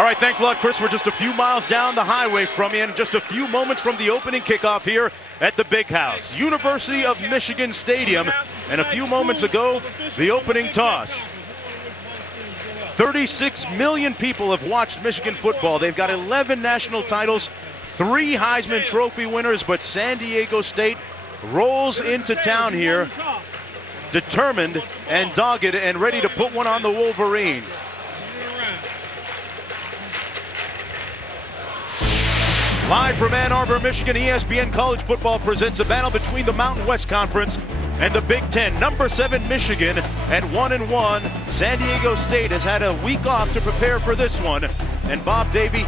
All right, thanks a lot, Chris. We're just a few miles down the highway from you and just a few moments from the opening kickoff here at the Big House, University of Michigan Stadium. And a few moments ago, the opening toss. 36 million people have watched Michigan football. They've got 11 national titles, 3 Heisman Trophy winners, but San Diego State rolls into town here, determined and dogged and ready to put one on the Wolverines. Live from Ann Arbor, Michigan, ESPN College Football presents a battle between the Mountain West Conference and the Big Ten. Number 7 Michigan at 1-1. San Diego State has had a week off to prepare for this one. And Bob Davie,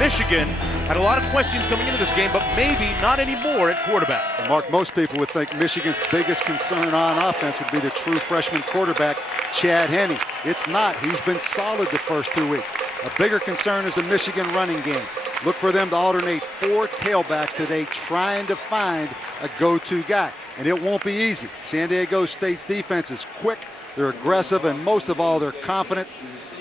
Michigan had a lot of questions coming into this game, but maybe not anymore at quarterback. Well, Mark, most people would think Michigan's biggest concern on offense would be the true freshman quarterback, Chad Henne. It's not. He's been solid the first 2 weeks. A bigger concern is the Michigan running game. Look for them to alternate 4 tailbacks today, trying to find a go-to guy. And it won't be easy. San Diego State's defense is quick, they're aggressive, and most of all, they're confident.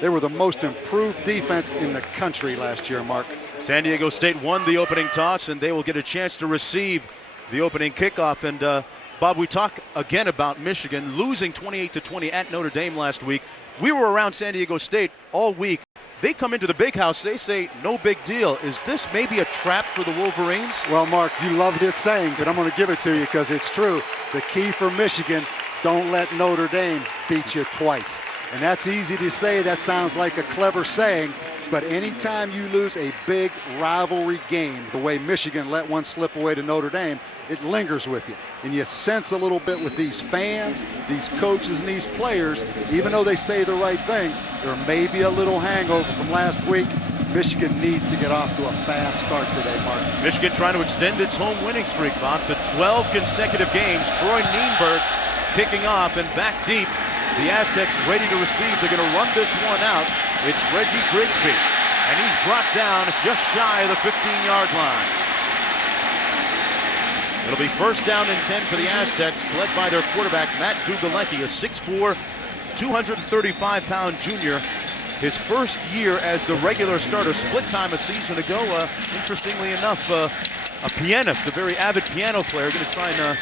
They were the most improved defense in the country last year, Mark. San Diego State won the opening toss, and they will get a chance to receive the opening kickoff. And Bob, we talk again about Michigan losing 28-20 at Notre Dame last week. We were around San Diego State all week. They come into the Big House, they say, no big deal. Is this maybe a trap for the Wolverines? Well, Mark, you love this saying, but I'm going to give it to you because it's true. The key for Michigan, don't let Notre Dame beat you twice. And that's easy to say. That sounds like a clever saying. But anytime you lose a big rivalry game, the way Michigan let one slip away to Notre Dame, it lingers with you. And you sense a little bit with these fans, these coaches, and these players, even though they say the right things, there may be a little hangover from last week. Michigan needs to get off to a fast start today, Mark. Michigan trying to extend its home winning streak, Bob, to 12 consecutive games. Troy Nienberg kicking off and back deep. The Aztecs ready to receive. They're going to run this one out. It's Reggie Grigsby, and he's brought down just shy of the 15-yard line. It'll be first down and 10 for the Aztecs, led by their quarterback, Matt Dugalecki, a 6'4", 235-pound junior. His first year as the regular starter, split time a season ago. Interestingly enough, a pianist, a very avid piano player, going to try and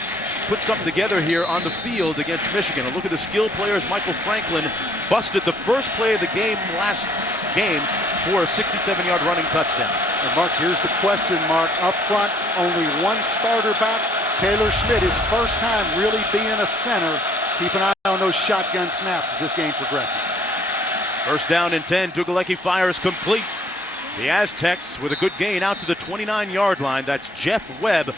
put something together here on the field against Michigan. A look at the skill players. Michael Franklin busted the first play of the game last game for a 67-yard running touchdown. And Mark, here's the question mark. Up front, only one starter back. Taylor Schmidt, his first time really being a center. Keep an eye on those shotgun snaps as this game progresses. First down and 10. Dugalecki fires complete. The Aztecs with a good gain out to the 29-yard line. That's Jeff Webb,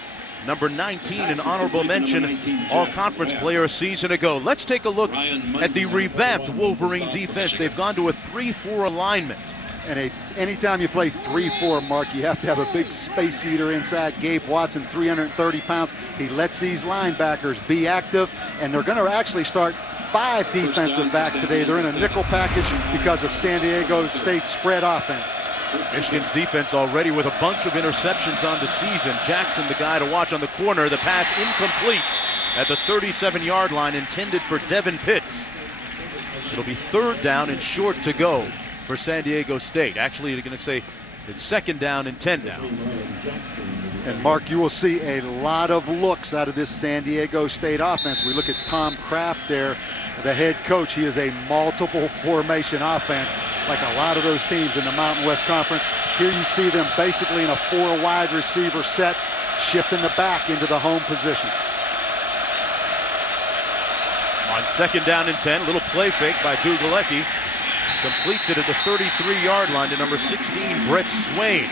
number 19, an honorable mention all-conference player a season ago. Let's take a look at the revamped Wolverine defense. They've gone to a 3-4 alignment. And anytime you play 3-4, Mark, you have to have a big space eater inside. Gabe Watson, 330 pounds. He lets these linebackers be active, and they're going to actually start 5 defensive backs today. They're in a nickel package because of San Diego State's spread offense. Michigan's defense already with a bunch of interceptions on the season. Jackson, the guy to watch on the corner. The pass incomplete at the 37-yard line, intended for Devin Pitts. It'll be third down and short to go for San Diego State. Actually, they're going to say it's second down and 10 now. And Mark, you will see a lot of looks out of this San Diego State offense. We look at Tom Kraft there, the head coach. He is a multiple formation offense, like a lot of those teams in the Mountain West Conference. Here you see them basically in a 4 wide receiver set, shifting the back into the home position. On second down and 10, little play fake by Dugalecki. Completes it at the 33-yard line to number 16, Brett Swain.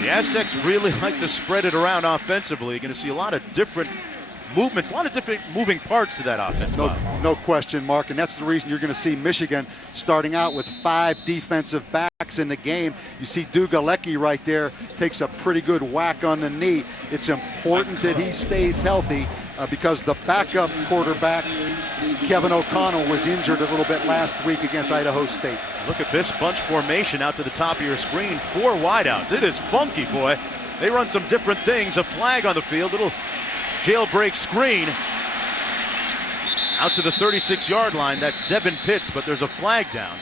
The Aztecs really like to spread it around offensively. You're going to see a lot of different movements, a lot of different moving parts to that offense. No question, Mark, and that's the reason you're going to see Michigan starting out with 5 defensive backs in the game. You see Dugalecki right there takes a pretty good whack on the knee. It's important that he stays healthy because the backup quarterback, Kevin O'Connell, was injured a little bit last week against Idaho State. Look at this bunch formation out to the top of your screen. 4 wideouts. It is funky, boy. They run some different things. A flag on the field, little jailbreak screen out to the 36-yard line. That's Devin Pitts, but there's a flag down.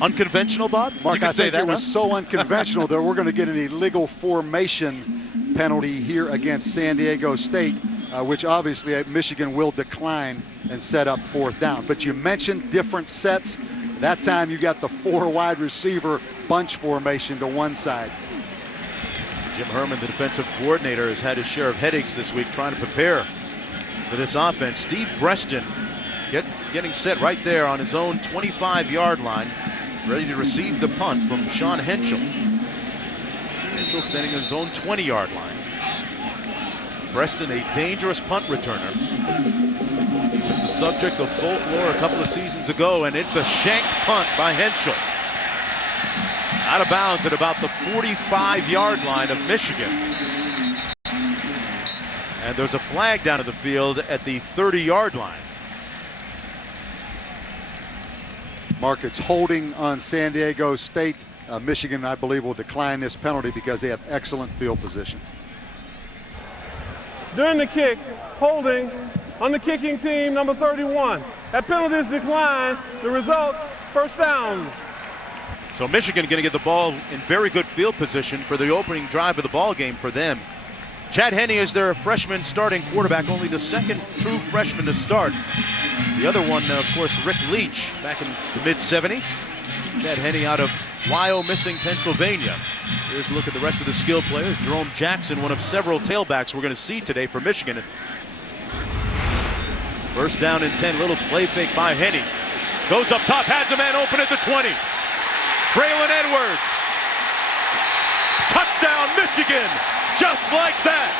Unconventional, Bob? Mark, You can I say think that, it was so unconventional that we're going to get an illegal formation penalty here against San Diego State, which obviously Michigan will decline and set up 4th down. But you mentioned different sets. That time you got the 4 wide receiver bunch formation to one side. Jim Herman, the defensive coordinator, has had his share of headaches this week trying to prepare for this offense. Steve Breston getting set right there on his own 25-yard line, ready to receive the punt from Sean Henschel. Henschel standing on his own 20-yard line. Breston, a dangerous punt returner. He was the subject of folklore a couple of seasons ago, and it's a shank punt by Henschel. Out of bounds at about the 45-yard line of Michigan. And there's a flag down at the field at the 30-yard line. Mark, it's holding on San Diego State. Michigan, I believe, will decline this penalty because they have excellent field position. During the kick, holding on the kicking team, number 31. That penalty is declined. The result, 1st down. So Michigan going to get the ball in very good field position for the opening drive of the ball game for them. Chad Henne is their freshman starting quarterback, only the 2nd true freshman to start. The other one, of course, Rick Leach, back in the mid-70s. Chad Henne out of Wyomissing, Pennsylvania. Here's a look at the rest of the skill players. Jerome Jackson, one of several tailbacks we're going to see today for Michigan. 1st down and 10, little play fake by Henne. Goes up top, has a man open at the 20. Braylon Edwards. Touchdown, Michigan, just like that.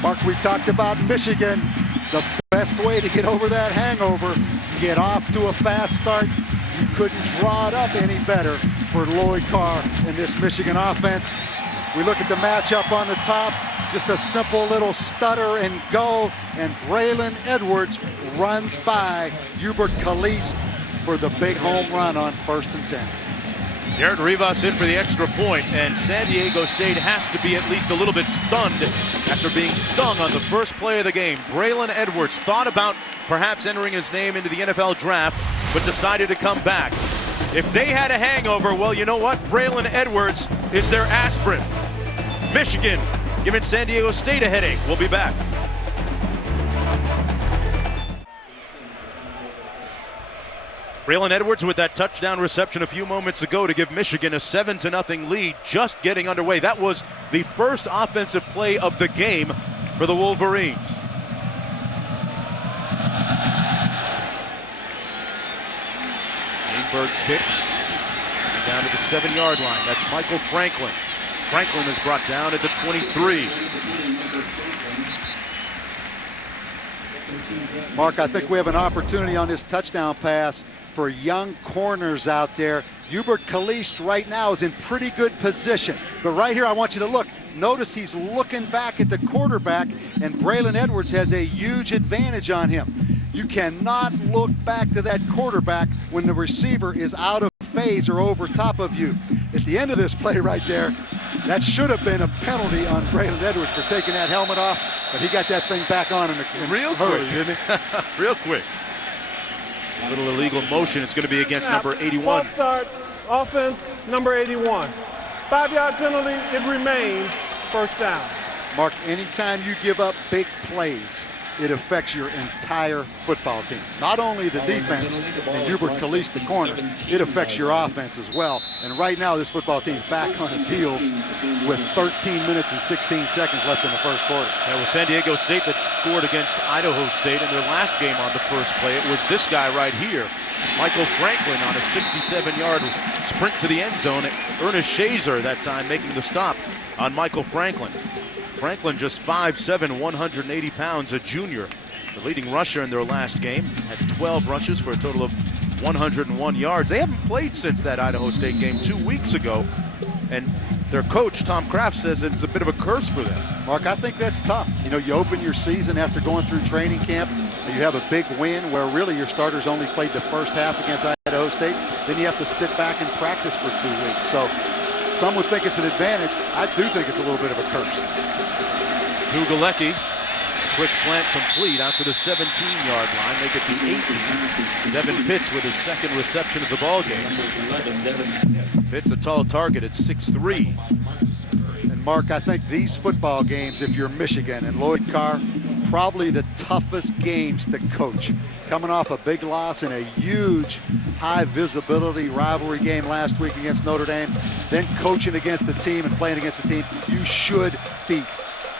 Mark, we talked about Michigan. The best way to get over that hangover, get off to a fast start. You couldn't draw it up any better for Lloyd Carr in this Michigan offense. We look at the matchup on the top, just a simple little stutter and go, and Braylon Edwards runs by Hubert Kalist for the big home run on 1st and 10. Garrett Rivas in for the extra point, and San Diego State has to be at least a little bit stunned after being stung on the first play of the game. Braylon Edwards thought about perhaps entering his name into the NFL draft, but decided to come back. If they had a hangover, well, you know what? Braylon Edwards is their aspirin. Michigan giving San Diego State a headache. We'll be back. Braylon Edwards with that touchdown reception a few moments ago to give Michigan a 7-0 lead, just getting underway. That was the first offensive play of the game for the Wolverines. Greenberg's kick down to the 7-yard line. That's Michael Franklin. Franklin is brought down at the 23. Mark, I think we have an opportunity on this touchdown pass for young corners out there. Hubert Kalist right now is in pretty good position. But right here, I want you to look. Notice he's looking back at the quarterback, and Braylon Edwards has a huge advantage on him. You cannot look back to that quarterback when the receiver is out of phase or over top of you. At the end of this play right there, that should have been a penalty on Braylon Edwards for taking that helmet off, but he got that thing back on in real hurry, quick, didn't he? Real quick. A little illegal motion. It's going to be against number 81. False start, offense, number 81. 5-yard penalty, it remains 1st down. Mark, anytime you give up big plays, it affects your entire football team. Not only the defense and Hubert Kalist, the corner, it affects your offense as well. And right now, this football team's back on its heels with 13 minutes and 16 seconds left in the 1st quarter. That was San Diego State that scored against Idaho State in their last game on the first play. It was this guy right here, Michael Franklin, on a 67-yard sprint to the end zone. Ernest Shazer that time making the stop on Michael Franklin. Franklin just 5'7", 180 pounds, a junior. The leading rusher in their last game, had 12 rushes for a total of 101 yards. They haven't played since that Idaho State game 2 weeks ago, and their coach, Tom Kraft, says it's a bit of a curse for them. Mark, I think that's tough. You know, you open your season after going through training camp, and you have a big win where really your starters only played the first half against Idaho State. Then you have to sit back and practice for 2 weeks. So some would think it's an advantage. I do think it's a little bit of a curse. Dugalecki, quick slant complete after the 17-yard line, make it the 18. Devin Pitts with his second reception of the ball game. Pitts a tall target at 6'3". And Mark, I think these football games, if you're Michigan and Lloyd Carr, probably the toughest games to coach. Coming off a big loss in a huge, high visibility rivalry game last week against Notre Dame, then coaching against the team and playing against the team you should beat.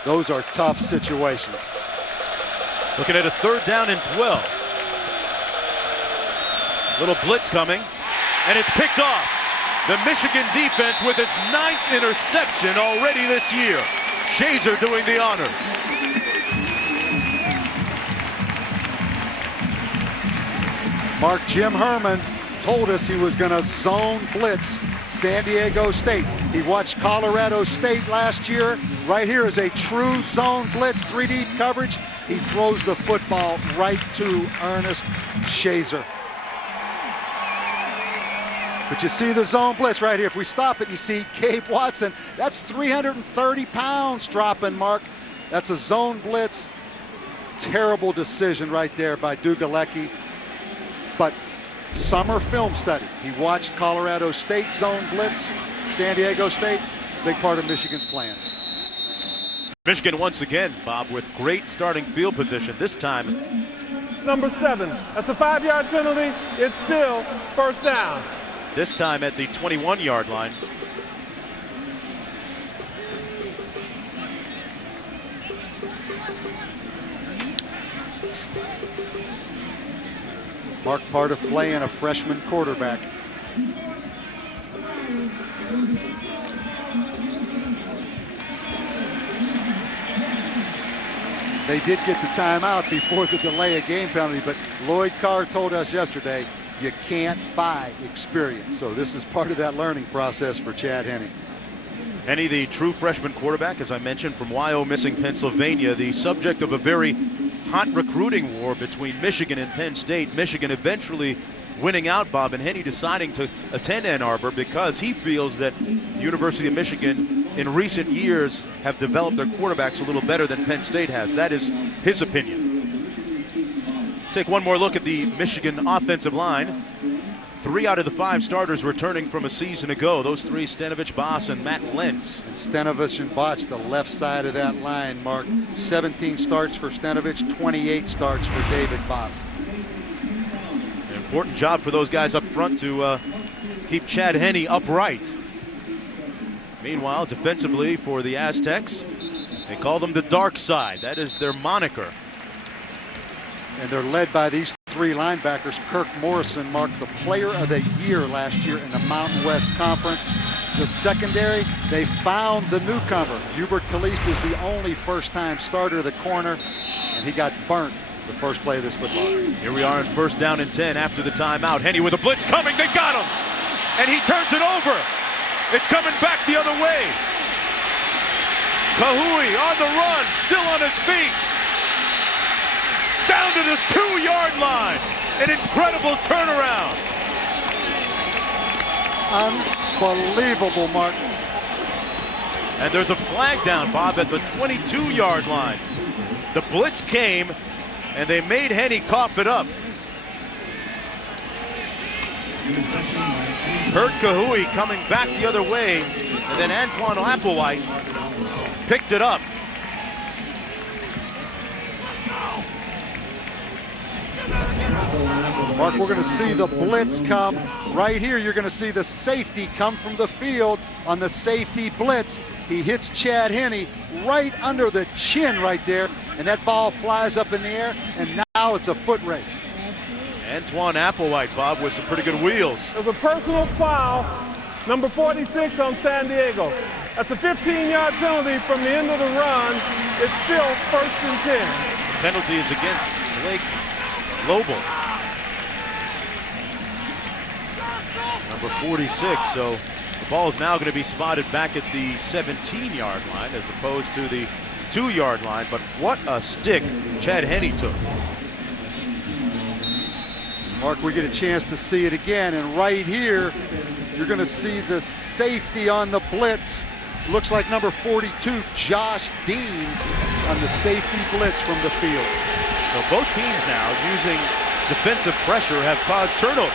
Those are tough situations. Looking at a 3rd down and 12. Little blitz coming, and it's picked off. The Michigan defense with its 9th interception already this year. Shazer doing the honors. Mark, Jim Herman told us he was going to zone blitz San Diego State. He watched Colorado State last year. Right here is a true zone blitz, 3D coverage. He throws the football right to Ernest Shazer. But you see the zone blitz right here. If we stop it, you see Gabe Watson. That's 330 pounds dropping, Mark. That's a zone blitz. Terrible decision right there by Dugalecki. But summer film study. He watched Colorado State zone blitz, San Diego State, big part of Michigan's plan. Michigan once again, Bob, with great starting field position. This time, Number 7. That's a 5-yard penalty. It's still 1st down. this time at the 21-yard line. Mark, part of playing a freshman quarterback. They did get the timeout before the delay of game penalty, but Lloyd Carr told us yesterday, you can't buy experience. So this is part of that learning process for Chad Henne. Henne, the true freshman quarterback, as I mentioned, from Wyoming, Pennsylvania, the subject of a very hot recruiting war between Michigan and Penn State. Michigan eventually winning out, Bob, and Henne deciding to attend Ann Arbor because he feels that the University of Michigan in recent years have developed their quarterbacks a little better than Penn State has. That is his opinion. Let's take one more look at the Michigan offensive line. 3 out of the 5 starters returning from a season ago. Those 3, Stenavich, Boss, and Matt Lentz. And Stenavich and Botch, the left side of that line, Mark. 17 starts for Stenavich, 28 starts for David Boss. An important job for those guys up front to keep Chad Henne upright. Meanwhile, defensively for the Aztecs, they call them the dark side. That is their moniker. And they're led by these 3 linebackers. Kirk Morrison marked the player of the year last year in the Mountain West Conference. The secondary, they found the newcomer. Hubert Kalist is the only first-time starter of the corner, and he got burnt the first play of this football game. Here we are in 1st down and 10 after the timeout. Henne with a blitz coming. They got him. And he turns it over. It's coming back the other way. Kahui on the run, still on his feet. Down to the 2-yard line. An incredible turnaround. Unbelievable, Mark. And there's a flag down, Bob, at the 22-yard line. The blitz came, and they made Henne cough it up. Kurt Kahui coming back the other way, and then Antoine Applewhite picked it up. Mark, we're going to see the blitz come right here. You're going to see the safety come from the field on the safety blitz. He hits Chad Henne right under the chin right there, and that ball flies up in the air, and now it's a foot race. Antoine Applewhite, Bob, with some pretty good wheels. There's a personal foul, number 46 on San Diego. That's a 15-yard penalty from the end of the run. It's still 1st and 10. The penalty is against Blake Lobel. Number 46, so the ball is now going to be spotted back at the 17-yard line as opposed to the 2-yard line. But what a stick Chad Henne took. Mark, we get a chance to see it again, and right here, You're going to see the safety on the blitz. Looks like number 42, Josh Dean, on the safety blitz from the field. So both teams now using defensive pressure have caused turnovers.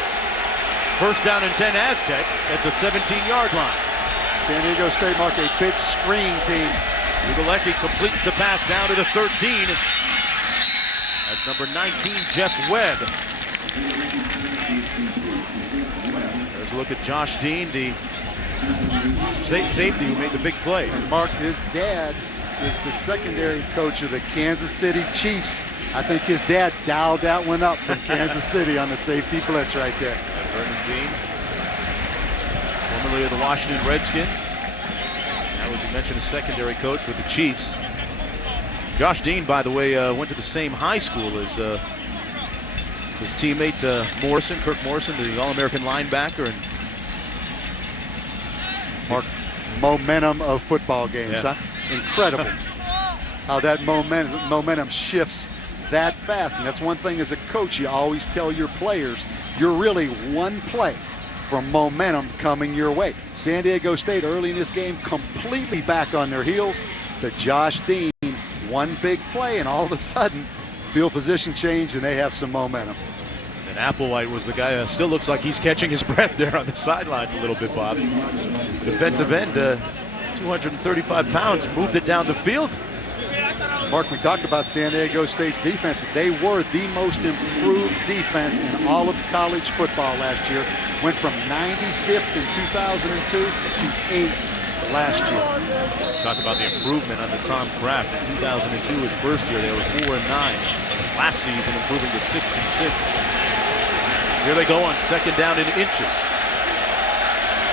First down and 10 Aztecs at the 17-yard line. San Diego State, Mark, a big screen team. Ugalecki completes the pass down to the 13. That's number 19, Jeff Webb. There's a look at Josh Dean, the safety who made the big play. Mark, his dad is the secondary coach of the Kansas City Chiefs. I think his dad dialed that one up from Kansas City on the safety blitz right there. Vernon Dean, formerly of the Washington Redskins. Now, as you mentioned, a secondary coach with the Chiefs. Josh Dean, by the way, went to the same high school as his teammate Morrison, Kirk Morrison, the All-American linebacker. And Mark, momentum of football games, yeah. Huh? Incredible how that momentum shifts that fast. And that's one thing as a coach, you always tell your players, you're really one play from momentum coming your way. San Diego State early in this game completely back on their heels. But Josh Dean, one big play, and all of a sudden field position change and they have some momentum. And Applewhite was the guy who still looks like he's catching his breath there on the sidelines a little bit, Bob. Defensive end, 235 pounds, moved it down the field. Mark, we talked about San Diego State's defense. They were the most improved defense in all of college football last year. Went from 95th in 2002 to 8th last year. Talk about the improvement under Tom Kraft. In 2002, his first year, they were 4-9. Last season, improving to 6-6. Here they go on second down in inches.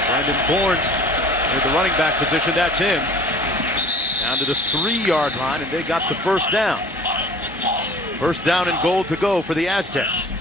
Brandon Bourne's in the running back position. That's him. Down to the 3-yard line, and they got the first down. First down and goal to go for the Aztecs.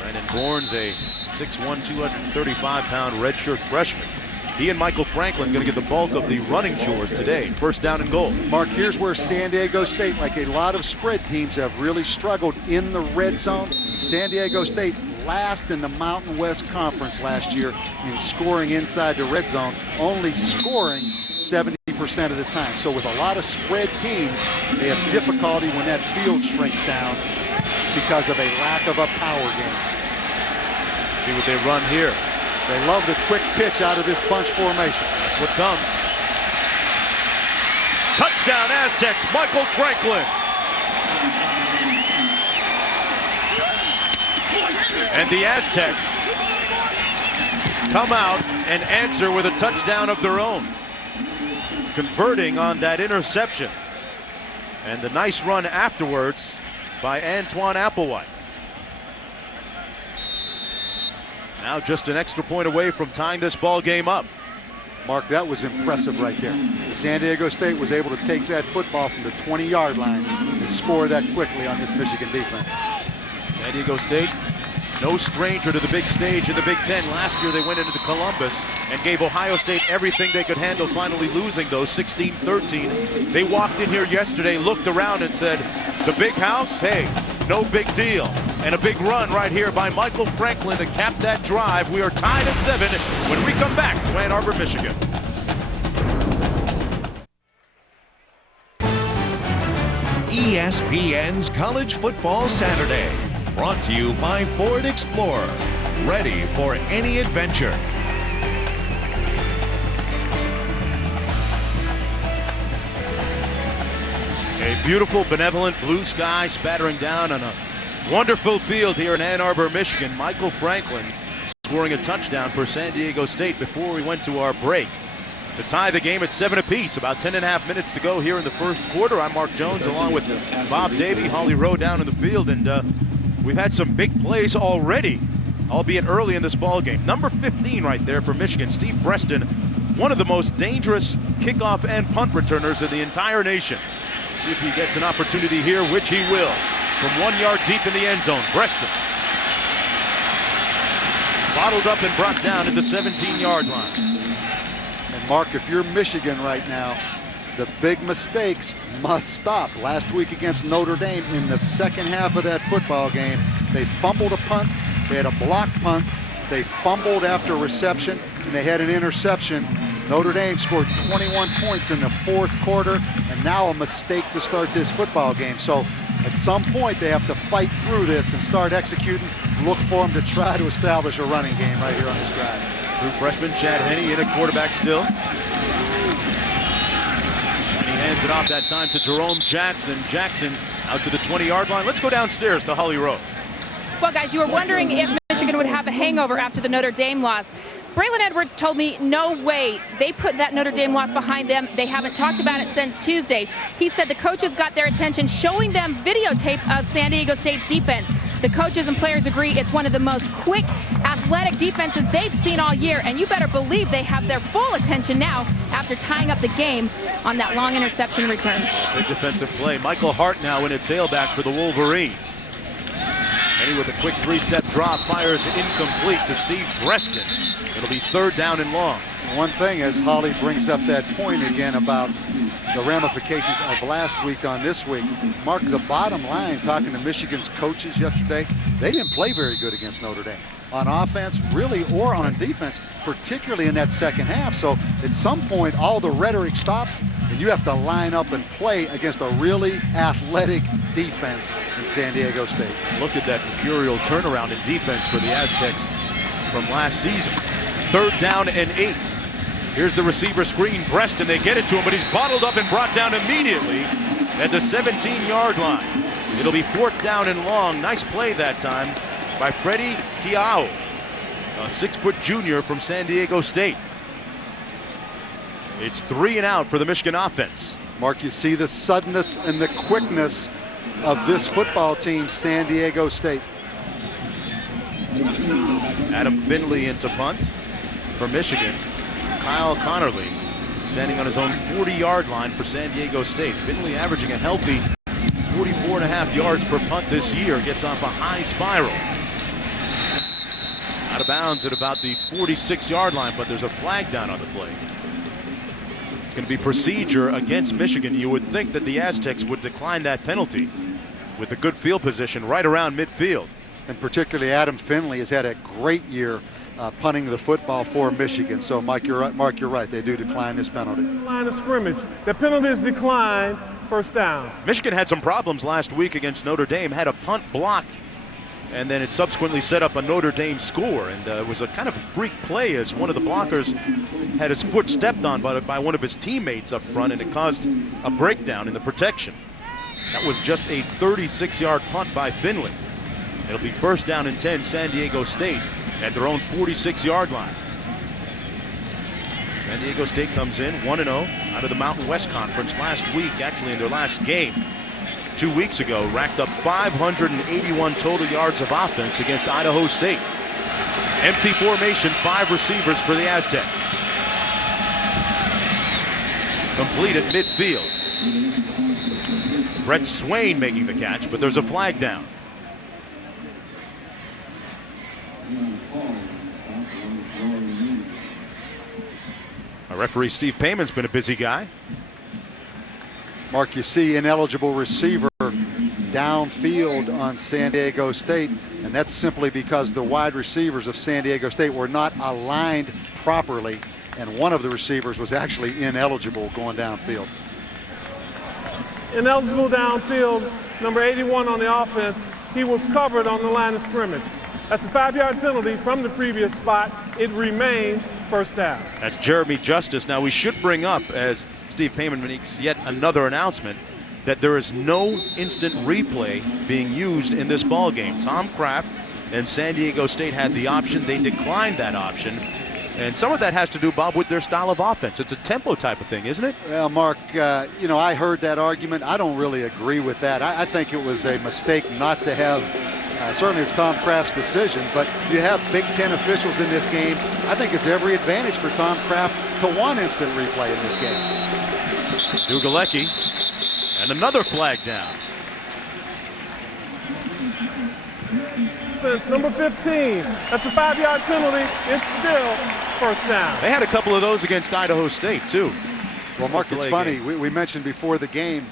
Brandon Bourne's a 6'1", 235-pound redshirt freshman. He and Michael Franklin going to get the bulk of the running chores today. First down and goal. Mark, here's where San Diego State, like a lot of spread teams, have really struggled in the red zone. San Diego State last in the Mountain West Conference last year in scoring inside the red zone, only scoring 70% of the time. So with a lot of spread teams, they have difficulty when that field shrinks down because of a lack of a power game. See what they run here. They love the quick pitch out of this bunch formation. That's what comes. Touchdown Aztecs, Michael Franklin. And the Aztecs come out and answer with a touchdown of their own, converting on that interception. And the nice run afterwards by Antoine Applewhite. Now just an extra point away from tying this ball game up. Mark, that was impressive right there. San Diego State was able to take that football from the 20-yard line and score that quickly on this Michigan defense. San Diego State, no stranger to the big stage in the Big Ten. Last year they went into the Columbus and gave Ohio State everything they could handle, finally losing those 16-13. They walked in here yesterday, looked around and said, the big house, hey, no big deal. And a big run right here by Michael Franklin to cap that drive. We are tied at 7 when we come back to Ann Arbor, Michigan. ESPN's College Football Saturday, brought to you by Ford Explorer. Ready for any adventure. A beautiful, benevolent blue sky spattering down on a wonderful field here in Ann Arbor, Michigan. Michael Franklin scoring a touchdown for San Diego State before we went to our break to tie the game at 7 apiece. About 10.5 minutes to go here in the first quarter. I'm Mark Jones along with Bob Davey, Holly Rowe down in the field, and we've had some big plays already, albeit early in this ball game. Number 15 right there for Michigan, Steve Breston, one of the most dangerous kickoff and punt returners in the entire nation. See if he gets an opportunity here, which he will. From 1 yard deep in the end zone, Breston bottled up and brought down at the 17-yard line. And Mark, if you're Michigan right now, the big mistakes must stop. Last week against Notre Dame in the second half of that football game, they fumbled a punt, they had a blocked punt, They fumbled after reception, and they had an interception. Notre Dame scored 21 points in the fourth quarter, and now a mistake to start this football game. So at some point, they have to fight through this and start executing. Look for them to try to establish a running game right here on this drive. True freshman Chad Henne in at quarterback still. And he hands it off that time to Jerome Jackson. Jackson out to the 20-yard line. Let's go downstairs to Holly Rowe. Well, guys, you were wondering if Michigan would have a hangover after the Notre Dame loss. Braylon Edwards told me, no way. They put that Notre Dame loss behind them. They haven't talked about it since Tuesday. He said the coaches got their attention showing them videotape of San Diego State's defense. The coaches and players agree it's one of the most quick, athletic defenses they've seen all year, and you better believe they have their full attention now after tying up the game on that long interception return. Big defensive play. Michael Hart now in at tailback for the Wolverines. Henne with a quick three-step drop, fires incomplete to Steve Breston. It'll be third down and long. One thing, as Holly brings up that point again about the ramifications of last week on this week, Mark, the bottom line, talking to Michigan's coaches yesterday, they didn't play very good against Notre Dame on offense, really, or on defense, particularly in that second half. So at some point, all the rhetoric stops, and you have to line up and play against a really athletic defense in San Diego State. Look at that mercurial turnaround in defense for the Aztecs from last season. Third down and 8. Here's the receiver screen, Breston. They get it to him, but he's bottled up and brought down immediately at the 17-yard line. It'll be fourth down and long. Nice play that time by Freddie Kiao, a 6-foot junior from San Diego State. It's 3 and out for the Michigan offense. Mark, you see the suddenness and the quickness of this football team, San Diego State. Adam Finley into punt for Michigan. Kyle Connerly standing on his own 40-yard line for San Diego State. Finley averaging a healthy 44.5 yards per punt this year. Gets off a high spiral. Out of bounds at about the 46-yard line, but there's a flag down on the play. It's going to be procedure against Michigan. You would think that the Aztecs would decline that penalty with the good field position right around midfield. And particularly Adam Finley has had a great year punting the football for Michigan. So Mark, you're right. They do decline this penalty. Line of scrimmage. The penalty is declined. First down. Michigan had some problems last week against Notre Dame. Had a punt blocked, and then it subsequently set up a Notre Dame score. And it was a kind of a freak play as one of the blockers had his foot stepped on by one of his teammates up front, and it caused a breakdown in the protection. That was just a 36-yard punt by Finley. It'll be first down and 10, San Diego State at their own 46-yard line. San Diego State comes in 1-0 out of the Mountain West Conference last week, actually in their last game 2 weeks ago, racked up 581 total yards of offense against Idaho State. Empty formation, 5 receivers for the Aztecs. Complete at midfield. Brett Swain making the catch, but there's a flag down. Our referee Steve Payman's been a busy guy. Mark, you see ineligible receiver downfield on San Diego State, and that's simply because the wide receivers of San Diego State were not aligned properly, and one of the receivers was actually ineligible going downfield. Ineligible downfield, number 81 on the offense. He was covered on the line of scrimmage. That's a 5-yard penalty from the previous spot. It remains first down. That's Jeremy Justice. Now we should bring up, as Steve Payman makes yet another announcement, that there is no instant replay being used in this ball game. Tom Kraft and San Diego State had the option. They declined that option. And some of that has to do, Bob, with their style of offense. It's a tempo type of thing, isn't it? Well, Mark, you know, I heard that argument. I don't really agree with that. I think it was a mistake not to have, certainly it's Tom Kraft's decision, but you have Big Ten officials in this game. I think it's every advantage for Tom Kraft to want instant replay in this game. Dugalecki, and another flag down. Number 15. That's a 5-yard penalty. It's still first down. They had a couple of those against Idaho State, too. Well, Mark, it's funny. We mentioned before the game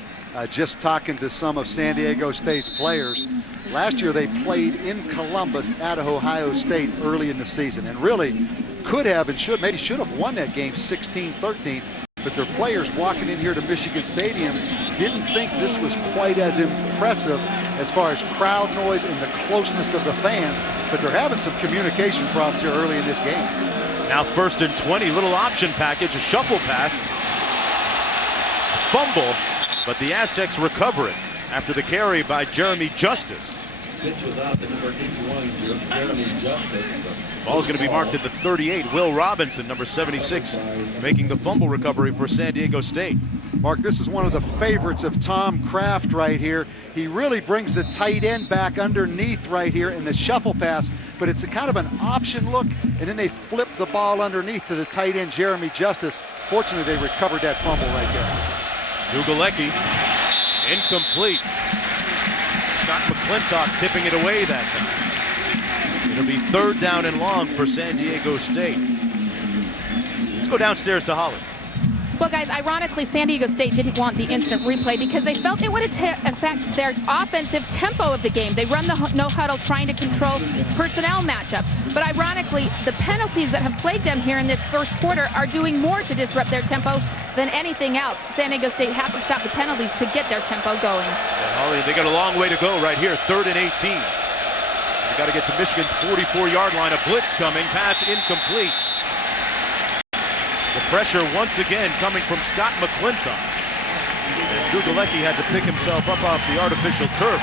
just talking to some of San Diego State's players. Last year they played in Columbus at Ohio State early in the season and really could have and maybe should have won that game 16-13. But their players walking in here to Michigan Stadium didn't think this was quite as impressive as far as crowd noise and the closeness of the fans. But they're having some communication problems here early in this game. Now 1st and 20, little option package, a shuffle pass. Fumble, but the Aztecs recover it after the carry by Jeremy Justice. Pitch was out to number 81, Jeremy Justice. Ball's going to be marked at the 38. Will Robinson, number 76, making the fumble recovery for San Diego State. Mark, this is one of the favorites of Tom Kraft right here. He really brings the tight end back underneath right here in the shuffle pass, but it's a kind of an option look, and then they flip the ball underneath to the tight end, Jeremy Justice. Fortunately, they recovered that fumble right there. Dugalecki, incomplete. Scott McClintock tipping it away that time. It'll be 3rd down and long for San Diego State. Let's go downstairs to Holly. Well, guys, ironically, San Diego State didn't want the instant replay because they felt it would affect their offensive tempo of the game. They run the no-huddle trying to control personnel matchups. But ironically, the penalties that have plagued them here in this first quarter are doing more to disrupt their tempo than anything else. San Diego State has to stop the penalties to get their tempo going. And Holly, they got a long way to go right here, 3rd and 18. They got to get to Michigan's 44-yard line. A blitz coming, pass incomplete. The pressure once again coming from Scott McClintock. And Dugalecki had to pick himself up off the artificial turf.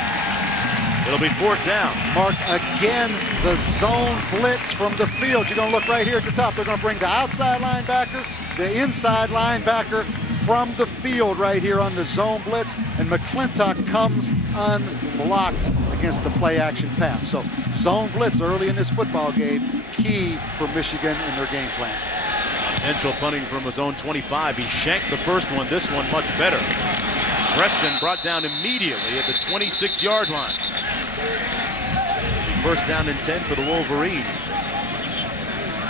It'll be 4th down. Mark, again, the zone blitz from the field. You're going to look right here at the top. They're going to bring the outside linebacker, the inside linebacker from the field right here on the zone blitz. And McClintock comes unblocked against the play action pass. So zone blitz early in this football game, key for Michigan in their game plan. Potential punting from his own 25. He shanked the first one, this one much better. Preston brought down immediately at the 26-yard line. 1st down and 10 for the Wolverines.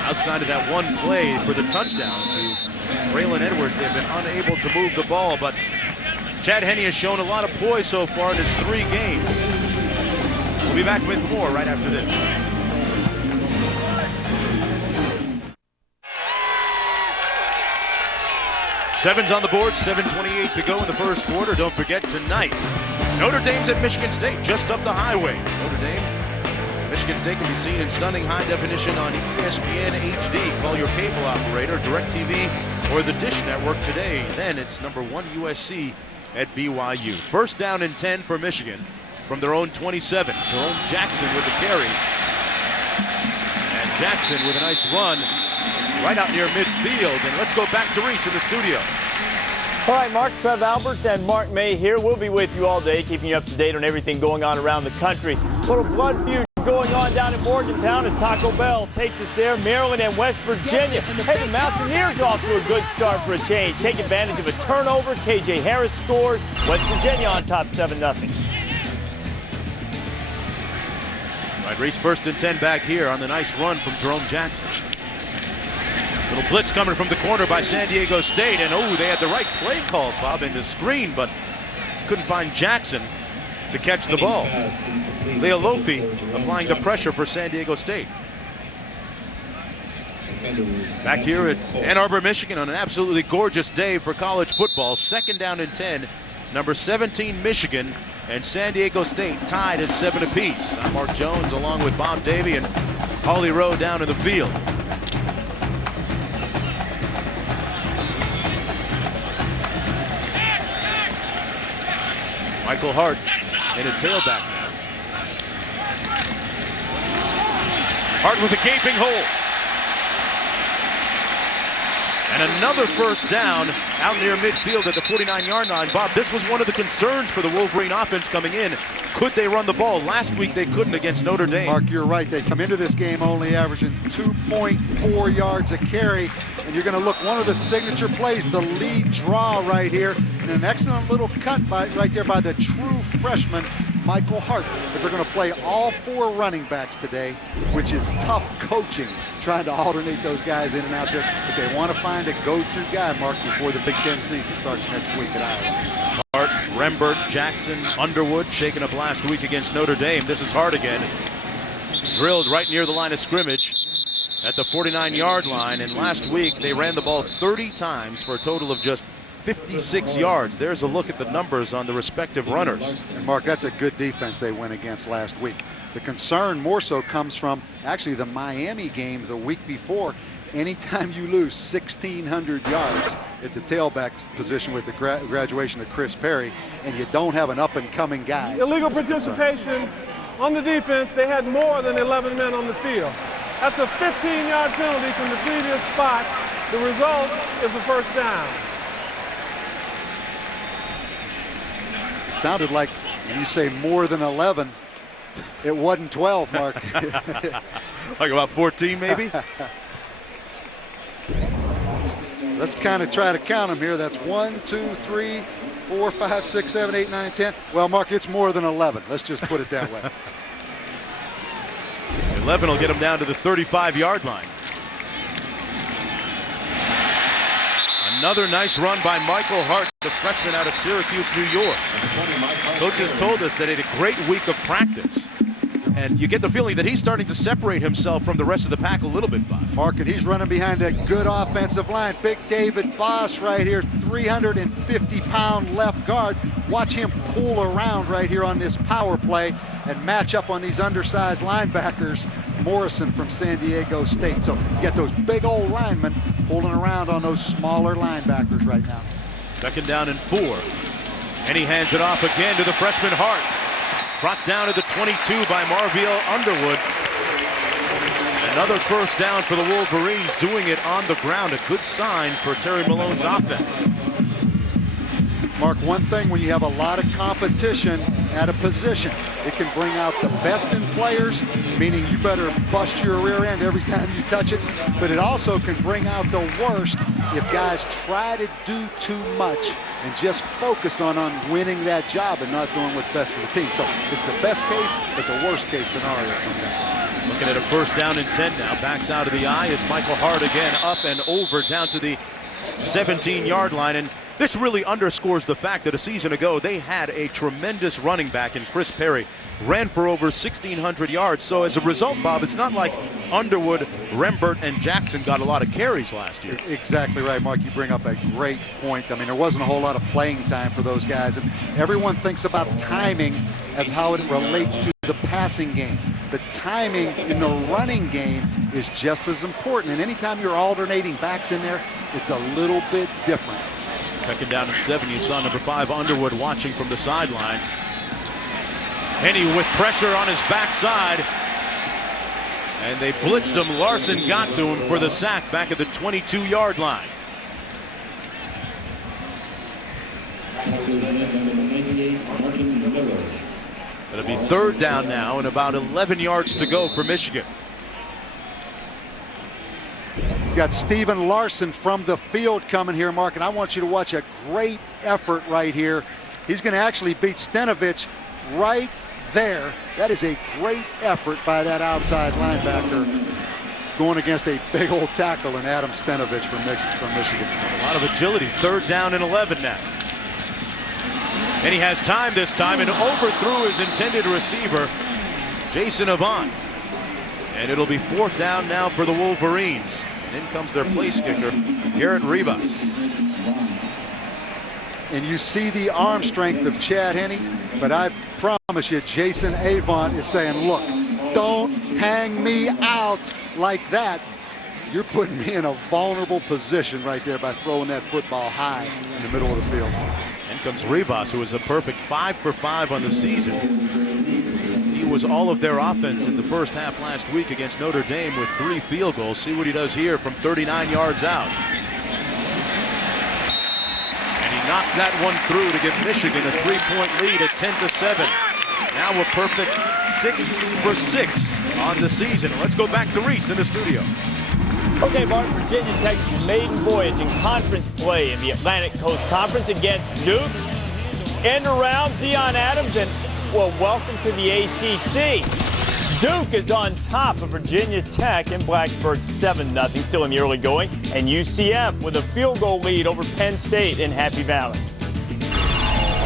Outside of that one play for the touchdown to Braylon Edwards, they've been unable to move the ball, but Chad Henne has shown a lot of poise so far in his 3 games. We'll be back with more right after this. Sevens on the board, 7:28 to go in the first quarter. Don't forget tonight, Notre Dame's at Michigan State, just up the highway. Notre Dame, Michigan State can be seen in stunning high definition on ESPN HD. Call your cable operator, DirecTV, or the Dish Network today. Then it's number 1 USC at BYU. 1st down and 10 for Michigan from their own 27. Jerome Jackson with the carry. And Jackson with a nice run right out near midfield. And let's go back to Reese in the studio. All right, Mark, Trev Alberts and Mark May here. We'll be with you all day, keeping you up to date on everything going on around the country. A little blood feud going on down in Morgantown as Taco Bell takes us there. Maryland and West Virginia. Hey, the Mountaineers off to a good start for a change. Take advantage of a turnover. KJ Harris scores. West Virginia on top 7-0. Right, Reese, 1st and 10 back here on the nice run from Jerome Jackson. Little blitz coming from the corner by San Diego State, and oh, they had the right play called, Bob, in the screen, but couldn't find Jackson to catch the ball. Leo Lofi applying the pressure for San Diego State. Back here at Ann Arbor, Michigan on an absolutely gorgeous day for college football. 2nd down and 10, number 17 Michigan and San Diego State tied at 7 apiece. I'm Mark Jones along with Bob Davey and Holly Rowe down in the field. Michael Hart in a tailback now. Hart with a gaping hole. And another 1st down out near midfield at the 49-yard line. Bob, this was one of the concerns for the Wolverine offense coming in. Could they run the ball? Last week they couldn't against Notre Dame. Mark, you're right. They come into this game only averaging 2.4 yards a carry. And you're going to look, one of the signature plays, the lead draw right here. And an excellent little cut right there by the true freshman, Michael Hart. But they're going to play all 4 running backs today, which is tough coaching, trying to alternate those guys in and out there. But they want to find a go-to guy, Mark, before the Big Ten season starts next week at Iowa. Hart Rembert, Jackson, Underwood shaken up last week against Notre Dame. This is hard again. Drilled right near the line of scrimmage at the 49-yard line. And last week they ran the ball 30 times for a total of just 56 yards. There's a look at the numbers on the respective runners. And Mark, that's a good defense they went against last week. The concern more so comes from actually the Miami game the week before. Anytime you lose 1,600 yards at the tailback position with the graduation of Chris Perry, and you don't have an up-and-coming guy. Illegal participation on the defense. They had more than 11 men on the field. That's a 15-yard penalty from the previous spot. The result is a first down. It sounded like when you say more than 11, it wasn't 12, Mark. Like about 14 maybe? Let's kind of try to count them here. That's 1, 2, 3, 4, 5, 6, 7, 8, 9, 10. Well, Mark, it's more than 11. Let's just put it that way. 11 will get him down to the 35-yard line. Another nice run by Michael Hart, the freshman out of Syracuse, New York. Coaches told us that he had a great week of practice. And you get the feeling that he's starting to separate himself from the rest of the pack a little bit, Bob. Mark, and he's running behind a good offensive line. Big David Boss right here, 350-pound left guard. Watch him pull around right here on this power play and match up on these undersized linebackers. Morrison from San Diego State. So you got those big old linemen pulling around on those smaller linebackers right now. Second down and 4. And he hands it off again to the freshman Hart. Brought down to the 22 by Marvell Underwood. Another first down for the Wolverines, doing it on the ground. A good sign for Terry Malone's offense. Mark, one thing when you have a lot of competition at a position, it can bring out the best in players, meaning you better bust your rear end every time you touch it, but it also can bring out the worst if guys try to do too much and just focus on winning that job and not doing what's best for the team. So it's the best case, but the worst case scenario sometimes. Looking at a first down and 10 now. Backs out of the eye. It's Michael Hart again, up and over down to the 17-yard line. And this really underscores the fact that a season ago they had a tremendous running back in Chris Perry. Ran for over 1,600 yards. So as a result, Bob, it's not like Underwood, Rembert, and Jackson got a lot of carries last year. Exactly right, Mark. You bring up a great point. I mean, there wasn't a whole lot of playing time for those guys. And everyone thinks about timing as how it relates to the passing game. The timing in the running game is just as important. And anytime you're alternating backs in there, it's a little bit different. Second down and 7. You saw number 5 Underwood watching from the sidelines. Henny with pressure on his backside. And they blitzed him. Larson got to him for the sack back at the 22-yard line. It'll be third down now and about 11 yards to go for Michigan. Got Steven Larson from the field coming here, Mark, and I want you to watch a great effort right here. He's going to actually beat Stenovich right there. That is a great effort by that outside linebacker going against a big old tackle in Adam Stenovich from Michigan. A lot of agility. Third down and 11 now. And he has time this time and overthrew his intended receiver, Jason Avant. And it'll be fourth down now for the Wolverines. And in comes their place kicker, Garrett Rivas. And you see the arm strength of Chad Henne, but I promise you, Jason Avant is saying, look, don't hang me out like that. You're putting me in a vulnerable position right there by throwing that football high in the middle of the field. In comes Rivas, who was a perfect 5 for 5 on the season. He was all of their offense in the first half last week against Notre Dame with 3 field goals. See what he does here from 39 yards out. And he knocks that one through to give Michigan a 3-point lead at 10-7. Now a perfect 6 for 6 on the season. Let's go back to Reese in the studio. Okay, Mark, Virginia Tech's maiden voyage in conference play in the Atlantic Coast Conference against Duke. End around Deion Adams, and well, welcome to the ACC. Duke is on top of Virginia Tech in Blacksburg 7-0, still in the early going, and UCF with a field goal lead over Penn State in Happy Valley.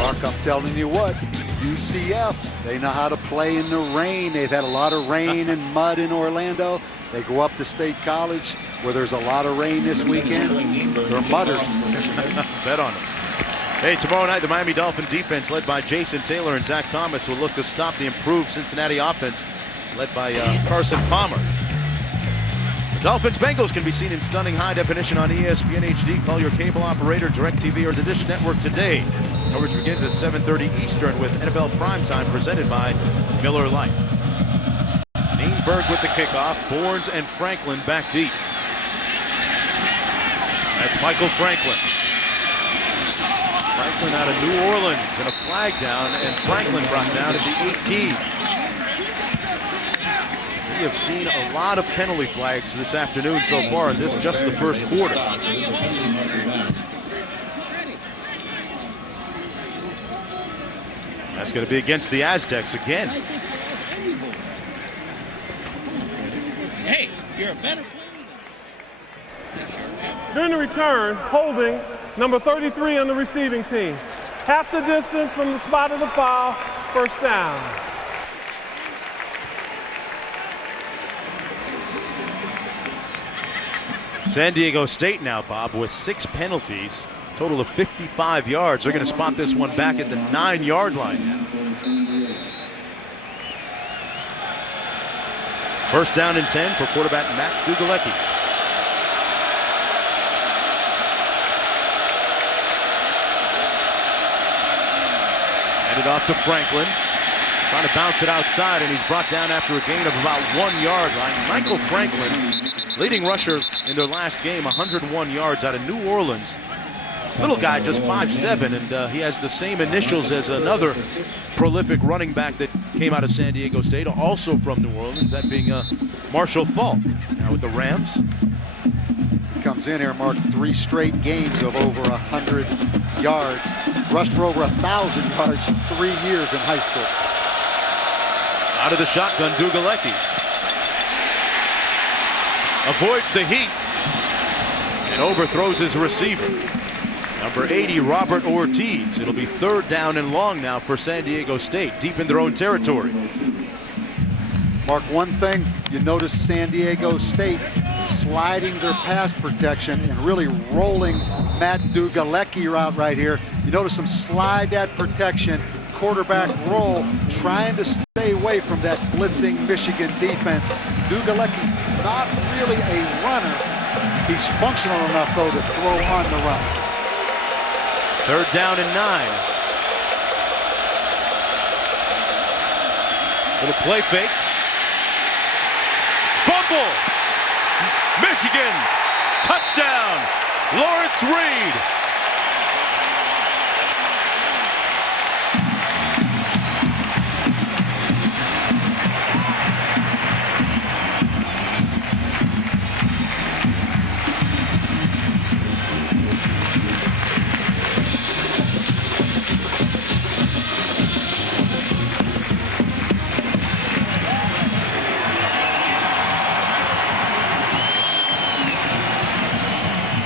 Mark, I'm telling you what, UCF, they know how to play in the rain. They've had a lot of rain and mud in Orlando. They go up to State College where there's a lot of rain this weekend. They're mudders. Bet on us. Hey, tomorrow night, the Miami Dolphin defense led by Jason Taylor and Zach Thomas will look to stop the improved Cincinnati offense led by Carson Palmer. The Dolphins-Bengals can be seen in stunning high definition on ESPN HD. Call your cable operator, DirecTV, or the Dish Network today. Coverage begins at 7:30 Eastern with NFL Primetime presented by Miller Lite. Neenberg with the kickoff. Bournes and Franklin back deep. That's Michael Franklin. Franklin out of New Orleans and a flag down, and Franklin brought down at the 18. We have seen a lot of penalty flags this afternoon so far, and this is just the first quarter. That's going to be against the Aztecs again. Hey, you're a better player. During the return, holding number 33 on the receiving team. Half the distance from the spot of the foul, first down. San Diego State now, Bob, with 6 penalties, total of 55 yards. They're going to spot this one back at the 9-yard line now. First down and 10 for quarterback Matt Dugalecki. Handed off to Franklin. Trying to bounce it outside, and he's brought down after a gain of about 1-yard line. Michael Franklin, leading rusher in their last game, 101 yards out of New Orleans. Little guy, just 5'7", and he has the same initials as another prolific running back that came out of San Diego State, also from New Orleans, that being Marshall Faulk. Now with the Rams. Comes in here, Mark, 3 straight games of over 100 yards. Rushed for over 1,000 yards in 3 years in high school. Out of the shotgun, Dugalecki. Avoids the heat and overthrows his receiver. Number 80, Robert Ortiz. It'll be 3rd down and long now for San Diego State, deep in their own territory. Mark, one thing you notice San Diego State sliding their pass protection and really rolling Matt Dugalecki route right here. You notice them slide that protection, quarterback roll, trying to stay away from that blitzing Michigan defense. Dugalecki, not really a runner. He's functional enough, though, to throw on the run. 3rd down and 9. Little play fake. Fumble! Michigan! Touchdown! Lawrence Reed!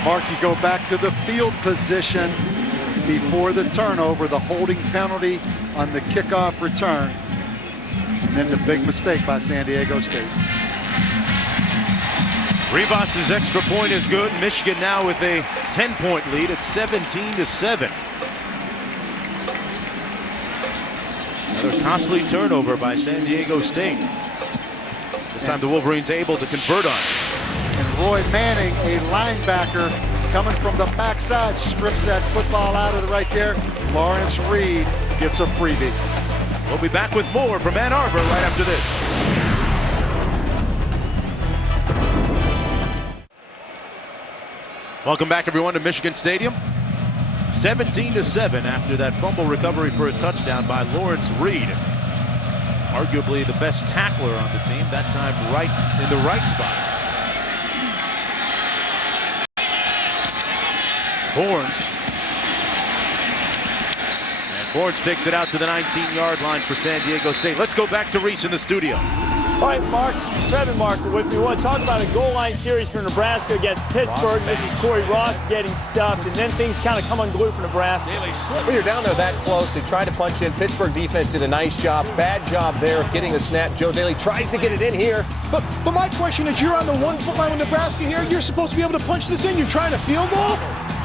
Mark, you go back to the field position before the turnover, the holding penalty on the kickoff return, and then the big mistake by San Diego State. Rivas' extra point is good. Michigan now with a 10-point lead at 17-7. Another costly turnover by San Diego State. This time the Wolverines able to convert on it. And Roy Manning, a linebacker, coming from the backside, strips that football out of the right there. Lawrence Reed gets a freebie. We'll be back with more from Ann Arbor right after this. Welcome back, everyone, to Michigan Stadium. 17-7 after that fumble recovery for a touchdown by Lawrence Reed. Arguably the best tackler on the team, that time right in the right spot. Bournes. And Bournes takes it out to the 19-yard line for San Diego State. Let's go back to Reese in the studio. All right, Mark, Trevor Marker with me. We want to talk about a goal line series for Nebraska against Pittsburgh. This is Corey Ross getting stuffed, and then things kind of come unglued for Nebraska. When you're down there that close, they tried to punch in. Pittsburgh defense did a nice job. Bad job there of getting the snap. Joe Daly tries to get it in here. But my question is, you're on the 1 foot line with Nebraska here. You're supposed to be able to punch this in. You're trying to field goal?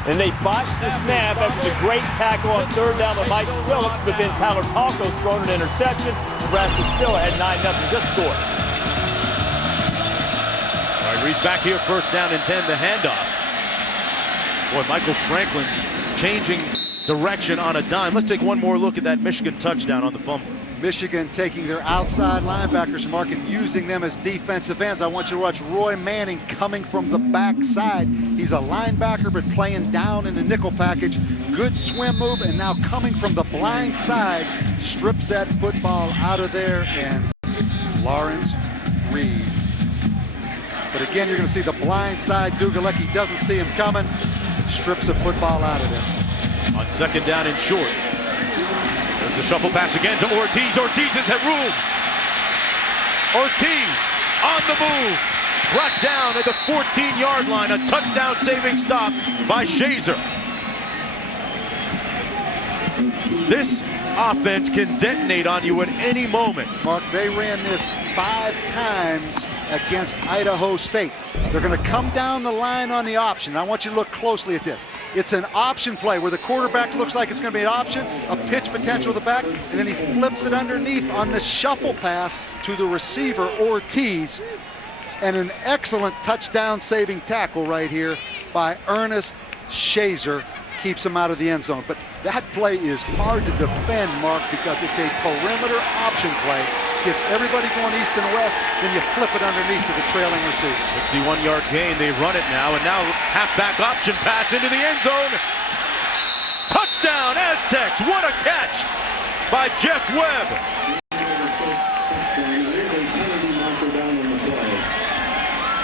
And they botched the snap after the great tackle on third down by Mike Phillips, but then Tyler Palko's thrown an interception. Nebraska still ahead 9-0, just scored. All right, Reese back here, first down and 10, the handoff. Boy, Michael Franklin changing direction on a dime. Let's take one more look at that Michigan touchdown on the fumble. Michigan taking their outside linebackers, Mark, and using them as defensive ends. I want you to watch Roy Manning coming from the backside. He's a linebacker, but playing down in the nickel package. Good swim move, and now coming from the blind side, strips that football out of there, and Lawrence Reed. But again, you're going to see the blind side. Dugalecki doesn't see him coming, strips the football out of there. On second down and short. There's a shuffle pass again to Ortiz. Ortiz has had room. Ortiz on the move. Brought down at the 14-yard line. A touchdown-saving stop by Shazer. This offense can detonate on you at any moment. Mark, they ran this 5 times against Idaho State. They're going to come down the line on the option. I want you to look closely at this. It's an option play where the quarterback looks like it's going to be an option, a pitch potential to the back, and then he flips it underneath on the shuffle pass to the receiver, Ortiz. And an excellent touchdown-saving tackle right here by Ernest Shazer. Keeps him out of the end zone. But that play is hard to defend, Mark, because it's a perimeter option play. Gets everybody going east and west, then you flip it underneath to the trailing receiver. 61-yard gain, they run it now, and now halfback option pass into the end zone. Touchdown, Aztecs! What a catch by Jeff Webb.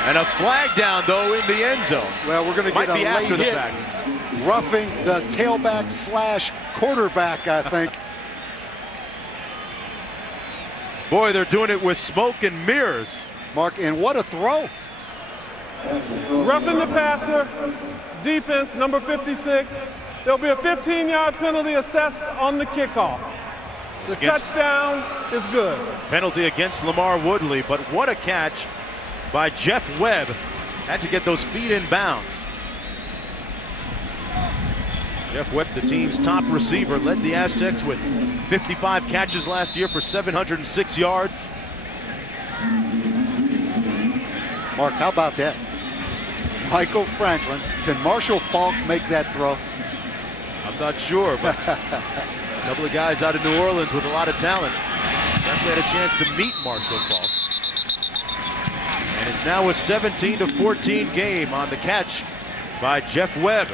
And a flag down, though, in the end zone. Well, we're going to get a after late the hit, fact. roughing the tailback slash quarterback, I think. Boy, they're doing it with smoke and mirrors. Mark, and what a throw. Roughing the passer, defense number 56. There'll be a 15-yard penalty assessed on the kickoff. The touchdown is good. Penalty against Lamar Woodley, but what a catch by Jeff Webb. Had to get those feet in bounds. Jeff Webb, the team's top receiver, led the Aztecs with 55 catches last year for 706 yards. Mark, how about that? Michael Franklin. Can Marshall Faulk make that throw? I'm not sure, but a couple of guys out of New Orleans with a lot of talent. Actually had a chance to meet Marshall Faulk. And it's now a 17-14 game on the catch by Jeff Webb.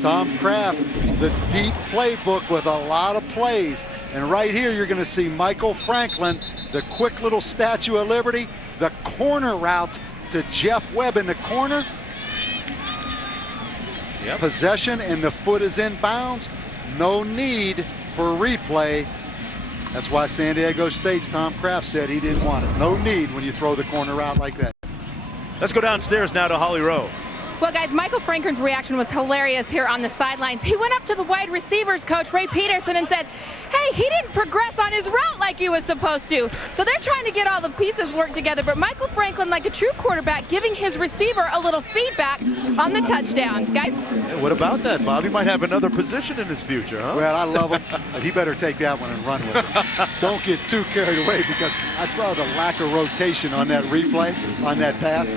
Tom Kraft, the deep playbook with a lot of plays. And right here, you're going to see Michael Franklin, the quick little Statue of Liberty, the corner route to Jeff Webb in the corner. Yep. Possession, and the foot is in bounds. No need for replay. That's why San Diego State's Tom Kraft said he didn't want it. No need when you throw the corner out like that. Let's go downstairs now to Holly Rowe. Well, guys, Michael Franklin's reaction was hilarious here on the sidelines. He went up to the wide receivers coach, Ray Peterson, and said, hey, he didn't progress on his route like he was supposed to. So they're trying to get all the pieces worked together. But Michael Franklin, like a true quarterback, giving his receiver a little feedback on the touchdown. Guys? Hey, what about that, Bob? He might have another position in his future, huh? Well, I love him, but he better take that one and run with it. Don't get too carried away, because I saw the lack of rotation on that replay, on that pass.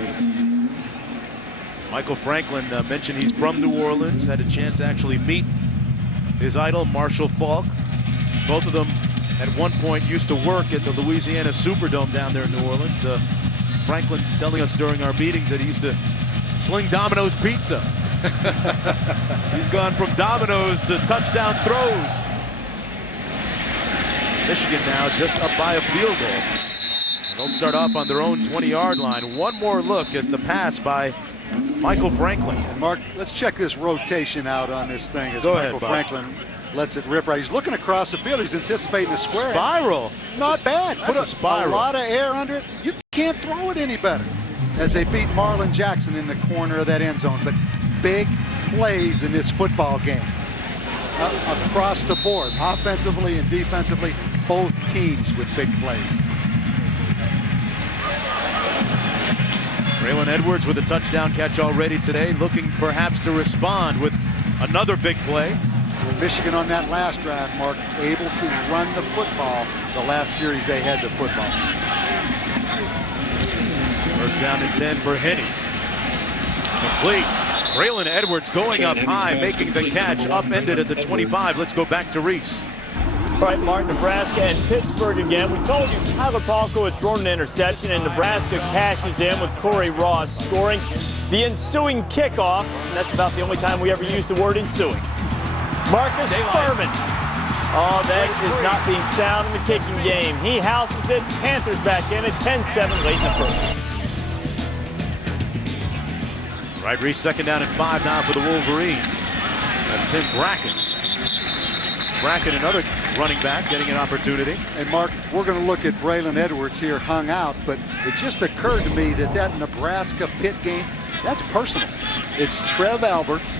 Michael Franklin mentioned he's from New Orleans, had a chance to actually meet his idol, Marshall Faulk. Both of them at one point used to work at the Louisiana Superdome down there in New Orleans. Franklin telling us during our meetings that he used to sling Domino's pizza. He's gone from Domino's to touchdown throws. Michigan now just up by a field goal. And they'll start off on their own 20-yard line. One more look at the pass by Michael Franklin. And Mark, let's check this rotation out on this thing as Go Michael ahead, Bob. Franklin lets it rip right. He's looking across the field. He's anticipating a square. Spiral. Not bad. That's Put a spiral. A lot of air under it. You can't throw it any better. As they beat Marlon Jackson in the corner of that end zone. But big plays in this football game. Across the board, offensively and defensively, both teams with big plays. Braylon Edwards with a touchdown catch already today, looking perhaps to respond with another big play. Michigan on that last drive, Mark, able to run the football the last series they had the football. First down and 10 for Henny. Complete. Braylon Edwards going up high, making the catch, upended at the 25. Let's go back to Reese. All right, Mark, Nebraska and Pittsburgh again. We told you Tyler Palko had thrown an interception, and Nebraska cashes in with Corey Ross scoring the ensuing kickoff. That's about the only time we ever use the word ensuing. Marcus Furman. Oh, that is not being sound in the kicking game. He houses it. Panthers back in at 10-7 late in the first. Right, Reese, second down and 5 now for the Wolverines. That's Tim Bracken. Bracken, another running back, getting an opportunity. And Mark, we're going to look at Braylon Edwards here hung out, but it just occurred to me that Nebraska-Pitt game, that's personal. It's Trev Alberts,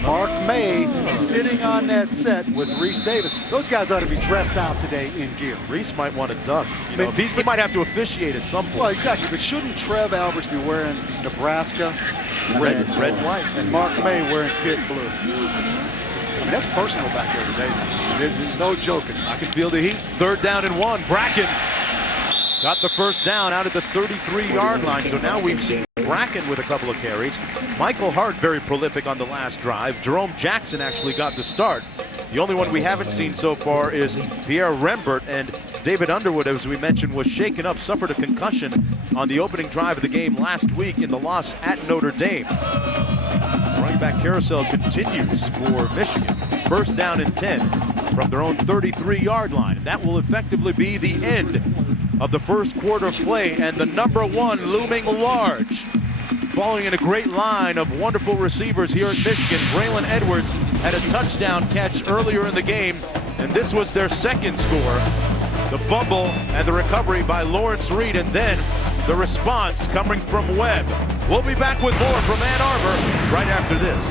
Mark May sitting on that set with Reese Davis. Those guys ought to be dressed out today in gear. Reese might want to duck. You know, he might have to officiate at some point. Well, exactly, but shouldn't Trev Alberts be wearing Nebraska red and white, and Mark May wearing Pitt blue? I mean, that's personal back there today. No joking. I can feel the heat. Third down and 1. Bracken got the first down out at the 33-yard line. So now we've seen Bracken with a couple of carries. Michael Hart very prolific on the last drive. Jerome Jackson actually got the start. The only one we haven't seen so far is Pierre Rembert, and David Underwood, as we mentioned, was shaken up, suffered a concussion on the opening drive of the game last week in the loss at Notre Dame. Running back carousel continues for Michigan. First down and 10 from their own 33-yard line. And that will effectively be the end of the first quarter of play, and the number 1 looming large. Following in a great line of wonderful receivers here in Michigan, Braylon Edwards had a touchdown catch earlier in the game, and this was their second score. The fumble and the recovery by Lawrence Reed, and then the response coming from Webb. We'll be back with more from Ann Arbor right after this.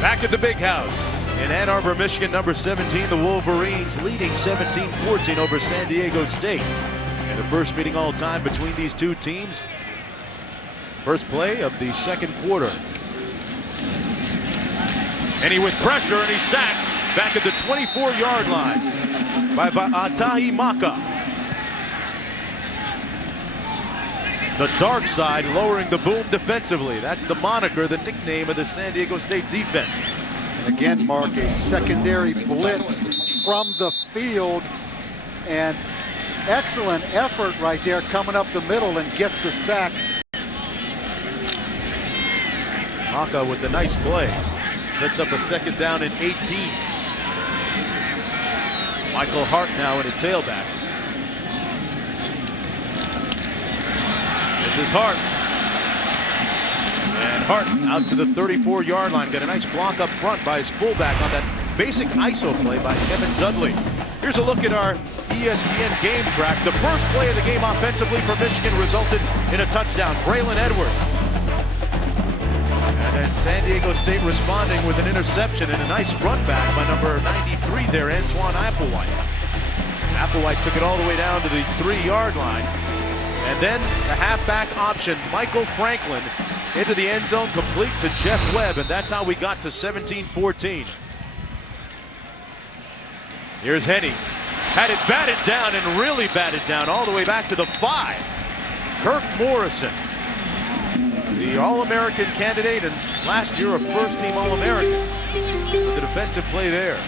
Back at the Big House in Ann Arbor, Michigan, number 17, the Wolverines leading 17-14 over San Diego State. And the first meeting all time between these two teams. First play of the second quarter. And he with pressure, and he's sacked back at the 24-yard line by Atahi Maka. The dark side lowering the boom defensively. That's the moniker, the nickname of the San Diego State defense. And again, Mark, a secondary blitz from the field, and excellent effort right there coming up the middle, and gets the sack. Maka with the nice play. Sets up a second down and 18. Michael Hart now in a tailback. This is Hart. And Hart out to the 34-yard line. Got a nice block up front by his fullback on that basic ISO play by Kevin Dudley. Here's a look at our ESPN game track. The first play of the game offensively for Michigan resulted in a touchdown. Braylon Edwards. And then San Diego State responding with an interception and a nice run back by number 93 there, Antoine Applewhite. Applewhite took it all the way down to the 3-yard line. And then the halfback option, Michael Franklin, into the end zone, complete to Jeff Webb, and that's how we got to 17-14. Here's Henny. Had it batted down, and really batted down all the way back to the 5. Kirk Morrison, the All-American candidate, and last year a first-team All-American. The defensive play there.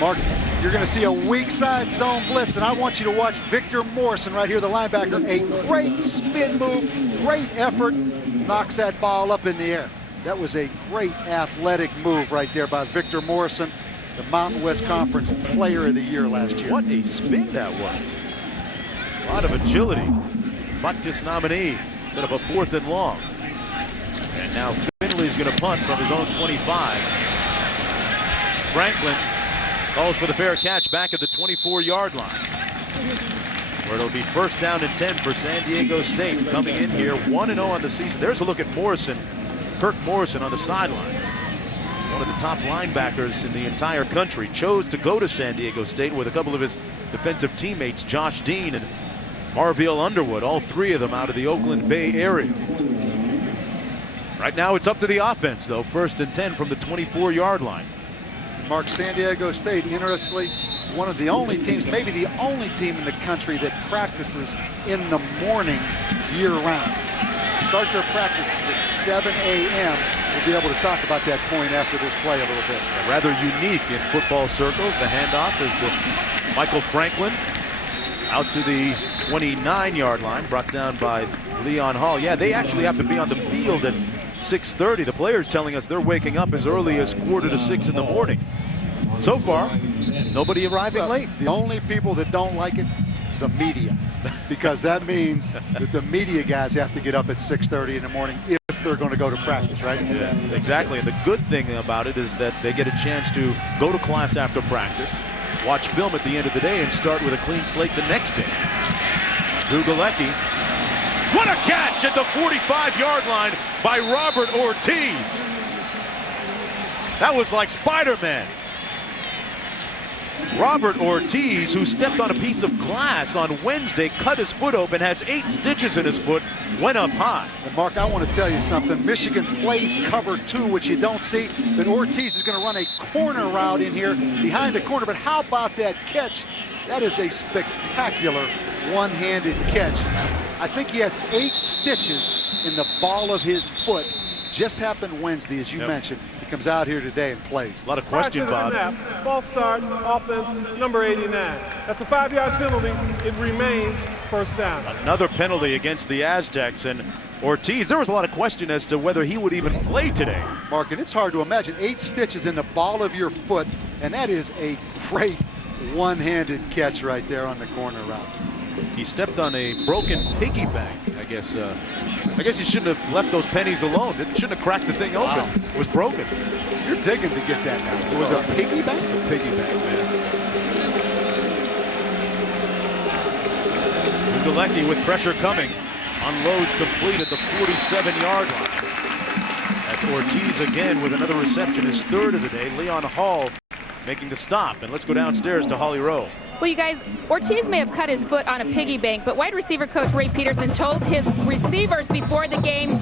Mark, you're going to see a weak side zone blitz, and I want you to watch Victor Morrison right here, the linebacker. A great spin move, great effort, knocks that ball up in the air. That was a great athletic move right there by Victor Morrison, the Mountain West Conference Player of the Year last year. What a spin that was. A lot of agility. Butkus nominee, set up a 4th and long. And now Finley's going to punt from his own 25. Franklin calls for the fair catch back at the 24-yard line, where it'll be first down and 10 for San Diego State, coming in here 1-0 on the season. There's a look at Morrison, Kirk Morrison on the sidelines. One of the top linebackers in the entire country, chose to go to San Diego State with a couple of his defensive teammates, Josh Dean and Marville Underwood, all three of them out of the Oakland Bay area. Right now it's up to the offense, though. First and 10 from the 24-yard line. Mark, San Diego State, interestingly, one of the only teams, maybe the only team in the country that practices in the morning year-round. Start their practices at 7 a.m. We'll be able to talk about that point after this play a little bit. Rather unique in football circles. The handoff is to Michael Franklin out to the 29-yard line, brought down by Leon Hall. Yeah, they actually have to be on the field at 6:30. The players telling us they're waking up as early as 5:45 in the morning. So far, nobody arriving late. The only people that don't like it, the media, because that means that the media guys have to get up at 6:30 in the morning if they're going to go to practice, right? Yeah, exactly. And the good thing about it is that they get a chance to go to class after practice, watch film at the end of the day, and start with a clean slate the next day. Drew Galecki. What a catch at the 45-yard line by Robert Ortiz. That was like Spider-Man. Robert Ortiz, who stepped on a piece of glass on Wednesday, cut his foot open, has 8 stitches in his foot, went up high. And Mark, I want to tell you something. Michigan plays cover 2, which you don't see. But Ortiz is going to run a corner route in here behind the corner. But how about that catch? That is a spectacular one-handed catch. I think he has 8 stitches in the ball of his foot. Just happened Wednesday, as you mentioned. He comes out here today and plays. A lot of question, Bob. Snap, false start, offense, number 89. That's a 5-yard penalty. It remains first down. Another penalty against the Aztecs, and Ortiz, there was a lot of question as to whether he would even play today. Mark, and it's hard to imagine 8 stitches in the ball of your foot, and that is a great one-handed catch right there on the corner route. He stepped on a broken piggy bank. I guess he shouldn't have left those pennies alone. Shouldn't have cracked the thing open. It was broken. You're digging to get that now. It was a piggy bank? A piggy bank, man. Galecki with pressure coming. Unloads complete at the 47-yard line. That's Ortiz again with another reception, his 3rd of the day. Leon Hall making the stop. And let's go downstairs to Holly Rowe. Well, you guys, Ortiz may have cut his foot on a piggy bank, but wide receiver coach Ray Peterson told his receivers before the game,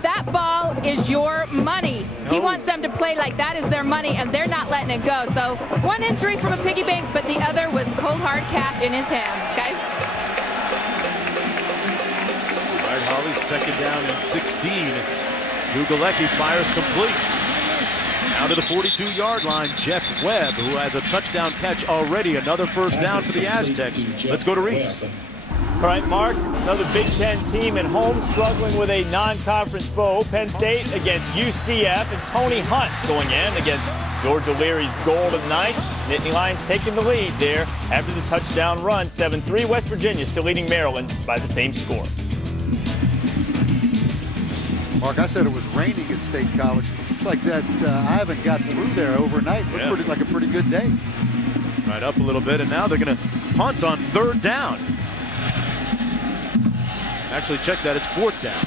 that ball is your money. He wants them to play like that is their money, and they're not letting it go. So one injury from a piggy bank, but the other was cold hard cash in his hands, guys. All right, Holly, 2nd down and 16. Drew Galecki fires complete. Down to the 42-yard line, Jeff Webb, who has a touchdown catch already. Another first down for the Aztecs. Let's go to Reese. All right, Mark, another Big Ten team at home struggling with a non-conference foe. Penn State against UCF, and Tony Hunt going in against George O'Leary's Golden Knights. Nittany Lions taking the lead there after the touchdown run. 7-3, West Virginia still leading Maryland by the same score. Mark, I said it was raining at State College. It's like that I haven't got through there overnight. Looked like a pretty good day. Right up a little bit, and now they're going to punt on 3rd down. Actually, check that. It's 4th down.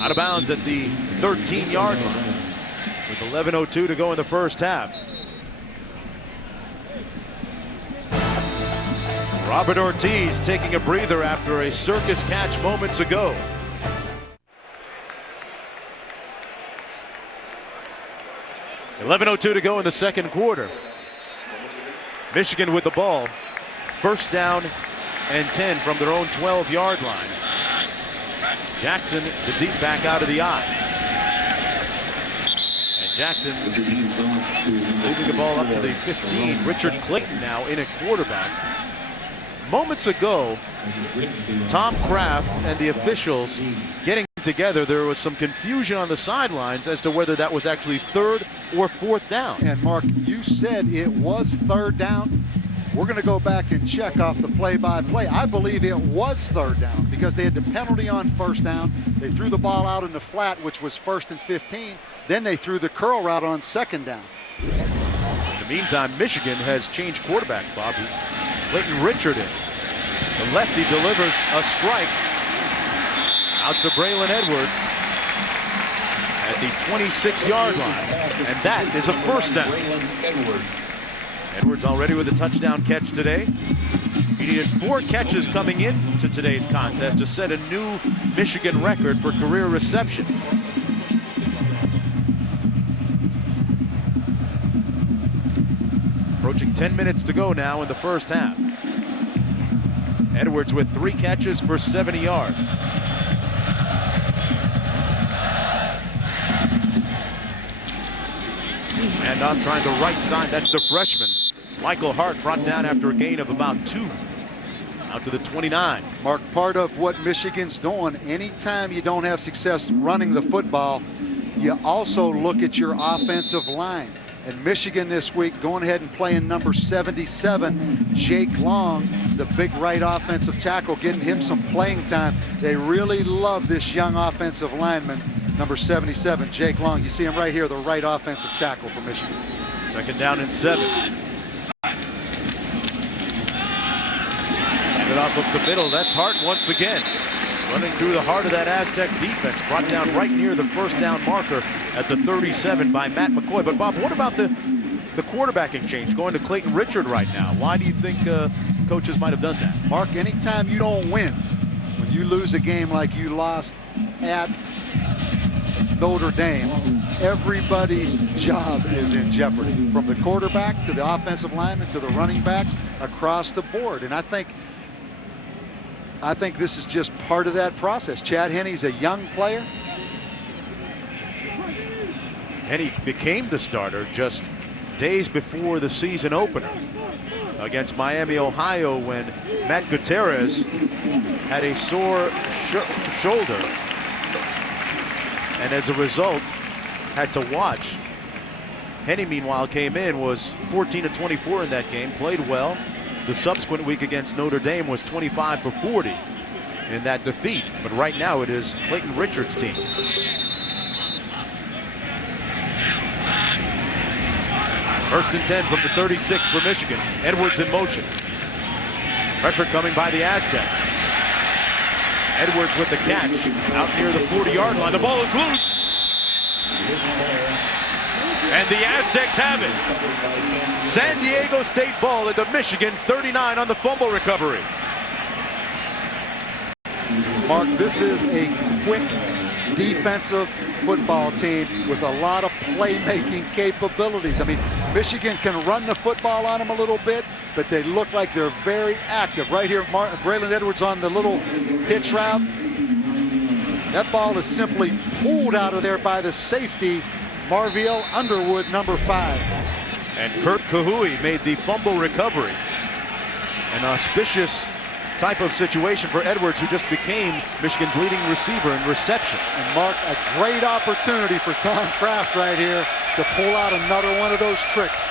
Out of bounds at the 13-yard line with 11:02 to go in the first half. Robert Ortiz taking a breather after a circus catch moments ago. .11:02 to go in the 2nd quarter. Michigan with the ball. First down and 10 from their own 12-yard line. Jackson, the deep back out of the eye. And Jackson moving the ball up to the 15. Richard Clayton now in at quarterback. Moments ago, Tom Kraft and the officials getting together, there was some confusion on the sidelines as to whether that was actually 3rd or 4th down. And Mark, you said it was 3rd down. We're going to go back and check off the play-by-play. I believe it was third down because they had the penalty on first down. They threw the ball out in the flat, which was 1st and 15. Then they threw the curl route on second down. In the meantime, Michigan has changed quarterback, Bob. Clayton Richard in. The lefty delivers a strike out to Braylon Edwards at the 26-yard line, and that is a first down. Edwards already with a touchdown catch today. He needed 4 catches coming into today's contest to set a new Michigan record for career receptions. Approaching 10 minutes to go now in the first half. Edwards with 3 catches for 70 yards. And off trying the right side, that's the freshman. Michael Hart brought down after a gain of about 2. Out to the 29. Mark, part of what Michigan's doing, anytime you don't have success running the football, you also look at your offensive line. And Michigan this week going ahead and playing number 77, Jake Long, the big right offensive tackle, getting him some playing time. They really love this young offensive lineman, number 77, Jake Long. You see him right here, the right offensive tackle for Michigan. Second down and 7. Handed off up the middle. That's Hart once again. Running through the heart of that Aztec defense. Brought down right near the first down marker at the 37 by Matt McCoy. But Bob, what about the quarterbacking change going to Clayton Richard right now? Why do you think coaches might have done that? Mark, anytime you don't win, when you lose a game like you lost at Notre Dame, everybody's job is in jeopardy, from the quarterback to the offensive lineman to the running backs across the board. And I think this is just part of that process. Chad Henne's a young player. Henne became the starter just days before the season opener against Miami, Ohio, when Matt Gutierrez had a sore shoulder, and as a result had to watch. Henne, meanwhile, came in, was 14-24 in that game, played well. The subsequent week against Notre Dame was 25 for 40 in that defeat. But right now it is Clayton Richard's team. First and 10 from the 36 for Michigan. Edwards in motion. Pressure coming by the Aztecs. Edwards with the catch out near the 40-yard line. The ball is loose. And the Aztecs have it. San Diego State ball at the Michigan 39 on the fumble recovery. Mark, this is a quick defensive football team with a lot of playmaking capabilities. I mean, Michigan can run the football on them a little bit, but they look like they're very active. Right here, Braylon Edwards on the little hitch route. That ball is simply pulled out of there by the safety, Marvell Underwood, number 5. And Kurt Kahui made the fumble recovery. An auspicious type of situation for Edwards, who just became Michigan's leading receiver in reception. And Mark, a great opportunity for Tom Kraft right here to pull out another one of those tricks.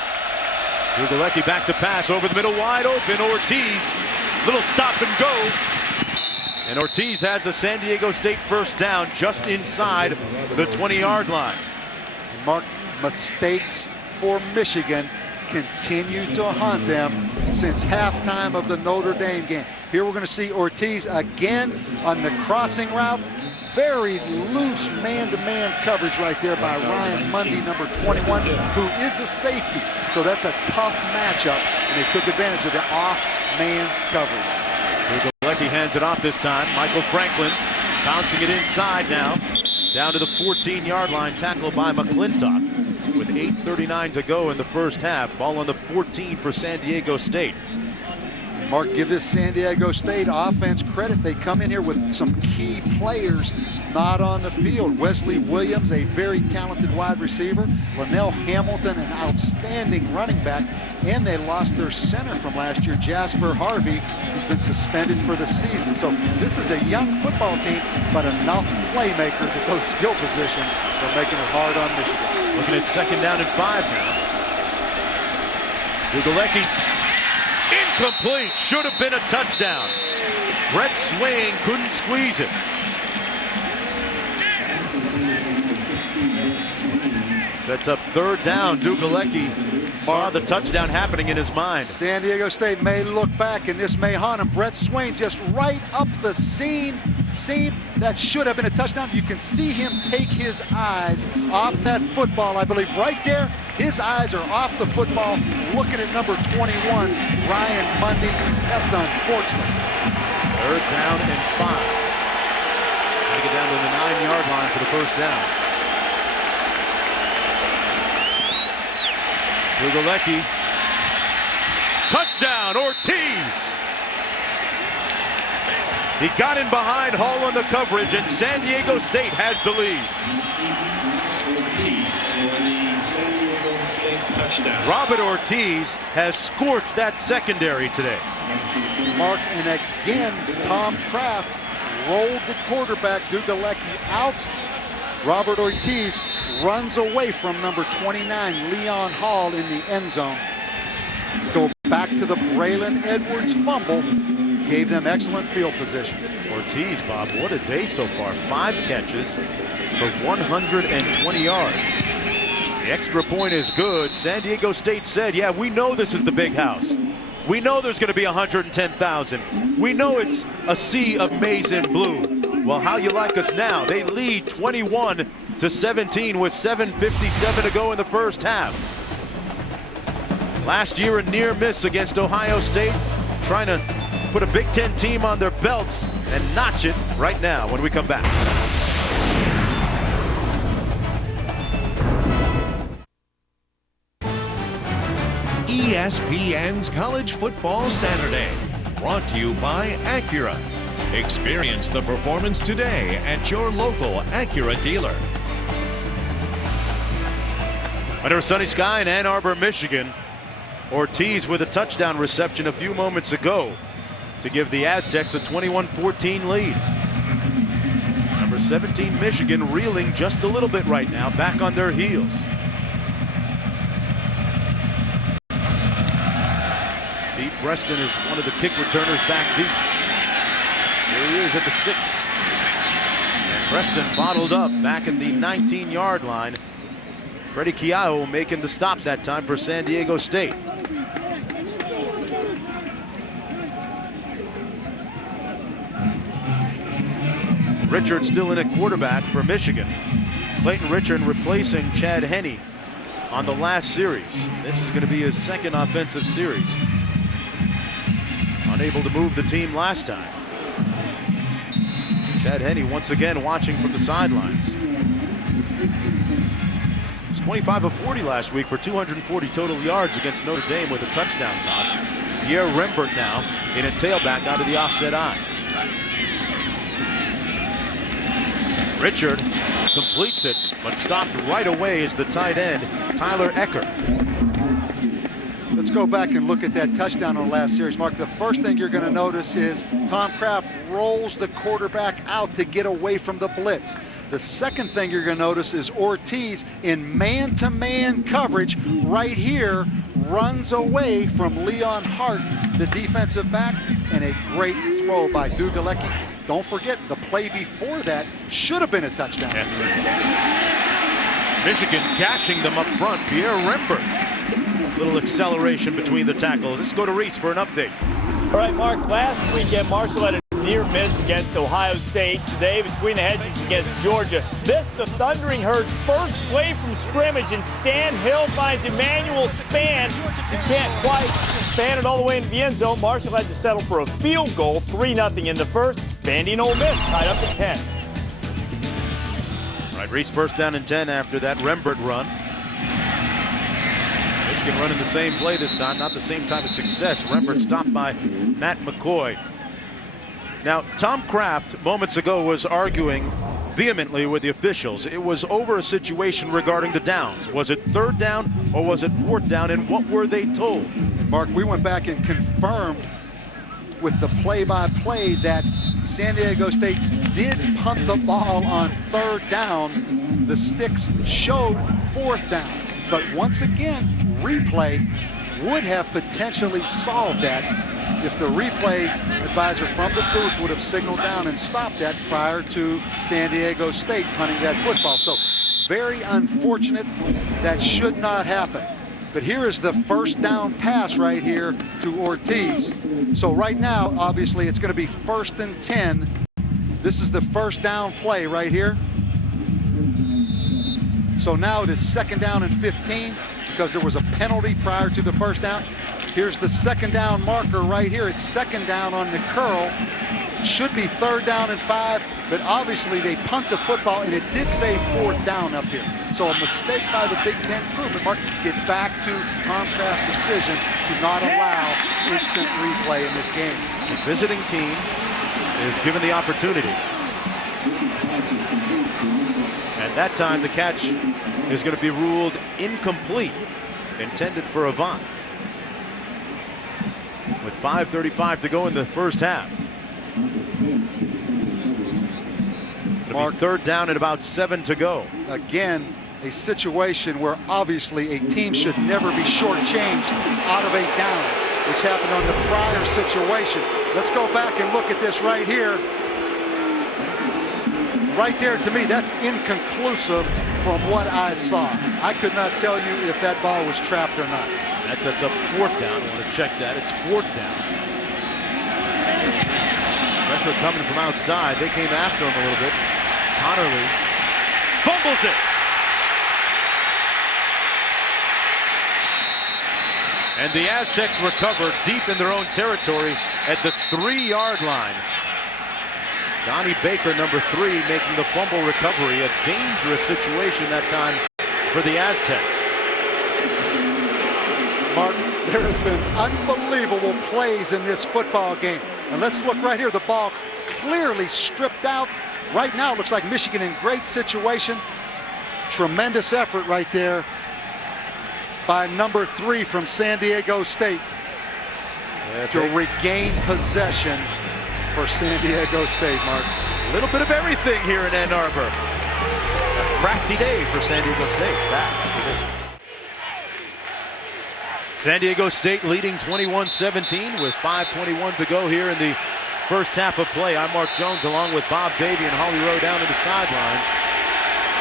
Dugalecki back to pass over the middle, wide open. Ortiz, little stop and go. And Ortiz has a San Diego State first down just inside the 20-yard line. Mark, mistakes for Michigan continue to haunt them since halftime of the Notre Dame game. Here we're going to see Ortiz again on the crossing route. Very loose man-to-man coverage right there by Ryan Mundy, number 21, who is a safety. So that's a tough matchup, and they took advantage of the off-man coverage. Dugalecki hands it off this time. Michael Franklin bouncing it inside now. Down to the 14-yard line, tackled by McClintock with 8:39 to go in the first half. Ball on the 14 for San Diego State. Mark, give this San Diego State offense credit. They come in here with some key players not on the field. Wesley Williams, a very talented wide receiver. Linnell Hamilton, an outstanding running back. And they lost their center from last year, Jasper Harvey, who's been suspended for the season. So this is a young football team, but enough playmakers at those skill positions are making it hard on Michigan. Looking at second down and 5 now. Dugalecki Incomplete. Should have been a touchdown. Brett Swain couldn't squeeze it. Sets up third down. Dugalecki saw the touchdown happening in his mind. San Diego State may look back, and this may haunt him. Brett Swain just right up the seam. That should have been a touchdown. You can see him take his eyes off that football, I believe. Right there, his eyes are off the football, looking at number 21, Ryan Mundy. That's unfortunate. Third down and 5. Got to get down to the 9-yard line for the first down. Dugalecki. Touchdown, Ortiz. He got in behind Hall on the coverage, and San Diego State has the lead. Robert Ortiz has scorched that secondary today. Mark, and again, Tom Kraft rolled the quarterback, Dugalecki, out. Robert Ortiz runs away from number 29, Leon Hall, in the end zone. Go back to the Braylon Edwards fumble. Gave them excellent field position. Ortiz, Bob, what a day so far. 5 catches for 120 yards. The extra point is good. San Diego State said, yeah, we know this is the big house. We know there's going to be 110,000. We know it's a sea of maize and blue. Well, how you like us now? They lead 21-17 with 7:57 to go in the first half. Last year, a near miss against Ohio State, trying to put a Big Ten team on their belts and notch it right now when we come back. ESPN's College Football Saturday, brought to you by Acura. Experience the performance today at your local Acura dealer. Under a sunny sky in Ann Arbor, Michigan, Ortiz with a touchdown reception a few moments ago to give the Aztecs a 21-14 lead. Number 17, Michigan, reeling just a little bit right now, back on their heels. Steve Preston is one of the kick returners back deep. There he is at the 6. And Preston bottled up back in the 19-yard line. Freddie Keaho making the stop that time for San Diego State. Richard still in at quarterback for Michigan. Clayton Richard replacing Chad Henne on the last series. This is going to be his second offensive series. Unable to move the team last time. Chad Henne once again watching from the sidelines. He was 25 of 40 last week for 240 total yards against Notre Dame with a touchdown toss. Pierre Rembert now in a tailback out of the offset eye. Richard completes it, but stopped right away is the tight end, Tyler Ecker. Let's go back and look at that touchdown on the last series, Mark. The first thing you're going to notice is Tom Kraft rolls the quarterback out to get away from the blitz. The second thing you're going to notice is Ortiz in man-to-man coverage right here runs away from Leon Hart, the defensive back, and a great throw by Dugalecki. Don't forget, the play before that should have been a touchdown. Michigan gashing them up front. Pierre Rembert. Little acceleration between the tackles. Let's go to Reese for an update. All right, Mark, last weekend, Marshall had a near miss against Ohio State. Today, between the hedges against Georgia. This, the Thundering Herds' first play from scrimmage, and Stan Hill finds Emmanuel Span. He can't quite span it all the way into the end zone. Marshall had to settle for a field goal, 3-0 in the first. Vandy and Ole Miss tied up at 10. Right, Reese first down and 10 after that Rembert run. Michigan running the same play this time, not the same type of success. Rembert stopped by Matt McCoy. Now, Tom Kraft moments ago was arguing vehemently with the officials. It was over a situation regarding the downs. Was it third down or was it fourth down, and what were they told? Mark, we went back and confirmed with the play-by-play that San Diego State did punt the ball on third down. The sticks showed fourth down. But once again, replay, would have potentially solved that if the replay advisor from the booth would have signaled down and stopped that prior to San Diego State punting that football. So very unfortunate. That should not happen. But here is the first down pass right here to Ortiz. So right now, obviously, it's going to be 1st and 10. This is the first down play right here. So now it is 2nd down and 15 because there was a penalty prior to the first down. Here's the 2nd down marker right here. It's 2nd down on the curl. Should be 3rd down and 5, but obviously they punt the football, and it did say 4th down up here. So a mistake by the Big Ten crew, but Mark, get back to Tom Kraft's decision to not allow instant replay in this game. The visiting team is given the opportunity. And that time the catch is going to be ruled incomplete, intended for Avant. With 5:35 to go in the first half. It'll be 3rd down and about 7 to go. Again, a situation where obviously a team should never be shortchanged out of a down, which happened on the prior situation. Let's go back and look at this right here. Right there, to me, that's inconclusive from what I saw. I could not tell you if that ball was trapped or not. That sets up 4th down. I want to check that. It's 4th down. Pressure coming from outside. They came after him a little bit. Connerly fumbles it. And the Aztecs recover deep in their own territory at the 3-yard line. Donnie Baker, number 3, making the fumble recovery. A dangerous situation that time for the Aztecs. Mark, there has been unbelievable plays in this football game. And let's look right here. The ball clearly stripped out. Right now, it looks like Michigan in great situation. Tremendous effort right there by number 3 from San Diego State to regain possession for San Diego State, Mark. A little bit of everything here in Ann Arbor. A crafty day for San Diego State. Back after this. San Diego State leading 21-17 with 5:21 to go here in the first half of play. I'm Mark Jones along with Bob Davey and Holly Rowe down to the sidelines.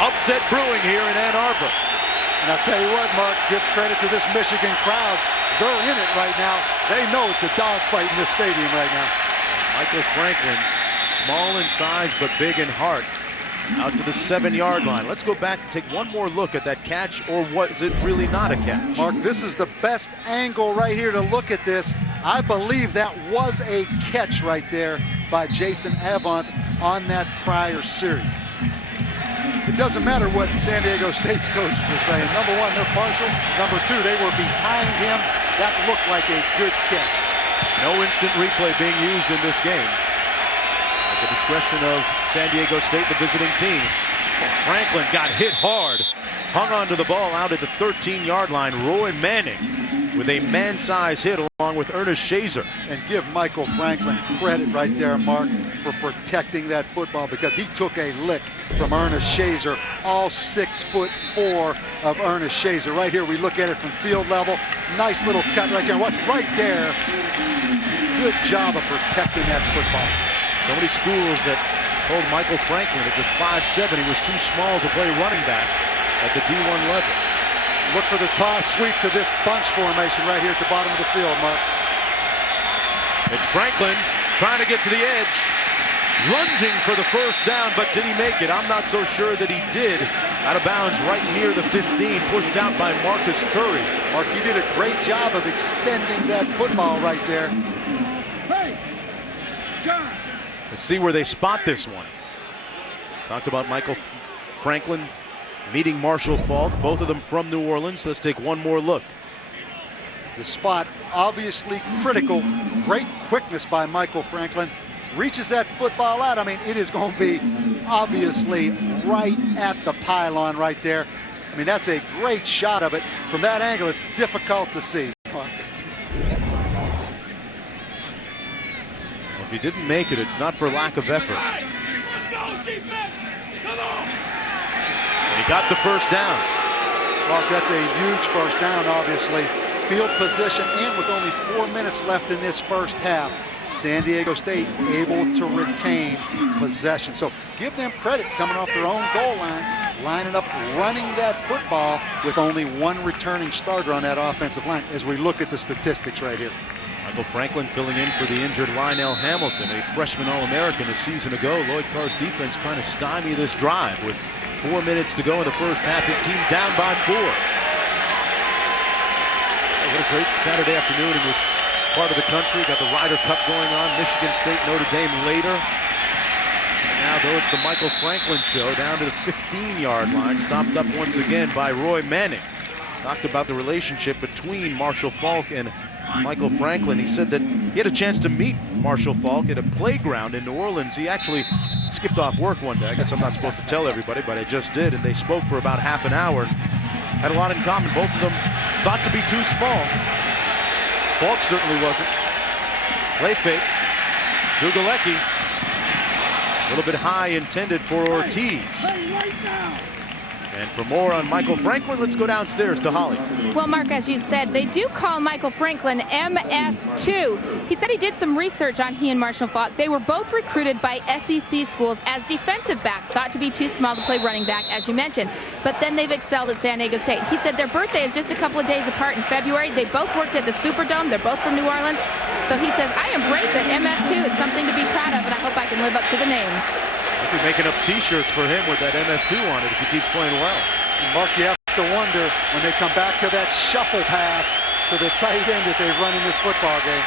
Upset brewing here in Ann Arbor. And I'll tell you what, Mark, give credit to this Michigan crowd. They're in it right now. They know it's a dogfight in this stadium right now. Michael Franklin, small in size but big in heart, out to the 7-yard line. Let's go back and take one more look at that catch, or was it really not a catch? Mark, this is the best angle right here to look at this. I believe that was a catch right there by Jason Avant on that prior series. It doesn't matter what San Diego State's coaches are saying. Number 1, they're partial. Number 2, they were behind him. That looked like a good catch. No instant replay being used in this game. At the discretion of San Diego State, the visiting team. Franklin got hit hard. Hung onto the ball out at the 13-yard line. Roy Manning with a man-size hit along with Ernest Shazer. And give Michael Franklin credit right there, Mark, for protecting that football, because he took a lick from Ernest Shazer, all 6'4" of Ernest Shazer. Right here, we look at it from field level. Nice little cut right there. Watch right there. Good job of protecting that football. So many schools that told Michael Franklin at just 5'7", he was too small to play running back at the D1 level. Look for the toss sweep to this bunch formation right here at the bottom of the field, Mark. It's Franklin trying to get to the edge, lunging for the first down, but did he make it? I'm not so sure that he did. Out of bounds right near the 15, pushed out by Marcus Curry. Mark, you did a great job of extending that football right there. Hey, John. Let's see where they spot this one. Talked about Michael Franklin meeting Marshall Faulk, both of them from New Orleans. Let's take one more look. The spot obviously critical. Great quickness by Michael Franklin. Reaches that football out. I mean, it is going to be obviously right at the pylon right there. I mean, that's a great shot of it. From that angle, it's difficult to see. If he didn't make it, it's not for lack of effort. Let's go, defense! Come on! And he got the first down. Mark, that's a huge first down, obviously, field position, and with only 4 minutes left in this first half, San Diego State able to retain possession. So give them credit coming off their own goal line, lining up, running that football with only one returning starter on that offensive line as we look at the statistics right here. Michael Franklin filling in for the injured Lionel Hamilton, a freshman All-American a season ago. Lloyd Carr's defense trying to stymie this drive with 4 minutes to go in the first half. His team down by 4. Oh, what a great Saturday afternoon in this part of the country. Got the Ryder Cup going on. Michigan State, Notre Dame later. And now, though, it's the Michael Franklin show down to the 15-yard line. Stopped up once again by Roy Manning. Talked about the relationship between Marshall Faulk and Michael Franklin. He said that he had a chance to meet Marshall Faulk at a playground in New Orleans. He actually skipped off work one day. I guess I'm not supposed to tell everybody, but I just did. And they spoke for about half an hour. Had a lot in common. Both of them thought to be too small. Faulk certainly wasn't. Play fake. Dugalecki. A little bit high intended for Ortiz. And for more on Michael Franklin, let's go downstairs to Holly. Well, Mark, as you said, they do call Michael Franklin MF2. He said he did some research on he and Marshall Faulk. They were both recruited by SEC schools as defensive backs, thought to be too small to play running back, as you mentioned. But then they've excelled at San Diego State. He said their birthday is just a couple of days apart in February. They both worked at the Superdome. They're both from New Orleans. So he says, I embrace it. MF2, it's something to be proud of, and I hope I can live up to the name. We'll be making up T-shirts for him with that MF2 on it if he keeps playing well. And Mark, you have to wonder when they come back to that shuffle pass to the tight end that they've run in this football game.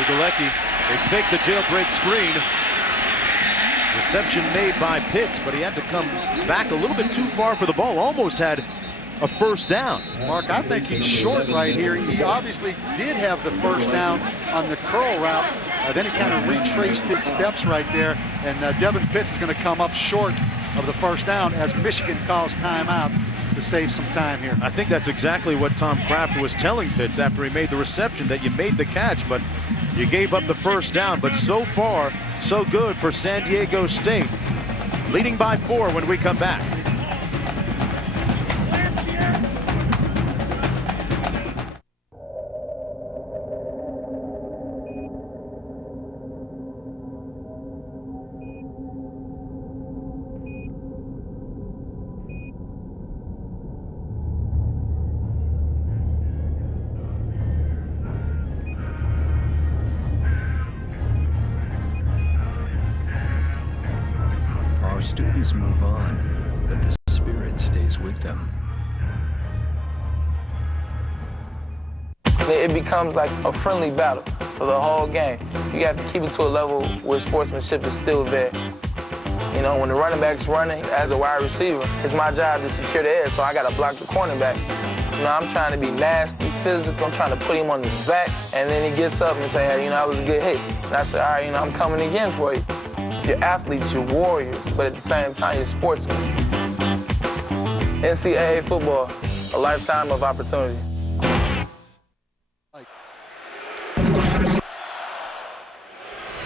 Dugalecki, they fake the jailbreak screen. Reception made by Pitts, but he had to come back a little bit too far for the ball. Almost had a first down. Mark, I think he's short right here. He obviously did have the first down on the curl route. Then he kind of retraced his steps right there. And Devin Pitts is going to come up short of the first down as Michigan calls timeout to save some time here. I think that's exactly what Tom Kraft was telling Pitts after he made the reception, that you made the catch, but you gave up the first down. But so far, so good for San Diego State. Leading by 4 when we come back. Our students move on, but the spirit stays with them. It becomes like a friendly battle for the whole game. You got to keep it to a level where sportsmanship is still there. You know, when the running back's running as a wide receiver, it's my job to secure the edge, so I got to block the cornerback. You know, I'm trying to be nasty, physical. I'm trying to put him on his back, and then he gets up and say, hey, you know, that was a good hit. And I say, all right, you know, I'm coming again for you. You're athletes, you're warriors, but at the same time, you're sportsmen. NCAA football, a lifetime of opportunity.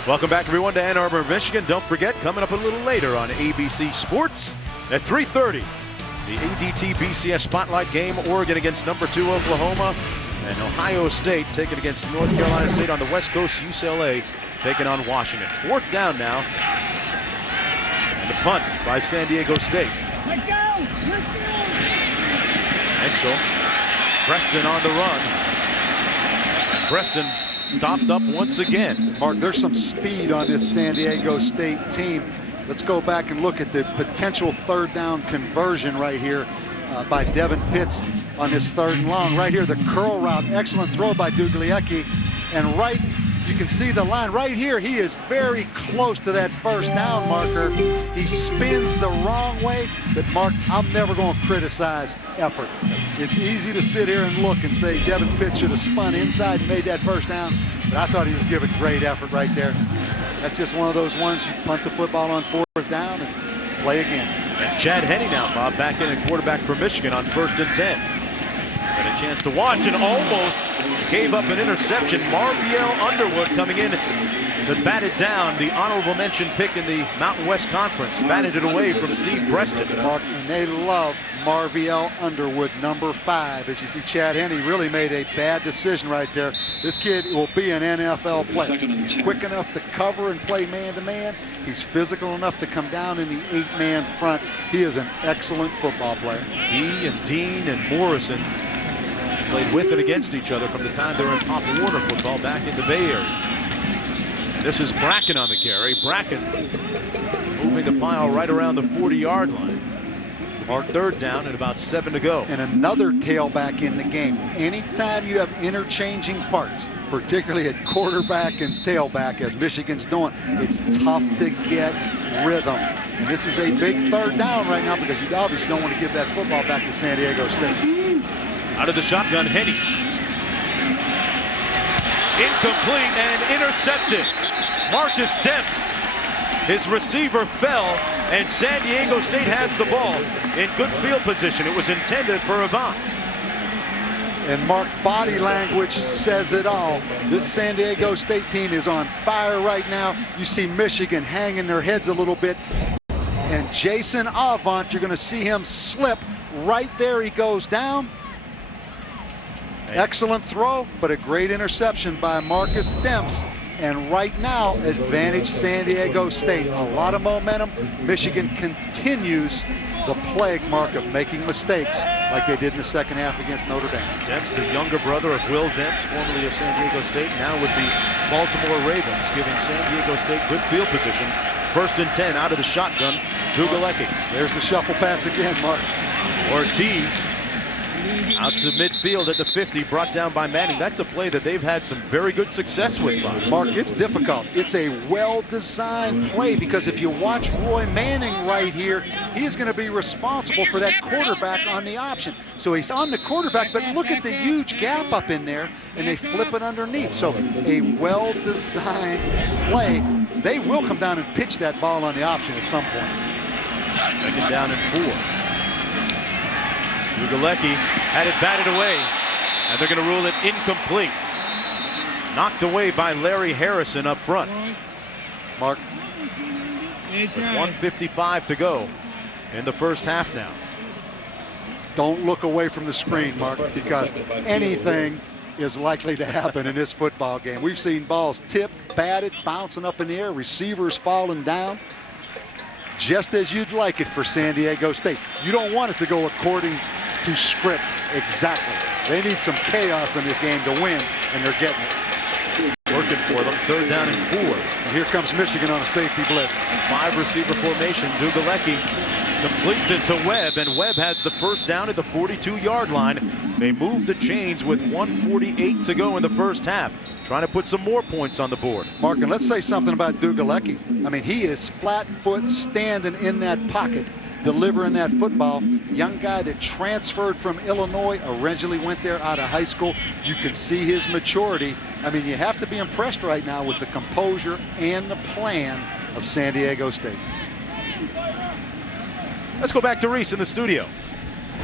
Welcome back, everyone, to Ann Arbor, Michigan. Don't forget, coming up a little later on ABC Sports at 3:30, the ADT BCS Spotlight game, Oregon against number 2 Oklahoma, and Ohio State taking against North Carolina State on the West Coast. UCLA taking on Washington. 4th down now. And the punt by San Diego State. Mitchell. Preston on the run. And Preston stopped up once again. Mark, there's some speed on this San Diego State team. Let's go back and look at the potential 3rd down conversion right here by Devin Pitts on his 3rd and long. Right here, the curl route, excellent throw by Dugalecki. And right, you can see the line right here. He is very close to that first down marker. He spins the wrong way, but Mark, I'm never going to criticize effort. It's easy to sit here and look and say Devin Pitts should have spun inside and made that first down, but I thought he was giving great effort right there. That's just one of those ones you punt the football on 4th down and play again. And Chad Henne now, Bob, back in at quarterback for Michigan on 1st and 10. Got a chance to watch and almost gave up an interception. Marviel Underwood coming in to bat it down. The honorable mention pick in the Mountain West Conference. Batted it away from Steve Preston. Mark, and they love Marviel Underwood, number 5. As you see, Chad Henne really made a bad decision right there. This kid will be an NFL player. He's quick enough to cover and play man-to-man. He's physical enough to come down in the 8-man front. He is an excellent football player. He and Dean and Morrison played with and against each other from the time they were in Pop Warner football back in the Bay Area. And this is Bracken on the carry. Bracken moving the pile right around the 40-yard line. Our 3rd down and about 7 to go. And another tailback in the game. Anytime you have interchanging parts, particularly at quarterback and tailback, as Michigan's doing, it's tough to get rhythm. And this is a big 3rd down right now because you obviously don't want to give that football back to San Diego State. Out of the shotgun, Henne. Incomplete and intercepted. Marcus Demps. His receiver fell, and San Diego State has the ball in good field position. It was intended for Avant. And Mark, body language says it all. This San Diego State team is on fire right now. You see Michigan hanging their heads a little bit. And Jason Avant, you're going to see him slip. Right there he goes down. Excellent throw, but a great interception by Marcus Demps. And right now, advantage San Diego State. A lot of momentum. Michigan continues the plague, Mark, of making mistakes like they did in the second half against Notre Dame. Demps, the younger brother of Will Demps, formerly of San Diego State, now with the Baltimore Ravens, giving San Diego State good field position. 1st and 10 out of the shotgun. Dugalecki. There's the shuffle pass again, Mark. Ortiz out to midfield at the 50, brought down by Manning. That's a play that they've had some very good success with. Mark, it's difficult. It's a well-designed play because if you watch Roy Manning right here, he's going to be responsible for that quarterback on the option. So he's on the quarterback, but look at the huge gap up in there, and they flip it underneath. So a well-designed play. They will come down and pitch that ball on the option at some point. 2nd down and 4. Dugalecki had it batted away, and they're going to rule it incomplete. Knocked away by Larry Harrison up front. Mark. With 1:55 to go in the 1st half now. Don't look away from the screen, Mark, because anything is likely to happen in this football game. We've seen balls tipped, batted, bouncing up in the air, receivers falling down. Just as you'd like it for San Diego State. You don't want it to go according to script exactly. They need some chaos in this game to win, and they're getting it. Working for them. 3rd down and 4. And here comes Michigan on a safety blitz. 5 receiver formation. Dugalecki completes it to Webb, and Webb has the 1st down at the 42-yard line. They move the chains with 1:48 to go in the 1st half, trying to put some more points on the board. Mark, and let's say something about Dugalecki. I mean, he is flat foot standing in that pocket, delivering that football. Young guy that transferred from Illinois, originally went there out of high school. You can see his maturity. I mean, you have to be impressed right now with the composure and the plan of San Diego State. Let's go back to Reese in the studio.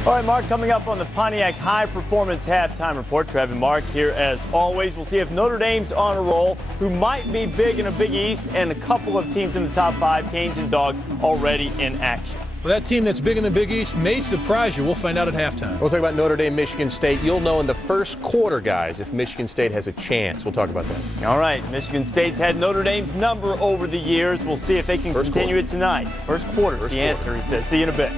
All right, Mark, coming up on the Pontiac High Performance Halftime Report. Trev and Mark here as always. We'll see if Notre Dame's on a roll, who might be big in a Big East, and a couple of teams in the top 5, Canes and Dogs, already in action. Well, that team that's big in the Big East may surprise you. We'll find out at halftime. We'll talk about Notre Dame, Michigan State. You'll know in the 1st quarter, guys, if Michigan State has a chance. We'll talk about that. All right, Michigan State's had Notre Dame's number over the years. We'll see if they can continue it tonight. 1st quarter's the answer, he says. See you in a bit.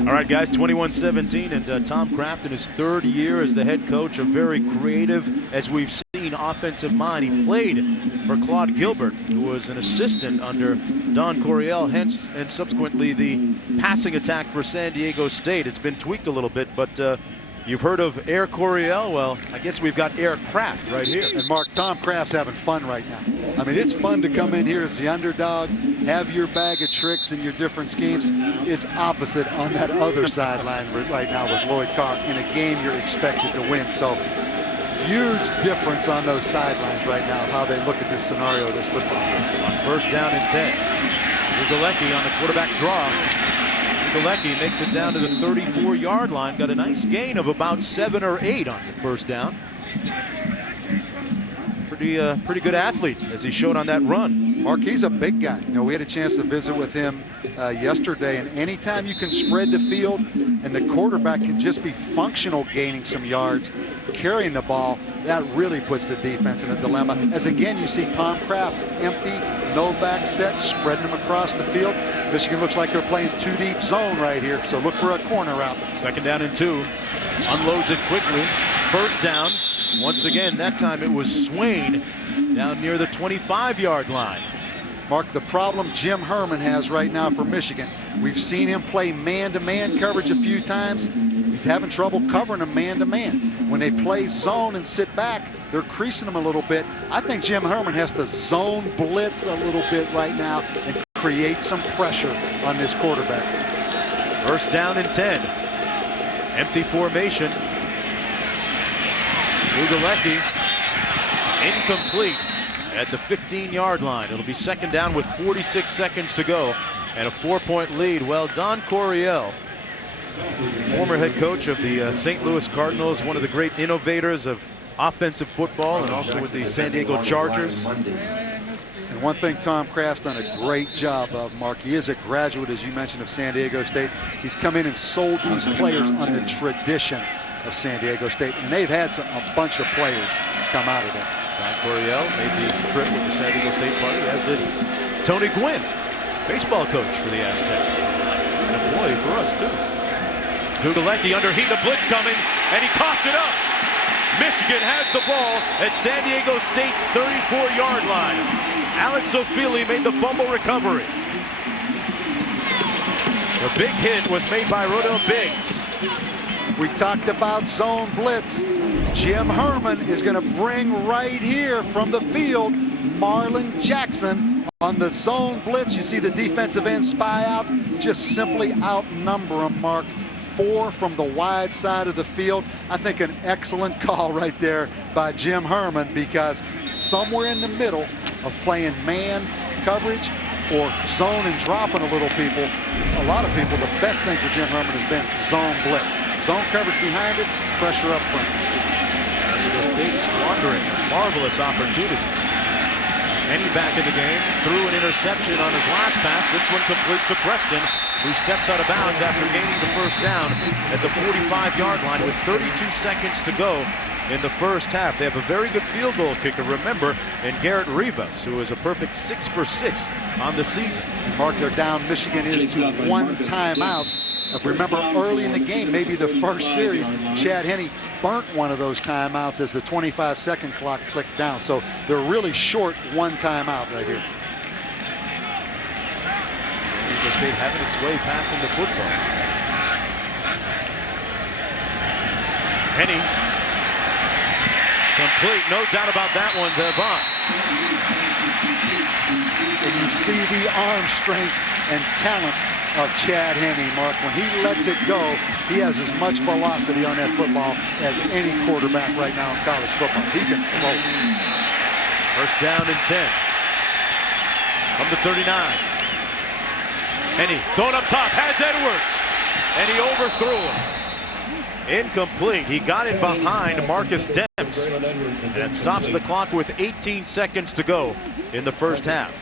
All right, guys, 21-17, and Tom Kraft in his 3rd year as the head coach, a very creative, as we've seen, offensive mind. He played for Claude Gilbert, who was an assistant under Don Coryell, hence and subsequently the passing attack for San Diego State. It's been tweaked a little bit, but you've heard of Air Coryell. Well, I guess we've got Air Kraft right here. And Mark, Tom Kraft's having fun right now. I mean, it's fun to come in here as the underdog, have your bag of tricks and your different schemes. It's opposite on that other sideline right now with Lloyd Carr in a game you're expected to win. So huge difference on those sidelines right now, how they look at this scenario, this football game. On 1st down and 10. Dugalecki on the quarterback draw. Dugalecki makes it down to the 34-yard line. Got a nice gain of about 7 or 8 on the 1st down. pretty good athlete, as he showed on that run. Mark, he's a big guy. You know, we had a chance to visit with him yesterday, and anytime you can spread the field and the quarterback can just be functional, gaining some yards, carrying the ball, that really puts the defense in a dilemma. As again, you see Tom Kraft empty, no back set, spreading them across the field. Michigan looks like they're playing two deep zone right here, so look for a corner route. 2nd down and 2. Unloads it quickly. 1st down. Once again, that time it was Swain down near the 25-yard line. Mark, the problem Jim Herman has right now for Michigan, we've seen him play man-to-man coverage a few times. He's having trouble covering them man-to-man. When they play zone and sit back, they're creasing them a little bit. I think Jim Herman has to zone blitz a little bit right now and create some pressure on this quarterback. 1st down and 10. Empty formation. Ugalecki incomplete at the 15-yard line. It'll be 2nd down with 46 seconds to go and a 4-point lead. Well, Don Coryell, former head coach of the St. Louis Cardinals, one of the great innovators of offensive football, and also with the San Diego Chargers. And one thing Tom Kraft's done a great job of, Mark, he is a graduate, as you mentioned, of San Diego State. He's come in and sold these players on the tradition of San Diego State, and they've had a bunch of players come out of there. Don Coryell made the trip with the San Diego State party, as did Tony Gwynn, baseball coach for the Aztecs. An employee for us, too. Ugalecki under heat, a blitz coming, and he coughed it up. Michigan has the ball at San Diego State's 34-yard line. Alex O'Feely made the fumble recovery. The big hit was made by Rodell Biggs. We talked about zone blitz. Jim Herman is going to bring right here from the field Marlon Jackson on the zone blitz. You see the defensive end spy out, just simply outnumber him, Mark. 4 from the wide side of the field. I think an excellent call right there by Jim Herman, because somewhere in the middle of playing man coverage or zone and dropping a lot of people, the best thing for Jim Herman has been zone blitz. Zone coverage behind it, pressure up front. The State squandering a marvelous opportunity. Henny back in the game, threw an interception on his last pass. This one complete to Preston, who steps out of bounds after gaining the 1st down at the 45-yard line with 32 seconds to go in the 1st half. They have a very good field goal kicker, remember, in Garrett Rivas, who is a perfect 6 for 6 on the season. Mark, they're down. Michigan is to 1 timeout. If you remember early in the game, maybe the first series, Chad Henne burnt one of those timeouts as the 25-second clock clicked down. So they're really short 1 timeout right here. San Diego State having its way passing the football. Henne complete, no doubt about that one to Avant. And you see the arm strength and talent of Chad Henne, Mark. When he lets it go, he has as much velocity on that football as any quarterback right now in college football. He can throw. 1st down and 10 from the 39. Henne going up top, has Edwards, and he overthrew him. Incomplete. He got it behind Marcus Demps, and it stops the clock with 18 seconds to go in the 1st half.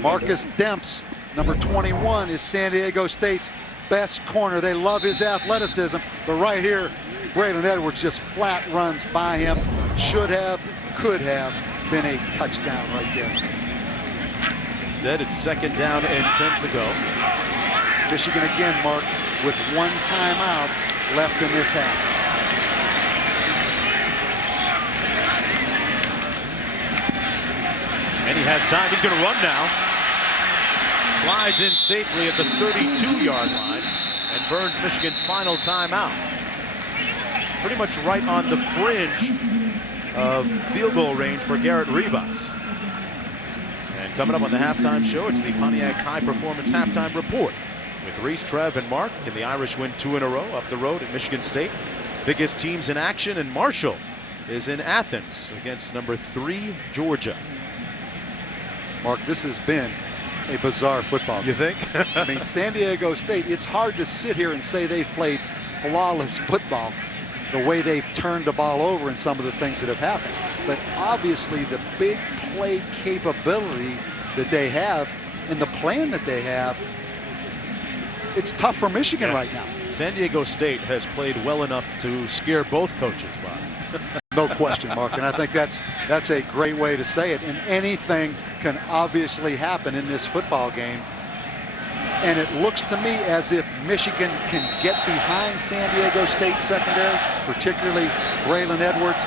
Marcus Demps, number 21, is San Diego State's best corner. They love his athleticism, but right here, Braylon Edwards just flat runs by him. Should have, could have been a touchdown right there. Instead, it's 2nd down and 10 to go. Michigan again, Mark, with 1 timeout left in this half. And he has time. He's going to run now. Slides in safely at the 32-yard line and burns Michigan's final timeout. Pretty much right on the fringe of field goal range for Garrett Rivas. And coming up on the halftime show, it's the Pontiac High Performance Halftime Report with Reese, Trev, and Mark. Can the Irish win 2 in a row up the road at Michigan State? Biggest teams in action, and Marshall is in Athens against number 3 Georgia. Mark, this has been a bizarre football game. You think? I mean, San Diego State, it's hard to sit here and say they've played flawless football. the way they've turned the ball over and some of the things that have happened. But obviously the big play capability that they have and the plan that they have, it's tough for Michigan right now. San Diego State has played well enough to scare both coaches, Bob. No question, Mark, and I think that's a great way to say it. And anything can obviously happen in this football game. And it looks to me as if Michigan can get behind San Diego State secondary, particularly Braylon Edwards.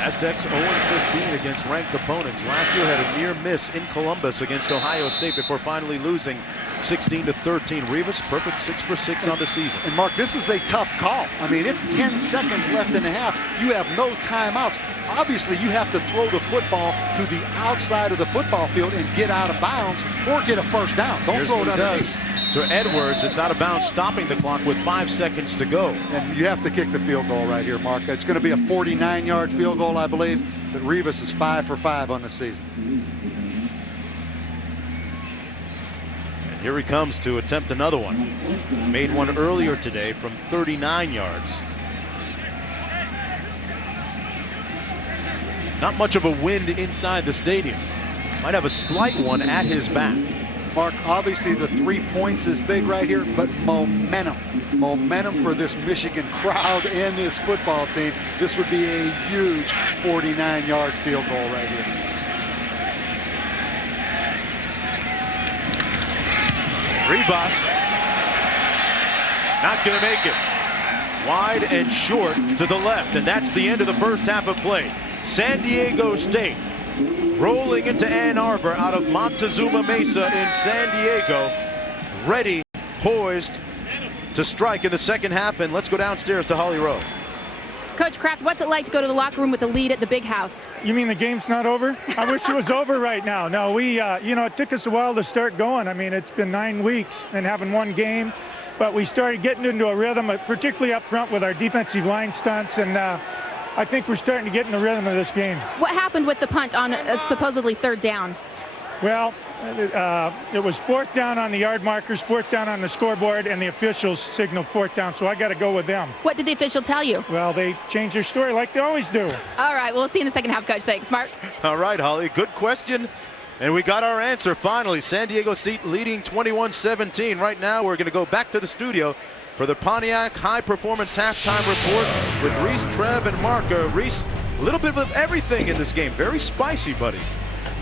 Aztecs 0-15 against ranked opponents. Last year had a near miss in Columbus against Ohio State before finally losing 16-13. Rivas, perfect 6 for 6 on the season. And Mark, this is a tough call. I mean, it's 10 seconds left in the half. You have no timeouts. Obviously, you have to throw the football to the outside of the football field and get out of bounds or get a first down. Don't throw it underneath. To Edwards, it's out of bounds, stopping the clock with 5 seconds to go. And you have to kick the field goal right here, Mark. It's going to be a 49-yard field goal, I believe. But Rivas is 5 for 5 on the season. And here he comes to attempt another one. Made one earlier today from 39 yards. Not much of a wind inside the stadium. Might have a slight one at his back. Mark, obviously the 3 points is big right here, but momentum. Momentum for this Michigan crowd and this football team. This would be a huge 49-yard field goal right here. Rivas not going to make it. Wide and short to the left, and that's the end of the first half of play. San Diego State rolling into Ann Arbor out of Montezuma Mesa in San Diego, ready, poised to strike in the second half. And let's go downstairs to Holly Rowe. Coach Kraft, what's it like to go to the locker room with a lead at the big house? You mean the game's not over? I wish it was over right now. No, we, it took us a while to start going. I mean, it's been 9 weeks and having one game, but we started getting into a rhythm, particularly up front with our defensive line stunts, and I think we're starting to get in the rhythm of this game. What happened with the punt on supposedly 3rd down? Well, it was 4th down on the yard markers, 4th down on the scoreboard, and the officials signaled 4th down, so I got to go with them. What did the official tell you? Well, they changed their story like they always do. All right, we'll see you in the second half, Coach. Thanks, Mark. All right, Holly, good question. And we got our answer finally. San Diego State leading 21-17. Right now, we're going to go back to the studio for the Pontiac High Performance Halftime Report with Reese, Trev, and Mark. Reese, a little bit of everything in this game. Very spicy, buddy.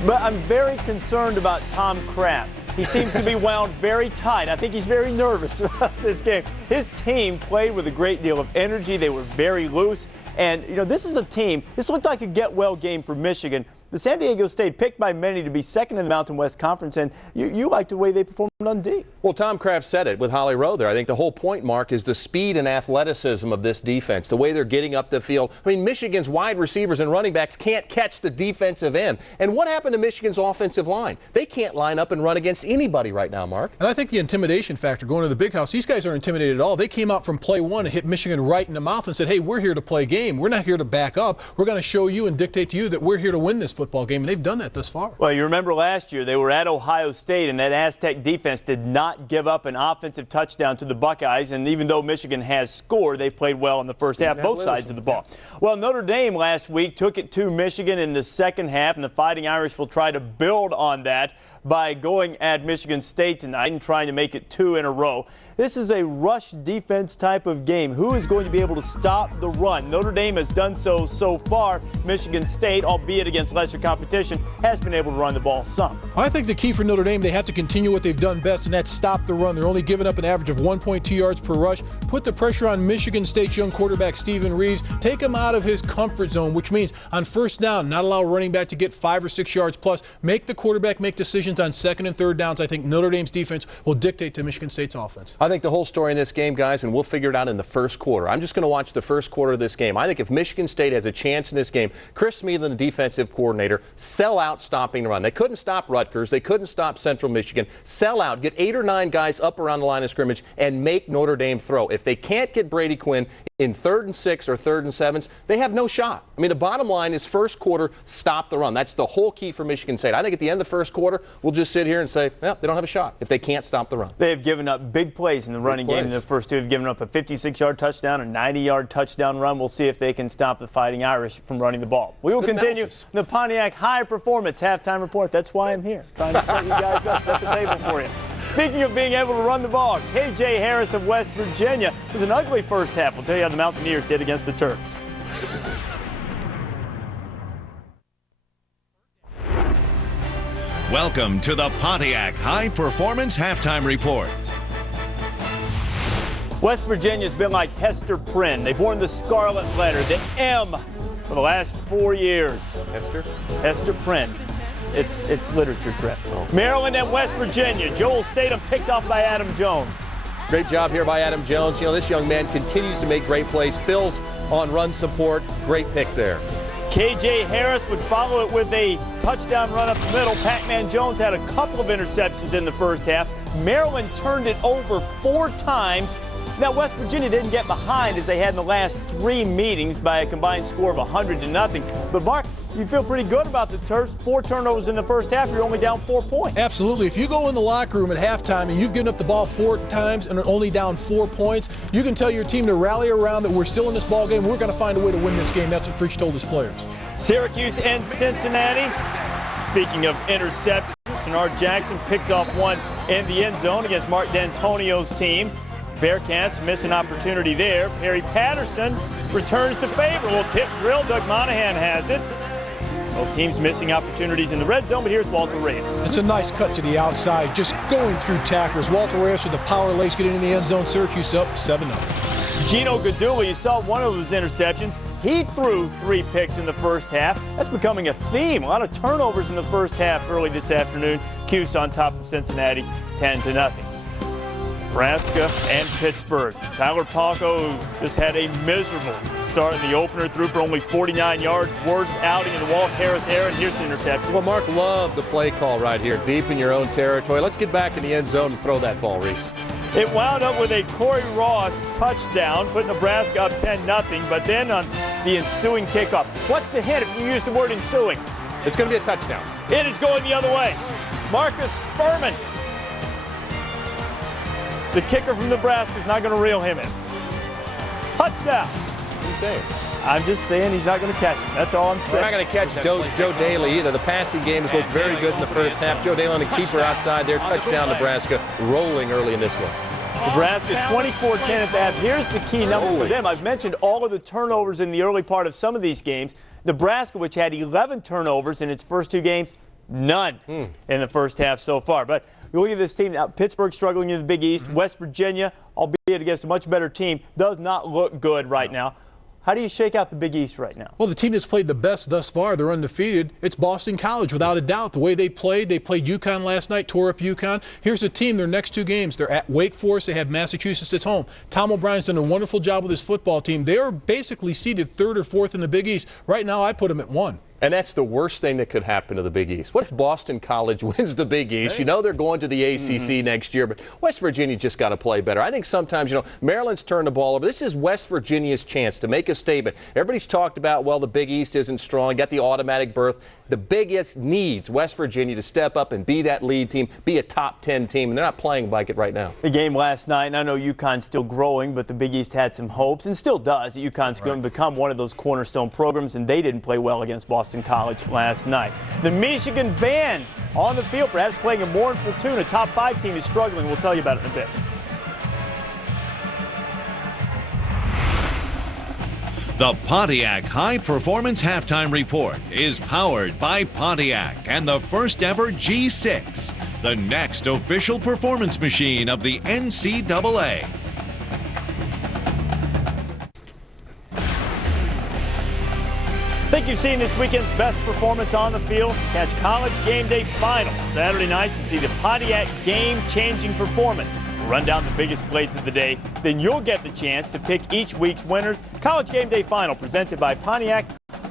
But I'm very concerned about Tom Kraft. He seems to be wound very tight. I think he's very nervous about this game. His team played with a great deal of energy. They were very loose. And, this is a team, this looked like a get-well game for Michigan. The San Diego State picked by many to be second in the Mountain West Conference, and you liked the way they performed on D. Well, Tom Kraft said it with Holly Rowe there. I think the whole point, Mark, is the speed and athleticism of this defense, the way they're getting up the field. I mean, Michigan's wide receivers and running backs can't catch the defensive end. And what happened to Michigan's offensive line? They can't line up and run against anybody right now, Mark. And I think the intimidation factor going to the big house, these guys aren't intimidated at all. They came out from play one and hit Michigan right in the mouth and said, hey, we're here to play game. We're not here to back up. We're going to show you and dictate to you that we're here to win this football game. And they've done that thus far. Well, you remember last year they were at Ohio State, and that Aztec defense did not give up an offensive touchdown to the Buckeyes. And even though Michigan has scored, they've played well in the first half, both sides of the ball. Well, Notre Dame last week took it to Michigan in the second half, and the Fighting Irish will try to build on that by going at Michigan State tonight and trying to make it 2 in a row. This is a rush defense type of game. Who is going to be able to stop the run? Notre Dame has done so far. Michigan State, albeit against lesser competition, has been able to run the ball some. I think the key for Notre Dame, they have to continue what they've done best, and that's stop the run. They're only giving up an average of 1.2 yards per rush. Put the pressure on Michigan State's young quarterback, Stephen Reeves. Take him out of his comfort zone, which means on first down, not allow a running back to get 5 or 6 yards plus. Make the quarterback make decisions on second and third downs. I think Notre Dame's defense will dictate to Michigan State's offense. I think the whole story in this game, guys, and we'll figure it out in the first quarter. I'm just going to watch the first quarter of this game. I think if Michigan State has a chance in this game, Chris Smeaton, the defensive coordinator, sell out stopping the run. They couldn't stop Rutgers. They couldn't stop Central Michigan. Sell out. Get 8 or 9 guys up around the line of scrimmage and make Notre Dame throw. If they can't get Brady Quinn in 3rd and 6 or 3rd and 7s, they have no shot. I mean, the bottom line is first quarter, stop the run. That's the whole key for Michigan State. I think at the end of the first quarter, we'll we'll just sit here and say, well, they don't have a shot if they can't stop the run. They have given up big plays in the running game in the first two. Have given up a 56-yard touchdown, a 90-yard touchdown run. We'll see if they can stop the Fighting Irish from running the ball. We will continue the Pontiac High Performance Halftime Report. That's why I'm here, trying to set you guys up, set the table for you. Speaking of being able to run the ball, K.J. Harris of West Virginia. It was an ugly first half. We'll tell you how the Mountaineers did against the Terps. Welcome to the Pontiac High Performance Halftime Report. West Virginia's been like Hester Prynne. They've worn the scarlet letter, the M, for the last 4 years. Hester Prynne. It's literature trip. Maryland and West Virginia. Joel Statham picked off by Adam Jones. Great job here by Adam Jones. You know, this young man continues to make great plays. Fills on run support. Great pick there. K.J. Harris would follow it with a touchdown run up the middle. Pac-Man Jones had a couple of interceptions in the first half. Maryland turned it over 4 times. Now, West Virginia didn't get behind as they had in the last 3 meetings by a combined score of 100-0. But, Mark, you feel pretty good about the Terps. 4 turnovers in the first half. You're only down 4 points. Absolutely. If you go in the locker room at halftime and you've given up the ball 4 times and are only down 4 points, you can tell your team to rally around that we're still in this ball game. We're going to find a way to win this game. That's what Fritsch told his players. Syracuse and Cincinnati. Speaking of interceptions, Denard Jackson picks off one in the end zone against Mark D'Antonio's team. Bearcats miss an opportunity there. Perry Patterson returns to favor. Little tip drill. Doug Monahan has it. Both teams missing opportunities in the red zone, but here's Walter Reyes. It's a nice cut to the outside, just going through tacklers. Walter Reyes with the power lace getting in the end zone. Syracuse up 7-0. Gino Gadula, you saw one of those interceptions. He threw 3 picks in the first half. That's becoming a theme. A lot of turnovers in the first half early this afternoon. Cuse on top of Cincinnati, 10-0. Nebraska and Pittsburgh. Tyler Palko just had a miserable start in the opener, threw for only 49 yards. Worst outing in the Walt Harris era, and here's the interception. Well, Mark loved the play call right here, deep in your own territory. Let's get back in the end zone and throw that ball, Reese. It wound up with a Corey Ross touchdown, put Nebraska up 10-0, but then on the ensuing kickoff. What's the hint if you use the word ensuing? It's going to be a touchdown. It is going the other way. Marcus Furman, the kicker from Nebraska, is not going to reel him in. Touchdown. What are you saying? I'm just saying he's not going to catch him. That's all I'm saying. We're not going to catch Joe Daly either. The passing game has looked very good in the first half. Joe Daly on the keeper outside there. Touchdown Nebraska, rolling early in this one. Nebraska 24-10 at the half. Here's the key number for them. I've mentioned all of the turnovers in the early part of some of these games. Nebraska, which had 11 turnovers in its first 2 games, none in the first half so far. But look at this team now. Pittsburgh struggling in the Big East. West Virginia, albeit against a much better team, does not look good right now. How do you shake out the Big East right now? Well, the team that's played the best thus far, they're undefeated. It's Boston College, without a doubt. The way they played UConn last night, tore up UConn. Here's the team, their next 2 games. They're at Wake Forest. They have Massachusetts at home. Tom O'Brien's done a wonderful job with his football team. They're basically seeded 3rd or 4th in the Big East. Right now, I put them at 1. And that's the worst thing that could happen to the Big East. What if Boston College wins the Big East? You know they're going to the ACC next year, but West Virginia just got to play better. I think sometimes, Maryland's turned the ball over. This is West Virginia's chance to make a statement. Everybody's talked about, well, the Big East isn't strong, got the automatic berth. The Big East needs West Virginia to step up and be that lead team, be a top 10 team, and they're not playing like it right now. The game last night, and I know UConn's still growing, but the Big East had some hopes, and still does. UConn's going to become one of those cornerstone programs, and they didn't play well against Boston College last night. The Michigan Band on the field, perhaps playing a mournful tune. A top 5 team is struggling. We'll tell you about it in a bit. The Pontiac High Performance Halftime Report is powered by Pontiac and the first ever G6, the next official performance machine of the NCAA. I think you've seen this weekend's best performance on the field. Catch College Game Day Final Saturday night to see the Pontiac game-changing performance. We'll run down the biggest plays of the day. Then you'll get the chance to pick each week's winners. College Game Day Final presented by Pontiac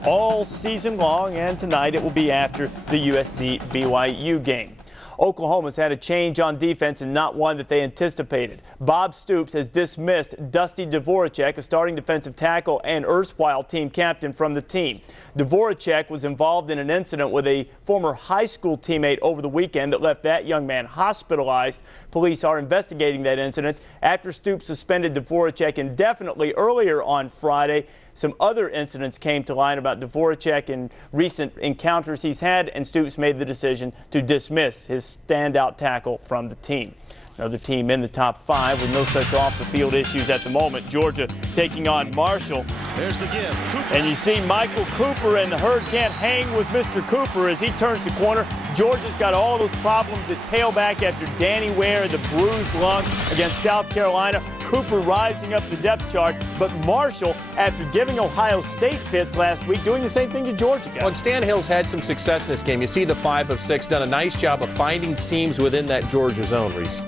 all season long, and tonight it will be after the USC-BYU game. Oklahoma's had a change on defense and not one that they anticipated. Bob Stoops has dismissed Dusty Dvoracek, a starting defensive tackle and erstwhile team captain, from the team. Dvoracek was involved in an incident with a former high school teammate over the weekend that left that young man hospitalized. Police are investigating that incident after Stoops suspended Dvoracek indefinitely earlier on Friday. Some other incidents came to light about Dvoracek and recent encounters he's had, and Stoops made the decision to dismiss his standout tackle from the team. Another team in the top 5 with no such off-the-field issues at the moment. Georgia taking on Marshall. There's the give. Cooper. And you see Michael Cooper, and the herd can't hang with Mr. Cooper as he turns the corner. Georgia's got all those problems at tailback after Danny Ware, the bruised lung against South Carolina. Cooper rising up the depth chart, but Marshall, after giving Ohio State fits last week, doing the same thing to Georgia guys. Well, Stan Hill's had some success in this game. You see the 5 of 6, done a nice job of finding seams within that Georgia zone, Reese.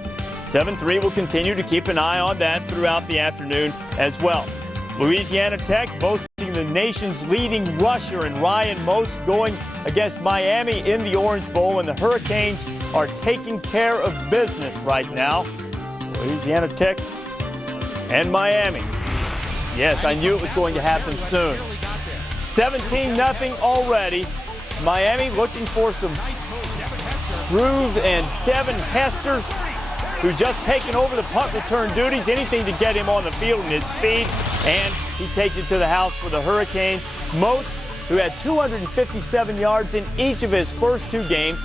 7-3 will continue to keep an eye on that throughout the afternoon as well. Louisiana Tech boasting the nation's leading rusher in Ryan Moats going against Miami in the Orange Bowl, and the Hurricanes are taking care of business right now. Louisiana Tech and Miami. Yes, I knew it was going to happen soon. 17-0 already. Miami looking for some groove, and Devin Hester, who's just taken over the punt return duties, anything to get him on the field in his speed, and he takes it to the house for the Hurricanes. Moats, who had 257 yards in each of his first 2 games,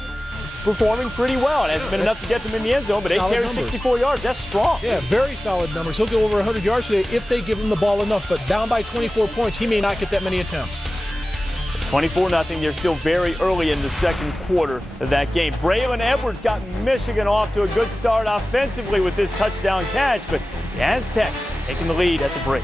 performing pretty well. It hasn't been enough to get them in the end zone, but they carry 64 yards. That's strong. Yeah, very solid numbers. He'll go over 100 yards today if they give him the ball enough, but down by 24 points, he may not get that many attempts. 24-0. They're still very early in the second quarter of that game. Braylon Edwards got Michigan off to a good start offensively with this touchdown catch, but the Aztecs taking the lead at the break.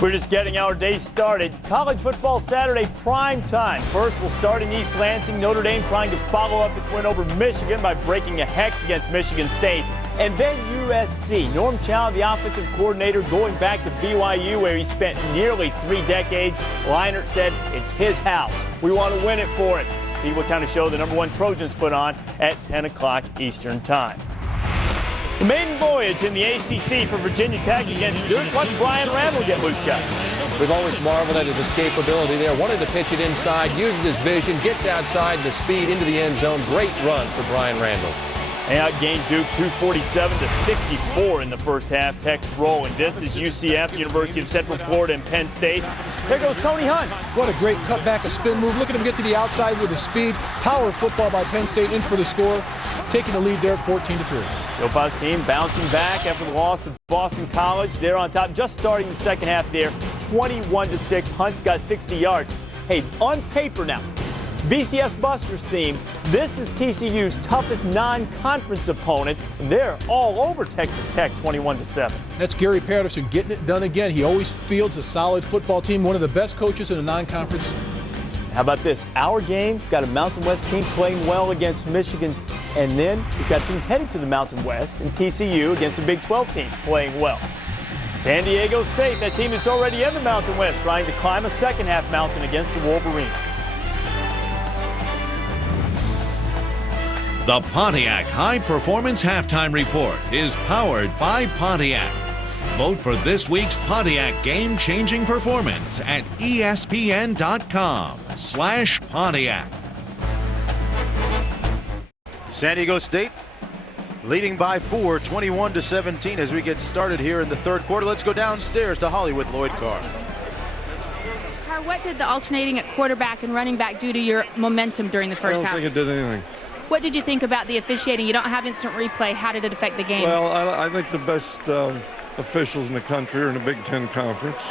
We're just getting our day started. College football Saturday prime time. First, we'll start in East Lansing. Notre Dame trying to follow up its win over Michigan by breaking a hex against Michigan State. And then USC. Norm Chow, the offensive coordinator, going back to BYU, where he spent nearly 3 decades. Leinart said it's his house. We want to win it for it. See what kind of show the #1 Trojans put on at 10 o'clock Eastern time. The maiden voyage in the ACC for Virginia Tech against Duke. Watch Brian Randall get loose, guys. We've always marveled at his escapability there. Wanted to pitch it inside, uses his vision, gets outside, the speed into the end zone. Great run for Brian Randall. They outgained Duke 247-64 in the first half. Tech's rolling. This is UCF, University of Central Florida, and Penn State. There goes Tony Hunt. What a great cutback, a spin move. Look at him get to the outside with his speed. Power football by Penn State in for the score. Taking the lead there at 14-3. Joe Pa's team bouncing back after the loss to Boston College. They're on top, just starting the second half there, 21-6. Hunt's got 60 yards. Hey, on paper now, BCS Buster's team, this is TCU's toughest non-conference opponent, and they're all over Texas Tech, 21-7. That's Gary Patterson getting it done again. He always fields a solid football team, one of the best coaches in a non-conference. How about this? Our game, got a Mountain West team playing well against Michigan, and then we've got a team headed to the Mountain West, and TCU against a Big 12 team playing well. San Diego State, that team that's already in the Mountain West, trying to climb a second half mountain against the Wolverines. The Pontiac High Performance Halftime Report is powered by Pontiac. Vote for this week's Pontiac game-changing performance at ESPN.com/Pontiac. San Diego State leading by 4, 21-17 as we get started here in the third quarter. Let's go downstairs to Holly with Lloyd Carr. Carr, what did the alternating at quarterback and running back do to your momentum during the first half? I don't think it did anything. What did you think about the officiating? You don't have instant replay. How did it affect the game? Well, I think the best officials in the country are in the Big Ten Conference.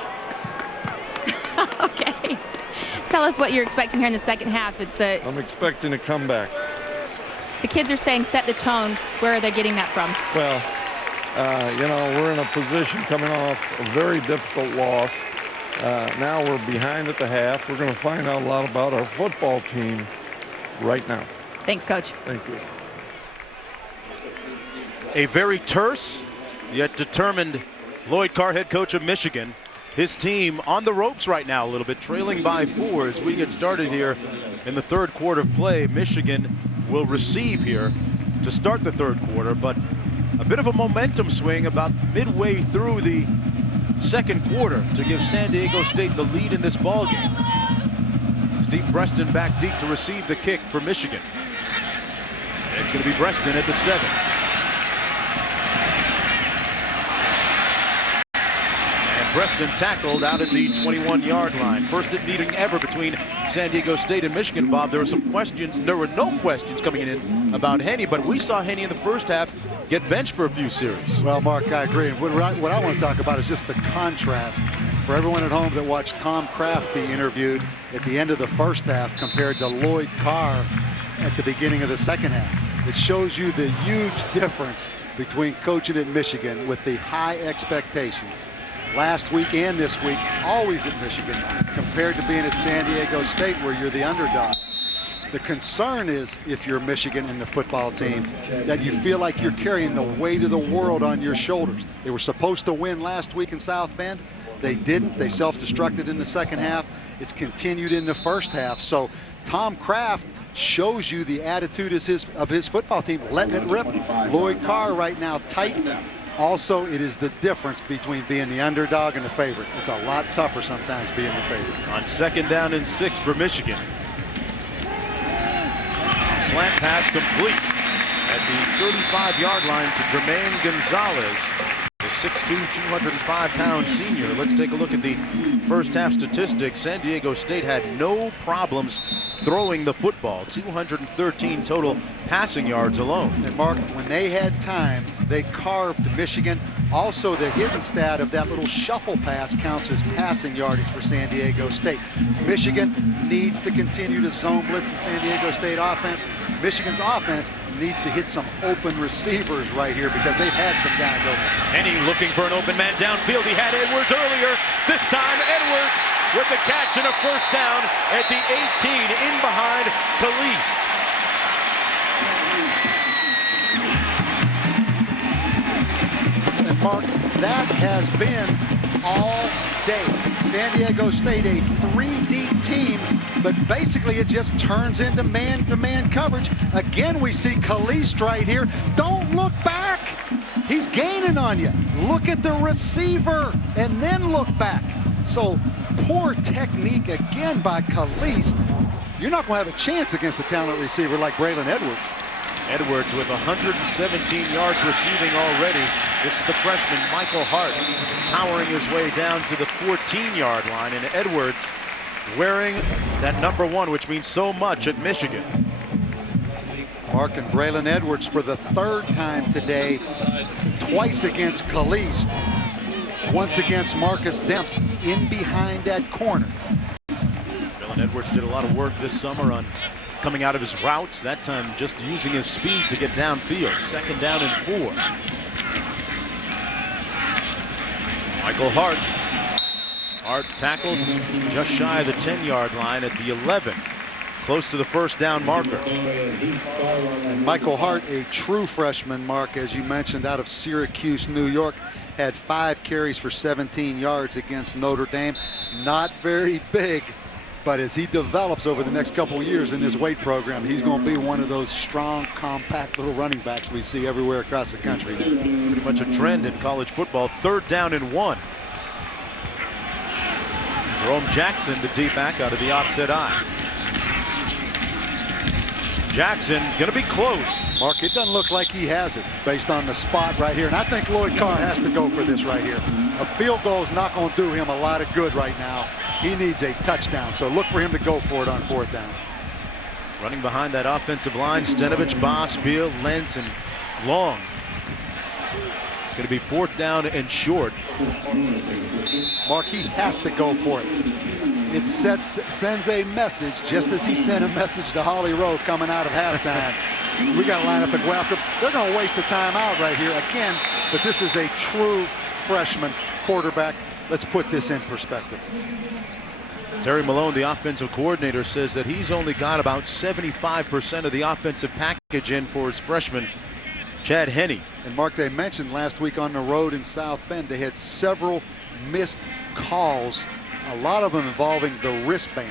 Okay. Tell us what you're expecting here in the second half. I'm expecting a comeback. The kids are saying set the tone. Where are they getting that from? Well, you know, we're in a position coming off a very difficult loss. Now we're behind at the half. We're going to find out a lot about our football team right now. Thanks, Coach. Thank you. A very terse yet determined Lloyd Carr, head coach of Michigan, his team on the ropes right now a little bit, trailing by 4 as we get started here in the third quarter of play. Michigan will receive here to start the third quarter, but a bit of a momentum swing about midway through the second quarter to give San Diego State the lead in this ball game. Steve Breaston back deep to receive the kick for Michigan. And it's going to be Breaston at the 7. Breaston tackled out at the 21-yard line. First meeting ever between San Diego State and Michigan, Bob. There were some questions. There were no questions coming in about Henne, but we saw Henne in the first half get benched for a few series. Well, Mark, I agree. What I want to talk about is just the contrast for everyone at home that watched Tom Kraft be interviewed at the end of the first half compared to Lloyd Carr at the beginning of the second half. It shows you the huge difference between coaching at Michigan with the high expectations last week and this week, always at Michigan, compared to being at San Diego State where you're the underdog. The concern is, if you're Michigan and the football team, that you feel like you're carrying the weight of the world on your shoulders. They were supposed to win last week in South Bend. They didn't. They self-destructed in the second half. It's continued in the first half. So Tom Kraft shows you the attitude of his football team, letting it rip. Lloyd Carr right now tight. Also, it is the difference between being the underdog and the favorite. It's a lot tougher sometimes being the favorite. On 2nd down and 6 for Michigan. Slant pass complete at the 35-yard line to Jermaine Gonzalez, the 6'2", 205-pound senior. Let's take a look at the first half statistics. San Diego State had no problems throwing the football, 213 total passing yards alone. And Mark, when they had time, they carved Michigan. Also, the hidden stat of that little shuffle pass counts as passing yardage for San Diego State. Michigan needs to continue to zone blitz the San Diego State offense. Michigan's offense needs to hit some open receivers right here because they've had some guys open. Henny looking for an open man downfield. He had Edwards earlier. This time Edwards with the catch and a first down at the 18 in behind Caliste. And Mark, that has been all day. San Diego State, a 3-deep team, but basically it just turns into man-to-man coverage. Again, we see Caliste right here. Don't look back. He's gaining on you. Look at the receiver and then look back. So poor technique again by Caliste. You're not going to have a chance against a talented receiver like Braylon Edwards. Edwards with 117 yards receiving already. This is the freshman Michael Hart powering his way down to the 14-yard line, and Edwards wearing that number 1, which means so much at Michigan. Mark, and Braylon Edwards for the 3rd time today, twice against Caliste, once against Marcus Demps in behind that corner. Braylon Edwards did a lot of work this summer on coming out of his routes, that time just using his speed to get downfield. 2nd down and 4. Michael Hart. Hart tackled just shy of the 10-yard line at the 11. Close to the first down marker. And Michael Hart, a true freshman, Mark, as you mentioned, out of Syracuse, New York, had 5 carries for 17 yards against Notre Dame. Not very big, but as he develops over the next couple of years in his weight program, he's going to be one of those strong, compact little running backs we see everywhere across the country. Pretty much a trend in college football. 3rd down and 1. Jerome Jackson, the deep back out of the offset eye. Jackson going to be close. Mark, it doesn't look like he has it based on the spot right here. And I think Lloyd Carr has to go for this right here. A field goal is not going to do him a lot of good right now. He needs a touchdown. So look for him to go for it on 4th down. Running behind that offensive line, Stenovich, Boss, Beal, Lentz, and Long. It's going to be 4th down and short. Mark, he has to go for it. It sends a message, just as he sent a message to Holly Rowe coming out of halftime. We got to line up and go after him. They're going to waste the timeout right here again, but this is a true freshman quarterback. Let's put this in perspective. Terry Malone, the offensive coordinator, says that he's only got about 75% of the offensive package in for his freshman, Chad Henne. And Mark, they mentioned last week on the road in South Bend, they had several missed calls, a lot of them involving the wristband,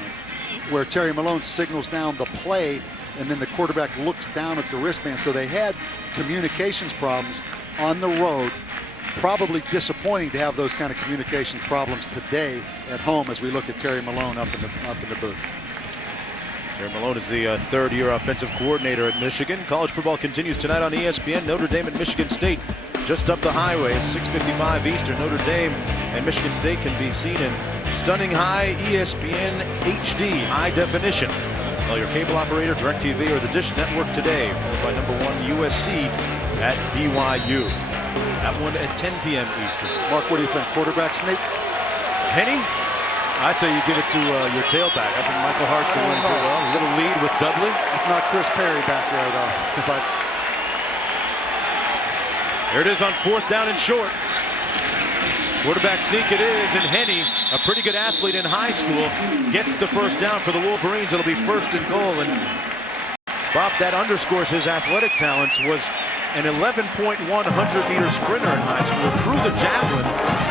where Terry Malone signals down the play and then the quarterback looks down at the wristband. So they had communications problems on the road. Probably disappointing to have those kind of communication problems today at home as we look at Terry Malone up in the booth. Terry Malone is the third-year offensive coordinator at Michigan. College football continues tonight on ESPN. Notre Dame and Michigan State just up the highway at 6:55 Eastern. Notre Dame and Michigan State can be seen in stunning high ESPN HD, high definition. Call your cable operator, DirecTV, or the Dish Network today, followed by #1 USC at BYU. That one at 10 p.m. Eastern. Mark, what do you think? Quarterback sneak? Henny? I say you give it to your tailback. I think Michael Hart's going to a little lead with Dudley. It's not Chris Perry back there, though. But here it is on 4th down and short. Quarterback sneak it is, and Henny, a pretty good athlete in high school, gets the first down for the Wolverines. It'll be 1st and goal. And Bob, that underscores his athletic talents. Was an 11.1 100-meter sprinter in high school, threw the javelin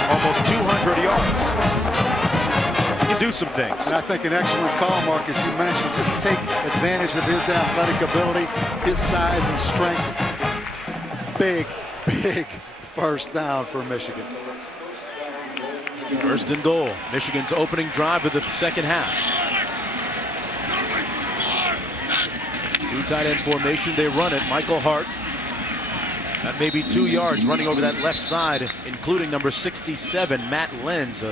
almost 200 yards. Do some things. And I think an excellent call, Mark, as you mentioned. Just take advantage of his athletic ability, his size and strength. Big first down for Michigan. 1st and goal. Michigan's opening drive of the second half. 2 tight end formation. They run it. Michael Hart. That may be 2 yards running over that left side, including number 67, Matt Lenz.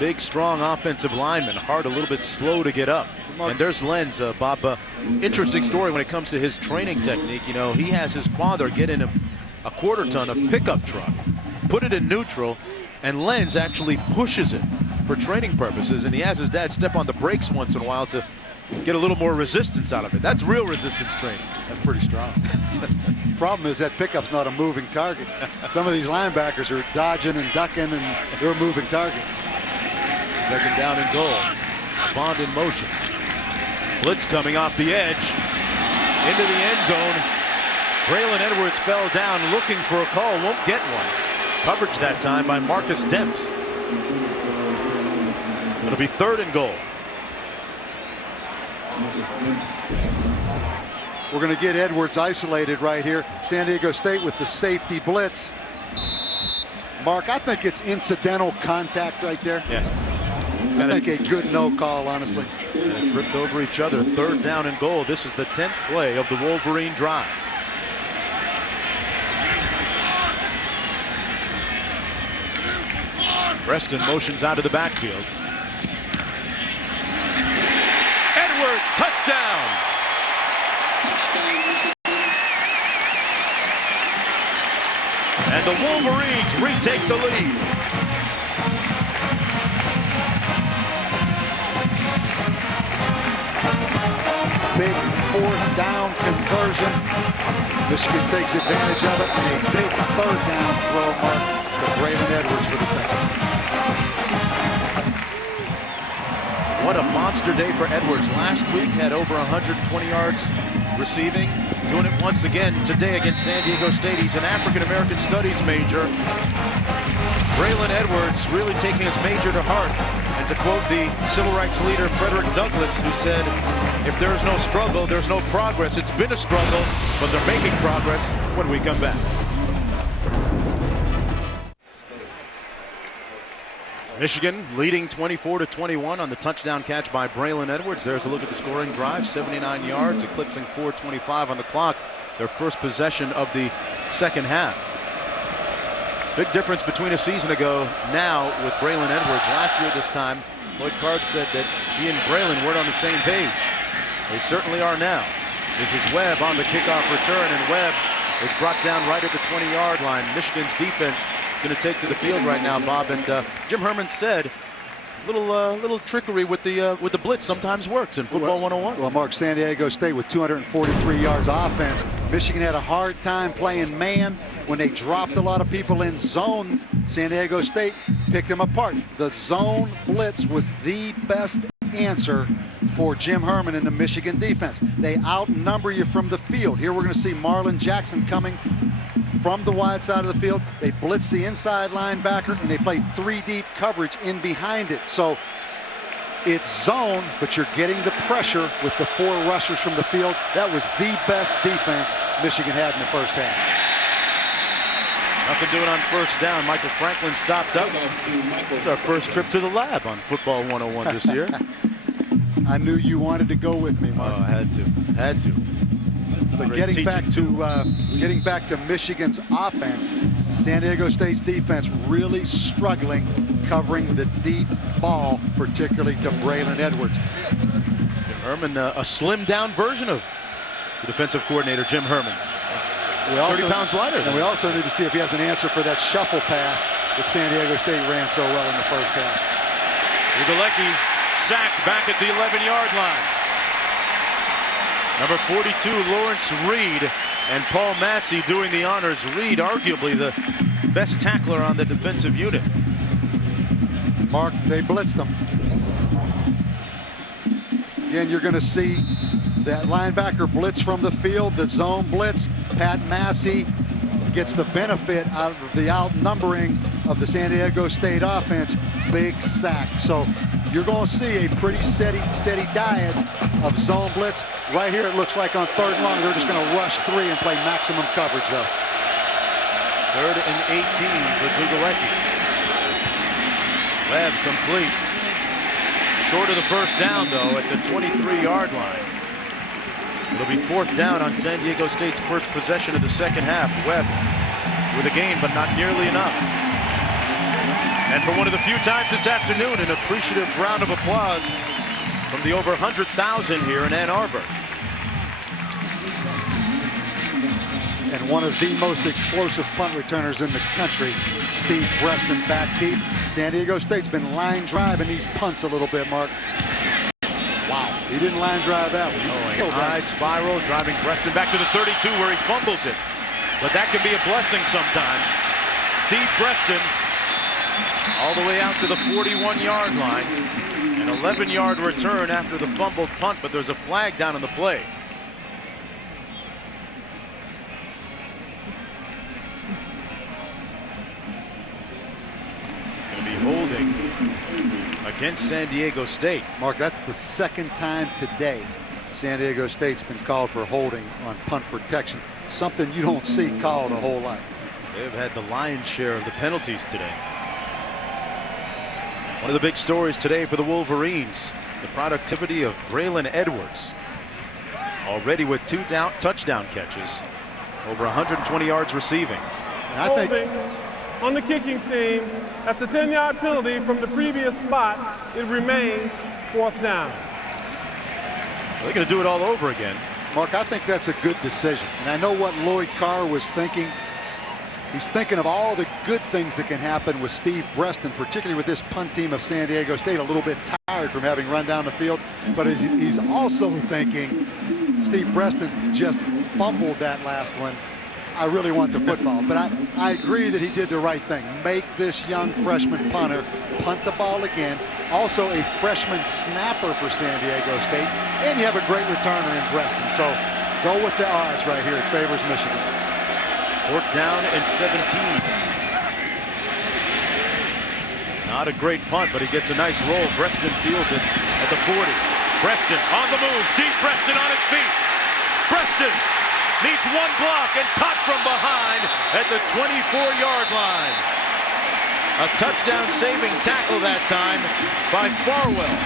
Big, strong offensive lineman. Hart a little bit slow to get up. And there's Lenz, Bob. Interesting story when it comes to his training technique. You know, he has his father get in a quarter-ton of pickup truck, put it in neutral, and Lenz actually pushes it for training purposes. And he has his dad step on the brakes once in a while to get a little more resistance out of it. That's real resistance training. That's pretty strong. Problem is that pickup's not a moving target. Some of these linebackers are dodging and ducking, and they're moving targets. 2nd down and goal. Bond in motion. Blitz coming off the edge. Into the end zone. Braylon Edwards fell down looking for a call. Won't get one. Coverage that time by Marcus Demps. It'll be 3rd and goal. We're going to get Edwards isolated right here. San Diego State with the safety blitz. Mark, I think it's incidental contact right there. Yeah. I think a good no call, honestly. They tripped over each other. 3rd down and goal. This is the 10th play of the Wolverine drive. Preston motions out of the backfield. Edwards, touchdown! And the Wolverines retake the lead. Big 4th down conversion. Michigan takes advantage of it, and a big 3rd down throw, Mark, to Braylon Edwards for the touchdown. What a monster day for Edwards. Last week had over 120 yards receiving. Doing it once again today against San Diego State. He's an African-American studies major. Braylon Edwards really taking his major to heart. And to quote the civil rights leader Frederick Douglass, who said, if there is no struggle, there's no progress. It's been a struggle, but they're making progress when we come back. Michigan leading 24-21 on the touchdown catch by Braylon Edwards. There's a look at the scoring drive, 79 yards, eclipsing 4:25 on the clock. Their first possession of the second half. Big difference between a season ago now with Braylon Edwards. Last year this time, Lloyd Card said that he and Braylon weren't on the same page. They certainly are now. This is Webb on the kickoff return, and Webb is brought down right at the 20-yard line. Michigan's defense going to take to the field right now, Bob. And Jim Herman said, little trickery with the blitz sometimes works in football 101. Well, Mark, San Diego State with 243 yards offense. Michigan had a hard time playing man. When they dropped a lot of people in zone, San Diego State picked them apart. The zone blitz was the best answer for Jim Herman in the Michigan defense. They outnumber you from the field. Here we're going to see Marlon Jackson coming from the wide side of the field. They blitz the inside linebacker, and they play 3 deep coverage in behind it. So it's zone, but you're getting the pressure with the 4 rushers from the field. That was the best defense Michigan had in the first half. Nothing doing on first down. Michael Franklin stopped up. It's our first trip to the lab on Football 101 this year. I knew you wanted to go with me, Mark. Oh, I had to. But getting back to Michigan's offense, San Diego State's defense really struggling covering the deep ball, particularly to Braylon Edwards. Jim Herman, a slimmed down version of the defensive coordinator, Jim Herman. 30 pounds lighter. And we also need to see if he has an answer for that shuffle pass that San Diego State ran so well in the first half. Ugalecki sacked back at the 11-yard line. Number 42, Lawrence Reed, and Paul Massey doing the honors. Reed, arguably the best tackler on the defensive unit. Mark, they blitzed them. Again, you're going to see that linebacker blitz from the field, the zone blitz. Pat Massey gets the benefit out of the outnumbering of the San Diego State offense. Big sack. So you're going to see a pretty steady diet of zone blitz. Right here, it looks like on 3rd and long, they're just going to rush 3 and play maximum coverage, though. 3rd and 18 for Ugalecki. Webb complete. Short of the first down, though, at the 23-yard line. It'll be 4th down on San Diego State's first possession of the second half. Webb with a gain, but not nearly enough. And for one of the few times this afternoon, an appreciative round of applause from the over 100,000 here in Ann Arbor. And one of the most explosive punt returners in the country, Steve Breston, back deep. San Diego State's been line driving these punts a little bit, Mark. Wow, he didn't line drive that one. Oh, high spiral, driving Breston back to the 32 where he fumbles it. But that can be a blessing sometimes. Steve Breston all the way out to the 41-yard line. An 11-yard return after the fumbled punt, but there's a flag down on the play. Going to be holding against San Diego State. Mark, that's the 2nd time today San Diego State's been called for holding on punt protection. Something you don't see called a whole lot. They've had the lion's share of the penalties today. One of the big stories today for the Wolverines, the productivity of Braylon Edwards. Already with 2 touchdown catches, over 120 yards receiving. And I think on the kicking team, that's a 10-yard penalty from the previous spot. It remains 4th down. They're going to do it all over again. Mark, I think that's a good decision. And I know what Lloyd Carr was thinking. He's thinking of all the good things that can happen with Steve Breston, particularly with this punt team of San Diego State, a little bit tired from having run down the field. But he's also thinking Steve Breston just fumbled that last one. I really want the football. But I agree that he did the right thing. Make this young freshman punter punt the ball again. Also a freshman snapper for San Diego State. And you have a great returner in Breston. So go with the odds right here. It favors Michigan. 4th down and 17. Not a great punt, but he gets a nice roll. Breston feels it at the 40. Breston on the move. Steve Breston on his feet. Breston needs 1 block and caught from behind at the 24-yard line. A touchdown saving tackle that time by Farwell.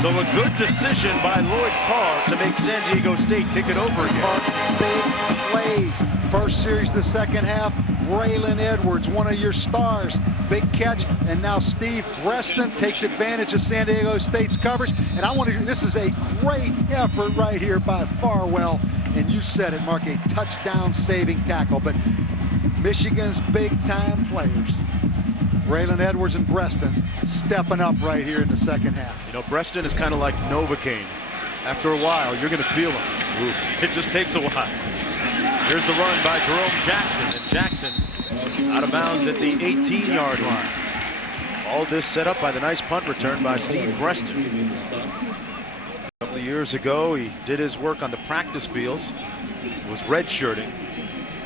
So a good decision by Lloyd Carr to make San Diego State kick it over again. Big plays. First series of the second half, Braylon Edwards, one of your stars. Big catch, and now Steve Breston takes advantage of San Diego State's coverage. And I want to, this is a great effort right here by Farwell. And you said it, Mark, a touchdown saving tackle. But Michigan's big-time players, Braylon Edwards and Breston, stepping up right here in the second half. You know, Breston is kind of like Novocaine. After a while, you're going to feel him. Ooh. It just takes a while. Here's the run by Jerome Jackson, and Jackson out of bounds at the 18-yard line. All this set up by the nice punt return by Steve Breston. A couple of years ago, he did his work on the practice fields, was redshirting.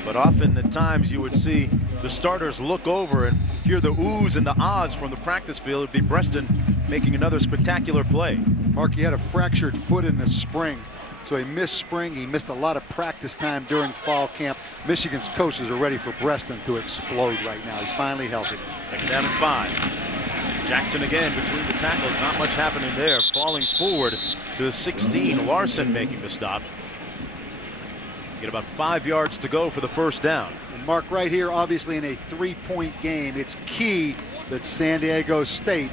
But often at times you would see the starters look over and hear the oohs and the ahs from the practice field. It would be Breston making another spectacular play. Mark, he had a fractured foot in the spring, so he missed spring. He missed a lot of practice time during fall camp. Michigan's coaches are ready for Breston to explode right now. He's finally healthy. 2nd down and 5. Jackson again between the tackles. Not much happening there. Falling forward to the 16. Larson making the stop. Get about 5 yards to go for the 1st down. And Mark, right here, obviously in a 3-point game, it's key that San Diego State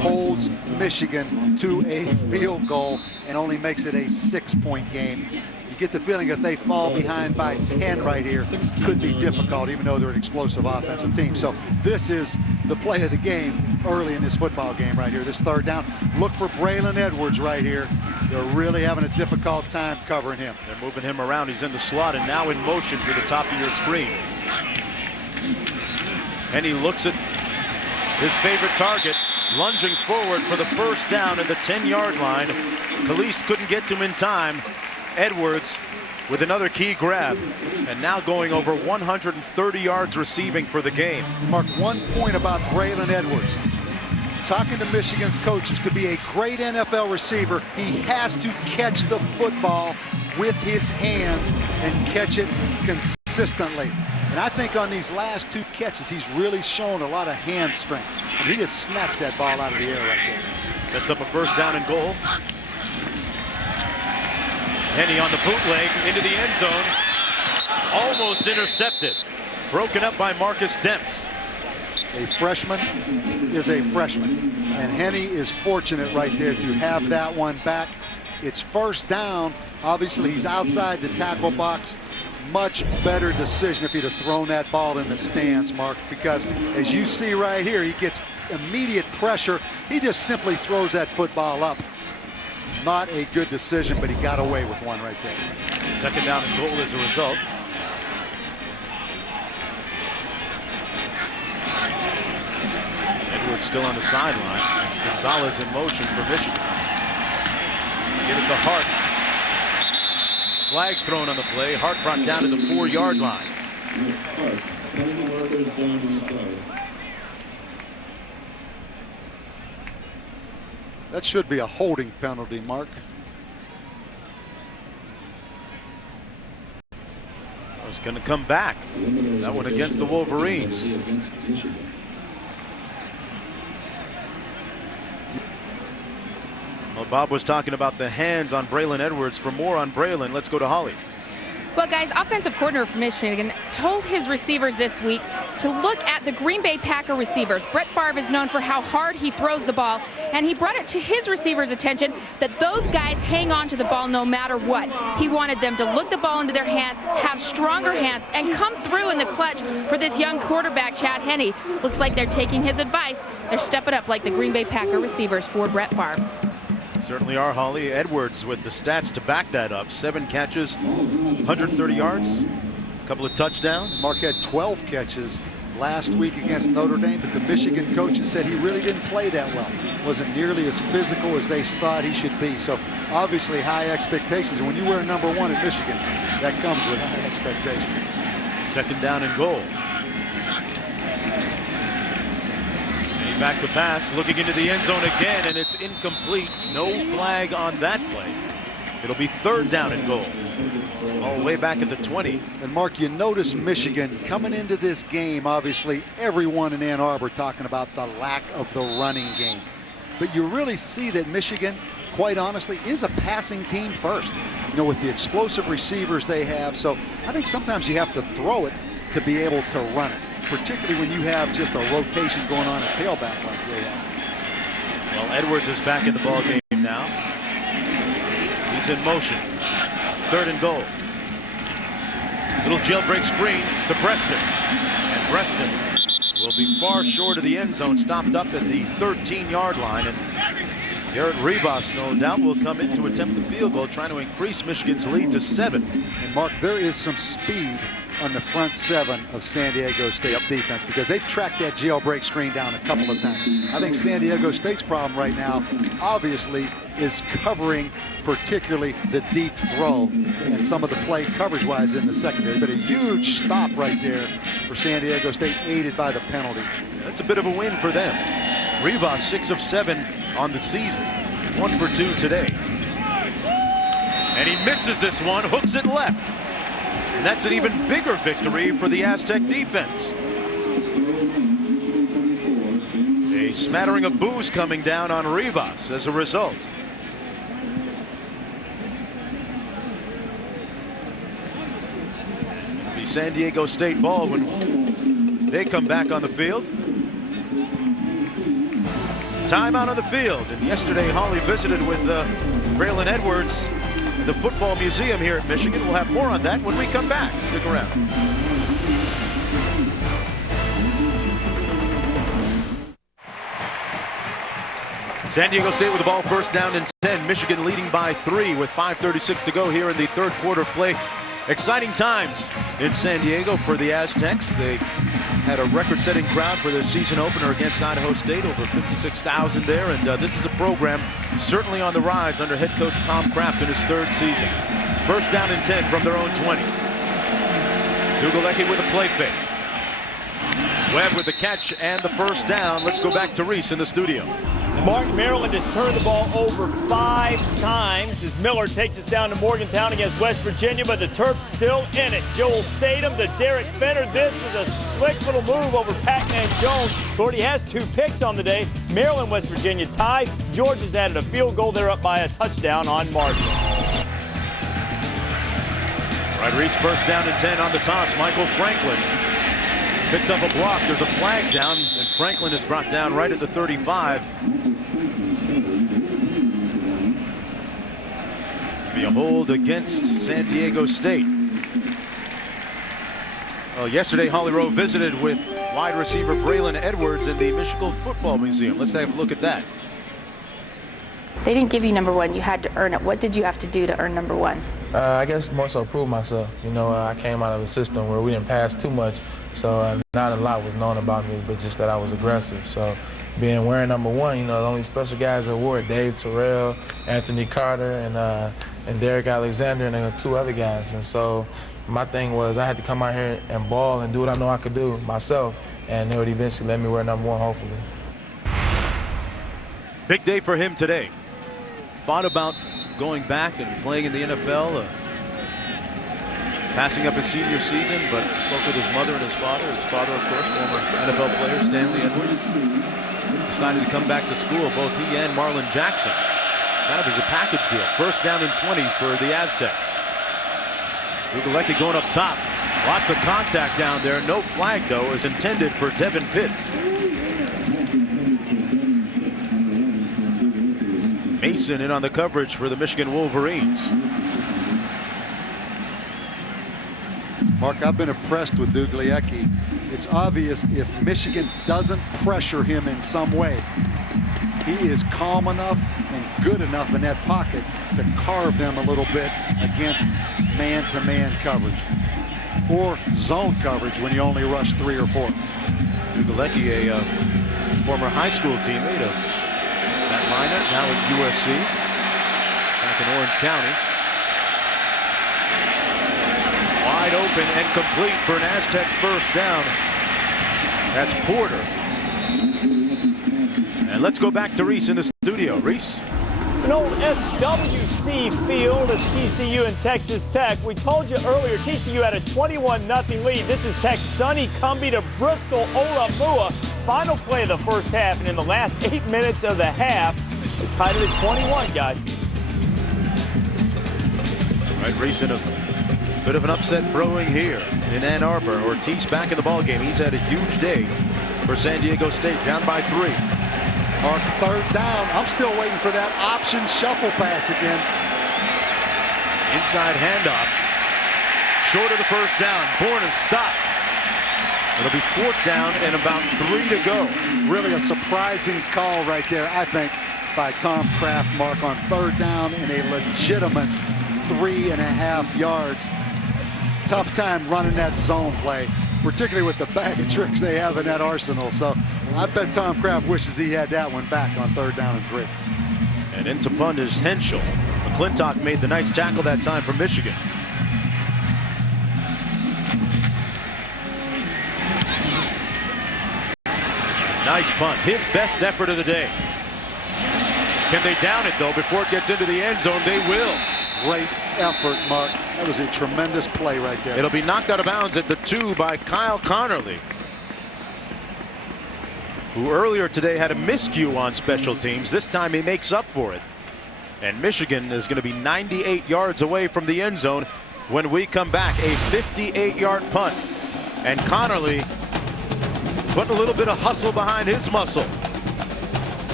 holds Michigan to a field goal and only makes it a 6-point game. You get the feeling if they fall behind by 10 right here, could be difficult, even though they're an explosive offensive team. So this is the play of the game early in this football game right here, this 3rd down. Look for Braylon Edwards right here. They're really having a difficult time covering him. They're moving him around. He's in the slot and now in motion to the top of your screen. And he looks at his favorite target, lunging forward for the 1st down at the 10-yard line. Police couldn't get to him in time. Edwards with another key grab, and now going over 130 yards receiving for the game. Mark, 1 point about Braylon Edwards. Talking to Michigan's coaches, to be a great NFL receiver, he has to catch the football with his hands and catch it consistently. And I think on these last 2 catches, he's really shown a lot of hand strength. And he just snatched that ball out of the air right there. Sets up a 1st down and goal. Henny on the bootleg into the end zone. Almost intercepted. Broken up by Marcus Demps. A freshman is a freshman. And Henny is fortunate right there to have that one back. It's 1st down. Obviously, he's outside the tackle box. Much better decision if he'd have thrown that ball in the stands, Mark, because as you see right here, he gets immediate pressure. He just simply throws that football up. Not a good decision, but he got away with one right there. 2nd down and goal as a result. Edwards still on the sideline since Gonzalez in motion for Michigan. Give it to Hart. Flag thrown on the play. Hart brought down to the 4-yard line. That should be a holding penalty, Mark. It's going to come back. That one against the Wolverines. Well, Bob was talking about the hands on Braylon Edwards. For more on Braylon, let's go to Holly. Well, guys, offensive coordinator for Michigan told his receivers this week to look at the Green Bay Packer receivers. Brett Favre is known for how hard he throws the ball, and he brought it to his receivers' attention that those guys hang on to the ball no matter what. He wanted them to look the ball into their hands, have stronger hands, and come through in the clutch for this young quarterback, Chad Henne. Looks like they're taking his advice. They're stepping up like the Green Bay Packer receivers for Brett Favre. Certainly are, Holly. Edwards with the stats to back that up. 7 catches, 130 yards, a couple of touchdowns. Mark had 12 catches last week against Notre Dame, but the Michigan coaches said he really didn't play that well. Wasn't nearly as physical as they thought he should be. So obviously high expectations. And when you wear number 1 at Michigan, that comes with high expectations. 2nd down and goal. Back to pass, looking into the end zone again, and it's incomplete. No flag on that play. It'll be 3rd down and goal. All the way back at the 20. And Mark, you notice Michigan coming into this game, obviously everyone in Ann Arbor talking about the lack of the running game. But you really see that Michigan, quite honestly, is a passing team first. You know, with the explosive receivers they have. So I think sometimes you have to throw it to be able to run it, particularly when you have just a rotation going on at tailback like they have. Well, Edwards is back in the ball game now. He's in motion. 3rd and goal. Little jailbreak screen to Preston. And Preston will be far short of the end zone, stopped up at the 13-yard line. And Garrett Rivas, no doubt, will come in to attempt the field goal, trying to increase Michigan's lead to 7. And Mark, there is some speed on the front 7 of San Diego State's defense, because they've tracked that jailbreak screen down a couple of times. I think San Diego State's problem right now, obviously, is covering particularly the deep throw and some of the play coverage-wise in the secondary. But a huge stop right there for San Diego State, aided by the penalty. That's a bit of a win for them. Rivas 6 of 7 on the season, 1 for 2 today. And he misses this one, hooks it left. And that's an even bigger victory for the Aztec defense. A smattering of boos coming down on Rivas as a result. It'll be San Diego State ball when they come back on the field. Timeout on the field. And yesterday, Holly visited with Braylon Edwards in the Football Museum here at Michigan. We'll have more on that when we come back. Stick around. San Diego State with the ball, first down and 10. Michigan leading by 3 with 5:36 to go here in the third quarter of play. Exciting times in San Diego for the Aztecs. They had a record-setting crowd for their season opener against Idaho State, over 56,000 there, and this is a program certainly on the rise under head coach Tom Kraft in his 3rd season. First down and 10 from their own 20. Dugalecki with a play fake. Webb with the catch and the first down. Let's go back to Reese in the studio. Mark, Maryland has turned the ball over 5 times as Miller takes us down to Morgantown against West Virginia, but the Terps still in it. Joel Statham to Derek Fenner. This was a slick little move over Pac-Man Jones, who already has 2 picks on the day. Maryland, West Virginia tied. Georgia's added a field goal. They're up by a touchdown on margin. Right, Reese, first down and 10 on the toss. Michael Franklin picked up a block. There's a flag down, and Franklin is brought down right at the 35. Be a hold against San Diego State. Well, yesterday, Holly Rowe visited with wide receiver Braylon Edwards in the Michigan Football Museum. Let's have a look at that. They didn't give you number 1. You had to earn it. What did you have to do to earn number 1? I guess more so prove myself. You know, I came out of a system where we didn't pass too much, so not a lot was known about me, but just that I was aggressive. So wearing number 1, you know, the only special guys that wore it, Dave Terrell, Anthony Carter, and Derek Alexander, and 2 other guys. And so my thing was I had to come out here and ball and do what I know I could do myself, and they would eventually let me wear number 1, hopefully. Big day for him today. Thought about going back and playing in the NFL, passing up his senior season, but spoke with his mother and his father. His father, of course, former NFL player Stanley Edwards. Decided to come back to school, both he and Marlon Jackson. Kind of as a package deal. First down and 20 for the Aztecs. Dugalecki going up top. Lots of contact down there. No flag, though, is intended for Devin Pitts. Mason in on the coverage for the Michigan Wolverines. Mark, I've been impressed with Dugalecki. It's obvious if Michigan doesn't pressure him in some way, he is calm enough and good enough in that pocket to carve them a little bit against man-to-man coverage or zone coverage when you only rush 3 or 4. Dugalecki, a former high school teammate of Matt Leinart, now at USC, back in Orange County. Wide open and complete for an Aztec first down. That's Porter. And let's go back to Reese in the studio. Reese. An old SWC field at TCU and Texas Tech. We told you earlier TCU had a 21-0 lead. This is Tech's Sonny Cumbie to Bristol Olamua. Final play of the first half, and in the last 8 minutes of the half, they tied it at 21, guys. All right, Reese, in a bit of an upset brewing here in Ann Arbor. Ortiz back in the ballgame. He's had a huge day for San Diego State, down by 3. Mark, third down. I'm still waiting for that option shuffle pass again. Inside handoff. Short of the first down. Bourne is stopped. It'll be 4th down and about 3 to go. Really a surprising call right there, I think. by Tom Kraft, Mark, on third down in a legitimate 3.5 yards. Tough time running that zone play, particularly with the bag of tricks they have in that arsenal. So I bet Tom Kraft wishes he had that one back on third down and 3. And into punt is Henschel. McClintock made the nice tackle that time for Michigan. Nice punt, his best effort of the day. Can they down it though before it gets into the end zone? They will. Great effort, Mark. That was a tremendous play right there. It'll be knocked out of bounds at the 2 by Kyle Connerly, who earlier today had a miscue on special teams. This time he makes up for it. And Michigan is going to be 98 yards away from the end zone when we come back. A 58-yard punt. And Connerly putting a little bit of hustle behind his muscle.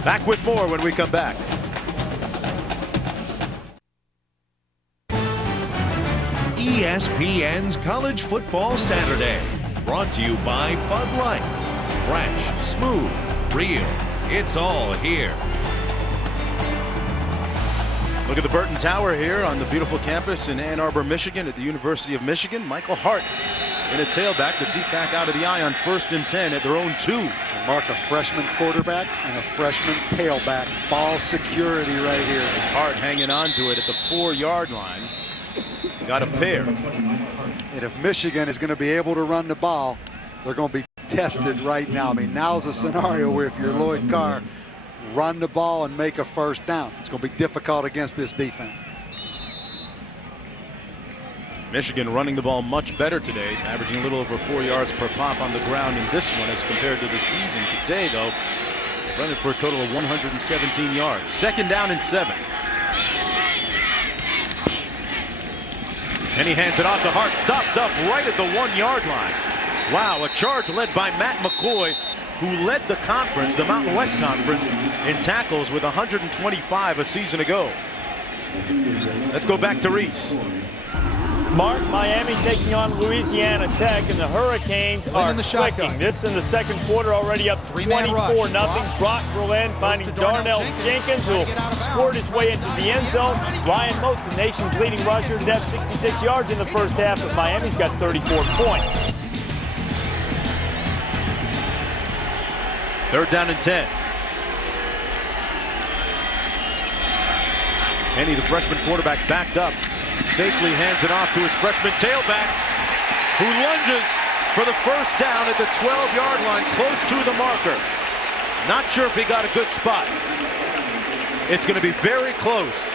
Back with more when we come back. ESPN's College Football Saturday, brought to you by Bud Light. Fresh, smooth, real. It's all here. Look at the Burton Tower here on the beautiful campus in Ann Arbor, Michigan at the University of Michigan. Michael Hart in a tailback, the deep back out of the eye on 1st and 10 at their own 2. And Mark, a freshman quarterback and a freshman tailback. Ball security right here. Hart hanging on to it at the 4-yard line. Got a pair. And if Michigan is going to be able to run the ball, they're going to be tested right now. I mean, now's a scenario where if you're Lloyd Carr, run the ball and make a first down. It's going to be difficult against this defense. Michigan running the ball much better today, averaging a little over 4 yards per pop on the ground in this one as compared to the season. Today, though, they're running for a total of 117 yards. 2nd down and 7. And he hands it off to Hart, stopped up right at the 1-yard line. Wow, a charge led by Matt McCoy, who led the conference, the Mountain West Conference, in tackles with 125 a season ago. Let's go back to Reese. Mark, Miami taking on Louisiana Tech, and the Hurricanes are clicking. This in the 2nd quarter, already up 24-0. Brock Berlin finding Darnell Jenkins, who scored his way into the end zone. Ryan Moats, the nation's leading rusher, did have 66 yards in the first half, but Miami's got 34 points. 3rd down and 10. Henny, the freshman quarterback, backed up. Safely hands it off to his freshman tailback, who lunges for the first down at the 12-yard line, close to the marker. Not sure if he got a good spot. It's going to be very close.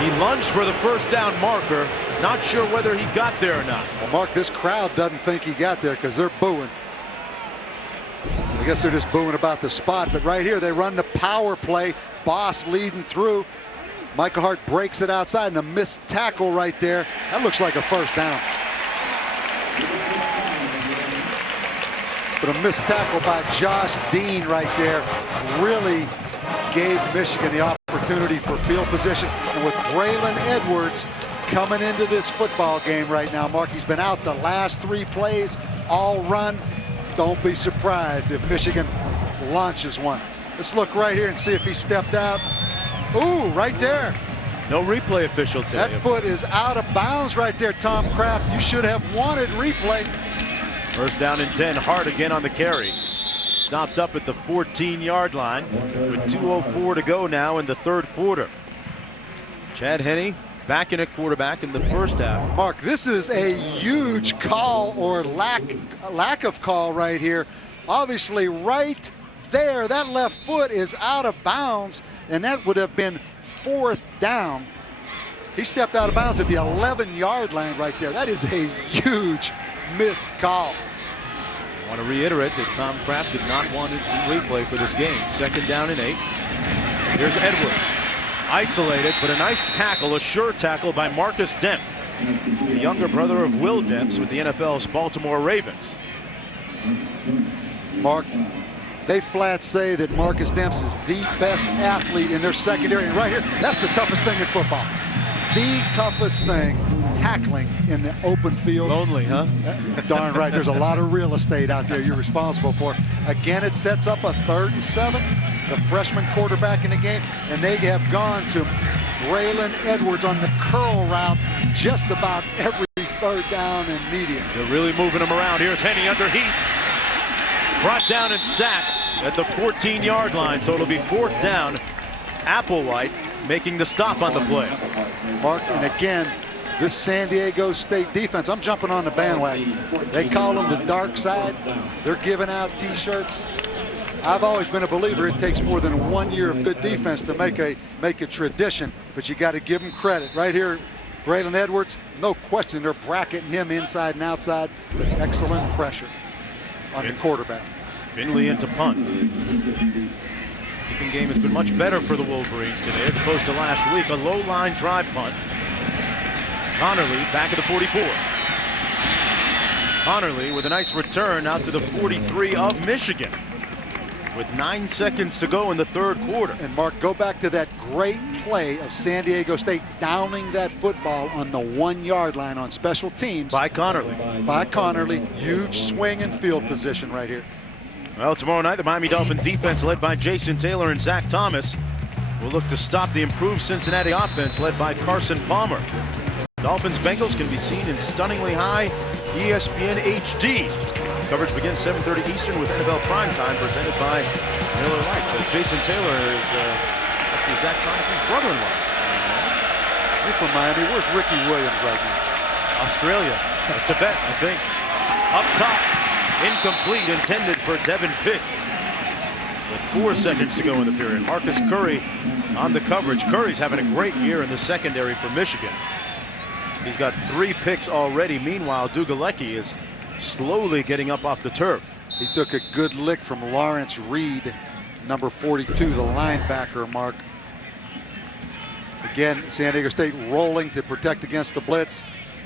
He lunged for the first down marker. Not sure whether he got there or not. Well, Mark, this crowd doesn't think he got there because they're booing. I guess they're just booing about the spot, but right here they run the power play. Boss leading through. Michael Hart breaks it outside, and a missed tackle right there. That looks like a first down. But a missed tackle by Josh Dean right there really gave Michigan the opportunity for field position. And with Braylon Edwards coming into this football game right now, Mark, he's been out the last 3 plays, all run. Don't be surprised if Michigan launches one. Let's look right here and see if he stepped out. Ooh, right there. No replay official today. That foot is out of bounds right there, Tom Kraft. You should have wanted replay. 1st down and 10. Hart again on the carry. Stopped up at the 14-yard line with 2:04 to go now in the 3rd quarter. Chad Henne back in at quarterback in the first half. Mark, this is a huge call or lack of call right here. Obviously right there, that left foot is out of bounds, and that would have been 4th down. He stepped out of bounds at the 11-yard line right there. That is a huge missed call. I want to reiterate that Tom Kraft did not want instant replay for this game. 2nd down and 8. Here's Edwards. Isolated, but a nice tackle, a sure tackle by Marcus Demp, the younger brother of Will Demps with the NFL's Baltimore Ravens. Mark, they flat say that Marcus Demps is the best athlete in their secondary. And right here, that's the toughest thing in football. The toughest thing tackling in the open field. Lonely, huh? Darn right. There's a lot of real estate out there you're responsible for. Again, it sets up a 3rd and 7. The freshman quarterback in the game, and they have gone to Braylon Edwards on the curl route just about every 3rd down and medium. They're really moving him around. Here's Henne under heat. Brought down and sacked at the 14-yard line, so it'll be 4th down. Applewhite making the stop on the play. Mark, and again, this San Diego State defense, I'm jumping on the bandwagon. They call them the dark side. They're giving out T-shirts. I've always been a believer it takes more than 1 year of good defense to make a tradition, but you got to give them credit. Right here, Braylon Edwards, no question, they're bracketing him inside and outside, but excellent pressure on the quarterback. Finley into punt. Kicking game has been much better for the Wolverines today as opposed to last week. A low line drive punt. Connerly back at the 44. Connerly with a nice return out to the 43 of Michigan with 9 seconds to go in the 3rd quarter. And Mark, go back to that great play of San Diego State downing that football on the 1-yard line on special teams. By Connerly. By Connerly. Huge swing and field position right here. Well, tomorrow night, the Miami Dolphins defense led by Jason Taylor and Zach Thomas will look to stop the improved Cincinnati offense led by Carson Palmer. Dolphins Bengals can be seen in stunningly high ESPN HD. Coverage begins 7:30 Eastern with NFL Primetime presented by Miller Lite. Jason Taylor is actually Zach Thomas's brother-in-law. You're from Miami. Where's Ricky Williams right now? Australia. Tibet, I think. Up top. Incomplete, intended for Devin Pitts. With 4 seconds to go in the period. Marcus Curry on the coverage. Curry's having a great year in the secondary for Michigan. He's got 3 picks already. Meanwhile, Dugalecki is slowly getting up off the turf. He took a good lick from Lawrence Reed, number 42, the linebacker, Mark. Again, San Diego State rolling to protect against the blitz.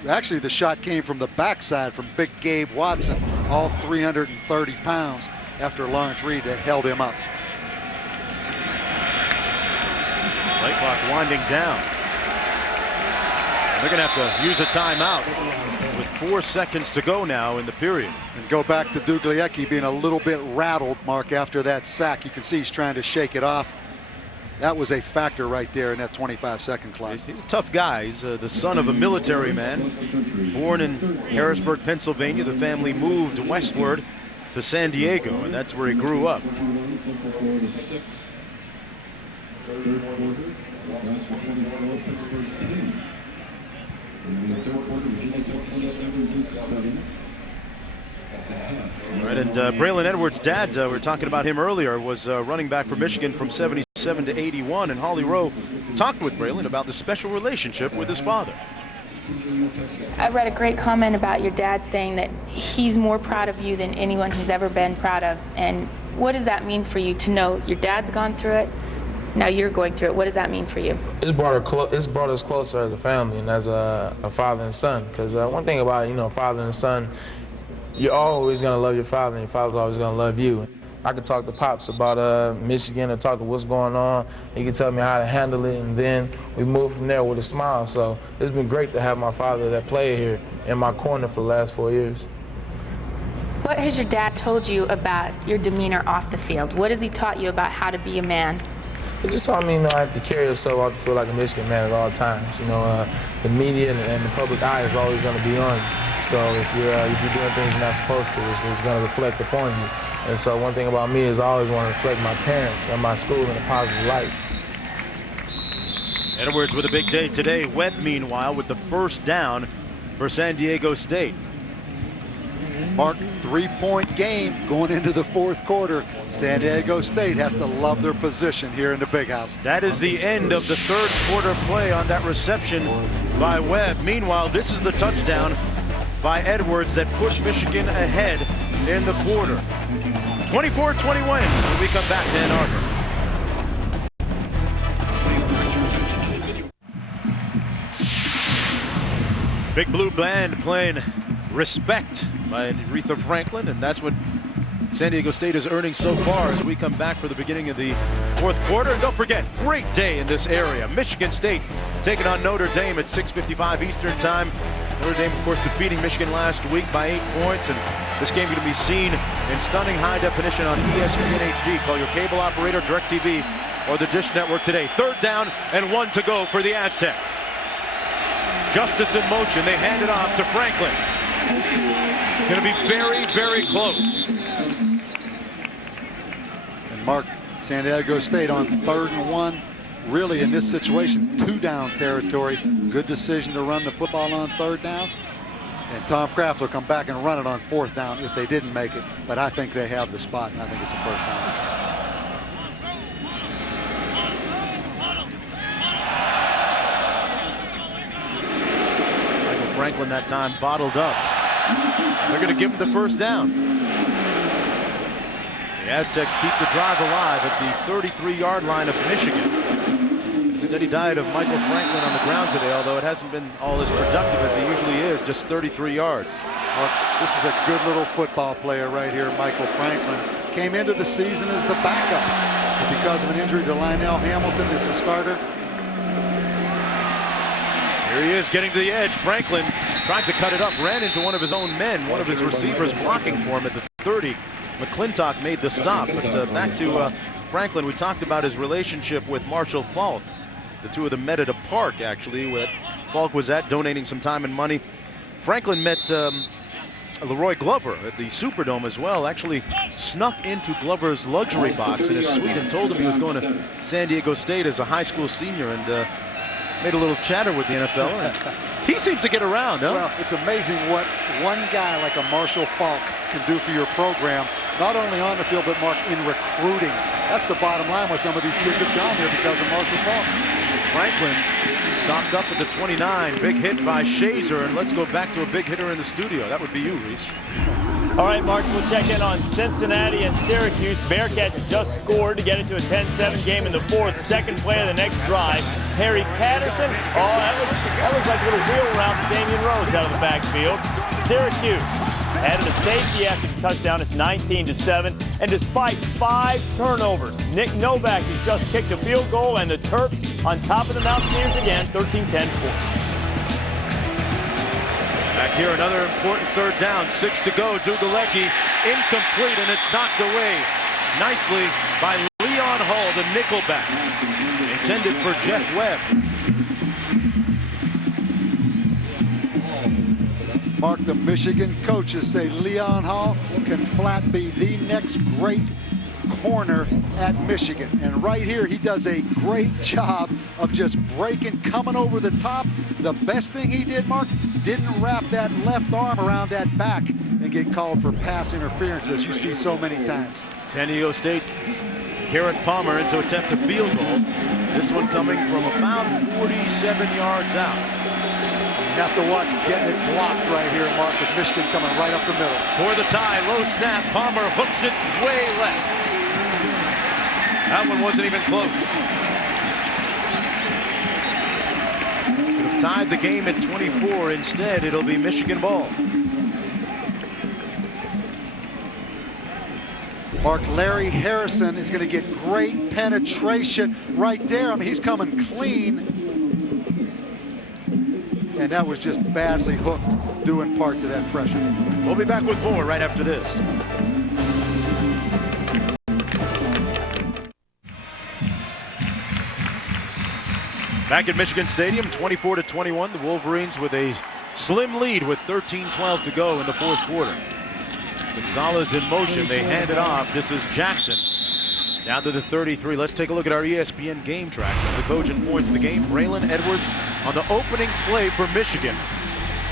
Actually, the shot came from the backside from big Gabe Watson, all 330 pounds after Lawrence Reed had held him up. Play clock winding down. They're going to have to use a timeout with 4 seconds to go now in the period. And go back to Dugalecki being a little bit rattled, Mark, after that sack. You can see he's trying to shake it off. That was a factor right there in that 25-second clock. He's a tough guy. He's the son of a military man. Born in Harrisburg, Pennsylvania. The family moved westward to San Diego, and that's where he grew up. All right, and Braylon Edwards' dad, we were talking about him earlier, was running back for Michigan from 77 to 81, and Holly Rowe talked with Braylon about the special relationship with his father. I read a great comment about your dad saying that he's more proud of you than anyone he's ever been proud of. And what does that mean for you to know your dad's gone through it, now you're going through it? What does that mean for you? It's brought us closer as a family and as a father and son. Because one thing about, father and son, you're always going to love your father, and your father's always going to love you. I could talk to Pops about Michigan and talk to what's going on. He can tell me how to handle it, and then we move from there with a smile. So it's been great to have my father that played here in my corner for the last 4 years. What has your dad told you about your demeanor off the field? What has he taught you about how to be a man? It just taught me, I have to carry yourself off the field like a Michigan man at all times. The media and the public eye is always going to be on you. So if you're doing things you're not supposed to, it's going to reflect upon you. And so one thing about me is I always want to reflect my parents and my school in a positive light. Edwards with a big day today. Webb, meanwhile, with the first down for San Diego State. Mark, 3-point game going into the 4th quarter. San Diego State has to love their position here in the Big House. That is the end of the 3rd quarter play on that reception by Webb. Meanwhile, this is the touchdown by Edwards that put Michigan ahead in the quarter. 24-21 when we come back to Ann Arbor. Big Blue Band playing Respect by Aretha Franklin, and that's what San Diego State is earning so far as we come back for the beginning of the fourth quarter. And don't forget, great day in this area. Michigan State taking on Notre Dame at 6:55 Eastern time. Notre Dame, of course, defeating Michigan last week by 8 points. And this game going to be seen in stunning high definition on ESPN HD. Call your cable operator, DirecTV, or the Dish Network today. 3rd down and 1 to go for the Aztecs. Justice in motion. They hand it off to Franklin. Going to be very, very close. And Mark, San Diego State on 3rd and 1. Really, in this situation, 2-down territory. Good decision to run the football on 3rd down. And Tom Kraft will come back and run it on 4th down if they didn't make it. But I think they have the spot, and I think it's a 1st down. Michael Franklin that time bottled up. They're going to give him the 1st down. The Aztecs keep the drive alive at the 33-yard line of Michigan. A steady diet of Michael Franklin on the ground today, although it hasn't been all as productive as he usually is, just 33 yards. Well, this is a good little football player right here, Michael Franklin. Came into the season as the backup, but because of an injury to Lionel Hamilton as the starter. Here he is getting to the edge. Franklin tried to cut it up, ran into one of his own men, one of his receivers blocking for him at the 30. McClintock made the stop, but back to Franklin. We talked about his relationship with Marshall Falk. The two of them met at a park, actually, where Falk was at, donating some time and money. Franklin met Leroy Glover at the Superdome as well, actually snuck into Glover's luxury box in his suite and told him he was going to San Diego State as a high school senior, and made a little chatter with the NFL. And he seems to get around, huh? Well, it's amazing what one guy like a Marshall Falk can do for your program, not only on the field, but Mark, in recruiting. That's the bottom line why some of these kids have gone there, because of Marshall Falk. Franklin stopped up at the 29. Big hit by Shazer, and let's go back to a big hitter in the studio. That would be you, Reese. All right, Mark, we'll check in on Cincinnati and Syracuse. Bearcats just scored to get it to a 10-7 game in the 4th. Second play of the next drive. Harry Patterson. Oh, that looks like a little wheel around for Damian Rhodes out of the backfield. Syracuse added a safety after the touchdown. It's 19-7. And despite 5 turnovers, Nick Novak has just kicked a field goal, and the Terps on top of the Mountaineers again, 13-10 4. Back here, another important 3rd down. 6 to go. Dugalecki incomplete, and it's knocked away nicely by Leon Hall, the nickelback. Intended for Jeff Webb. Mark, the Michigan coaches say Leon Hall can flat be the next great corner at Michigan. And right here, he does a great job of just breaking, coming over the top. The best thing he did, Mark, didn't wrap that left arm around that back and get called for pass interference, as you see so many times. San Diego State's Garrett Palmer into attempt a field goal. This one coming from about 47 yards out. You have to watch getting it blocked right here, Mark, with Michigan coming right up the middle. For the tie, low snap. Palmer hooks it way left. That one wasn't even close. Could have tied the game at 24. Instead, it'll be Michigan ball. Mark, Larry Harrison is going to get great penetration right there. I mean, he's coming clean. And that was just badly hooked, due in part to that pressure. We'll be back with more right after this. Back at Michigan Stadium, 24-21. The Wolverines with a slim lead with 13-12 to go in the 4th quarter. Gonzalez in motion. They hand it off. This is Jackson. Down to the 33. Let's take a look at our ESPN game tracks. The cogent points of the game. Braylon Edwards on the opening play for Michigan.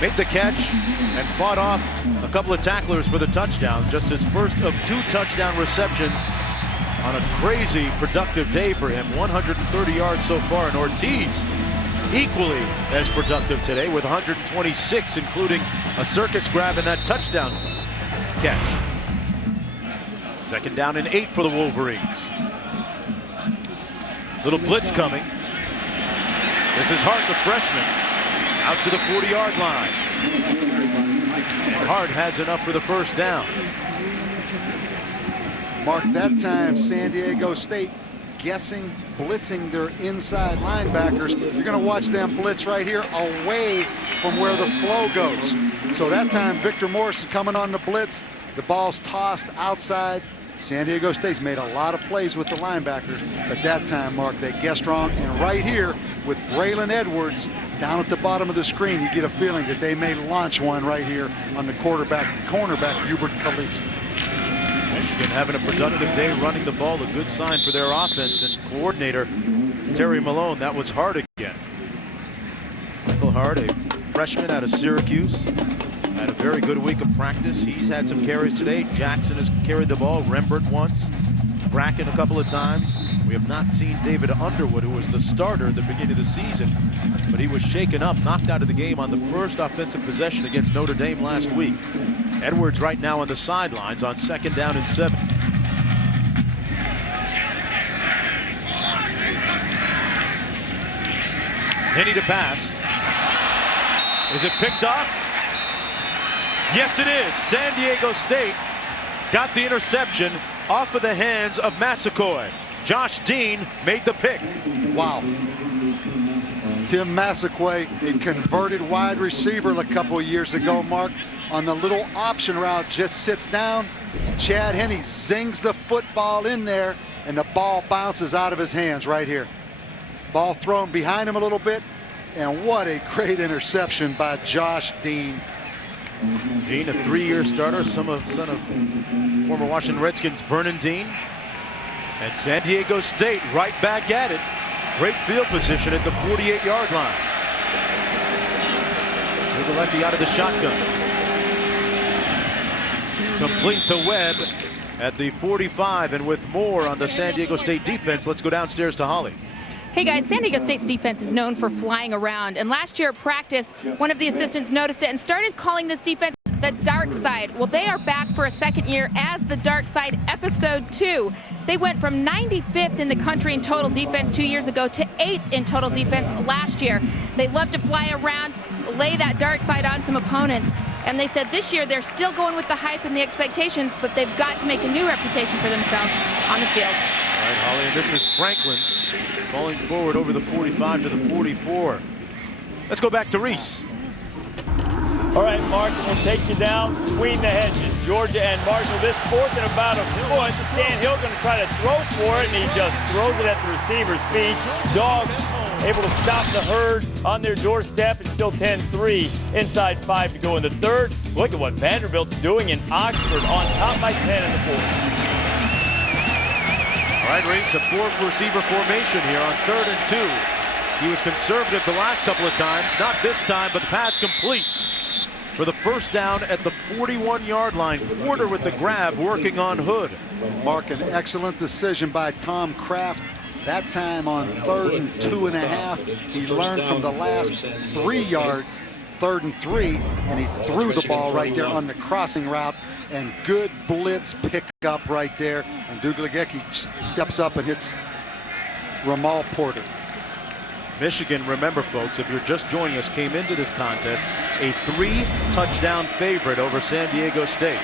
Made the catch and fought off a couple of tacklers for the touchdown. Just his first of 2 touchdown receptions on a crazy productive day for him. 130 yards so far. And Ortiz equally as productive today with 126, including a circus grab and that touchdown catch. 2nd down and 8 for the Wolverines. Little blitz coming. This is Hart, the freshman, out to the 40-yard line. And Hart has enough for the 1st down. Mark, that time San Diego State blitzing their inside linebackers. You're going to watch them blitz right here away from where the flow goes. So that time Victor Morrison coming on the blitz. The ball's tossed outside. San Diego State's made a lot of plays with the linebackers, but that time, Mark, they guessed wrong. And right here with Braylon Edwards down at the bottom of the screen, you get a feeling that they may launch one right here on the cornerback Hubert Caliste. Michigan having a productive day running the ball, a good sign for their offense, and coordinator Terry Malone. That was Hart again. Michael Hart, a freshman out of Syracuse, had a very good week of practice. He's had some carries today. Jackson has carried the ball, Rembert once, Bracken a couple of times. We have not seen David Underwood, who was the starter at the beginning of the season, but he was shaken up, knocked out of the game on the first offensive possession against Notre Dame last week. Edwards right now on the sidelines on 2nd down and 7. Henny to pass. Is it picked off? Yes, it is. San Diego State got the interception off of the hands of Massaquoi. Josh Dean made the pick. Wow. Tim Massaquoi, a converted wide receiver a couple of years ago, Mark, on the little option route, just sits down. Chad Henne zings the football in there, and the ball bounces out of his hands right here. Ball thrown behind him a little bit, and what a great interception by Josh Dean. Dean, a 3-year starter, son of former Washington Redskins Vernon Dean. And San Diego State right back at it. Great field position at the 48-yard line. Dugalecki out of the shotgun. Complete to Webb at the 45, and with more on the San Diego State defense, let's go downstairs to Holly. Hey guys, San Diego State's defense is known for flying around, and last year at practice, one of the assistants noticed it and started calling this defense the dark side. Well, they are back for a second year as the dark side episode 2. They went from 95th in the country in total defense 2 years ago to 8th in total defense last year. They love to fly around, lay that dark side on some opponents, and they said this year they're still going with the hype and the expectations, but they've got to make a new reputation for themselves on the field. All right, Holly, and this is Franklin falling forward over the 45 to the 44. Let's go back to Reese. All right, Mark, we'll take you down between the hedges. Georgia and Marshall, this 4th and about a foot. Stan Hill going to try to throw for it, and he just throws it at the receiver's feet. Dogs able to stop the herd on their doorstep. It's still 10-3, inside 5 to go in the 3rd. Look at what Vanderbilt's doing in Oxford, on top by 10 in the 4th. All right, Reese, a 4-receiver formation here on 3rd and 2. He was conservative the last couple of times, not this time, but the pass complete for the first down at the 41-yard line. Porter with the grab, working on Hood. Mark, an excellent decision by Tom Kraft. That time on 3rd and 2.5, he learned from the last 3 yards, 3rd and 3, and he threw the ball right there on the crossing route, and good blitz pickup right there. And Dugalecki steps up and hits Ramal Porter. Michigan, remember folks, if you're just joining us, came into this contest a 3-touchdown favorite over San Diego State.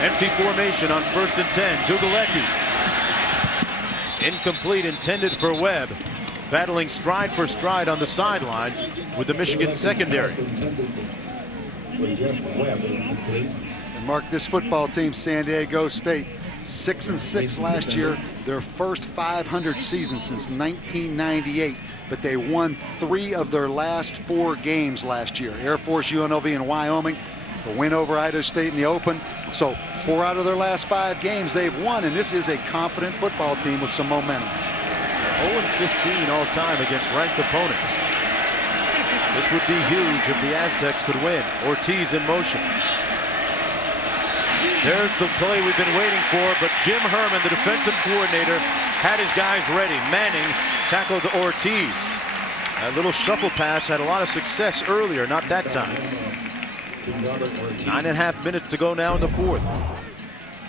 Empty formation on 1st and 10. Dugalecki. Incomplete, intended for Webb. Battling stride for stride on the sidelines with the Michigan secondary. And Mark, this football team, San Diego State, 6-6 last year, their first 500 season since 1998, but they won 3 of their last 4 games last year. Air Force, UNLV, and Wyoming. The win over Idaho State in the Open. So 4 out of their last 5 games they've won, and this is a confident football team with some momentum. 0-15 all time against ranked opponents. This would be huge if the Aztecs could win. Ortiz in motion. There's the play we've been waiting for, but Jim Herman, the defensive coordinator, had his guys ready. Manning tackled Ortiz. That little shuffle pass had a lot of success earlier, not that time. 9.5 minutes to go now in the 4th.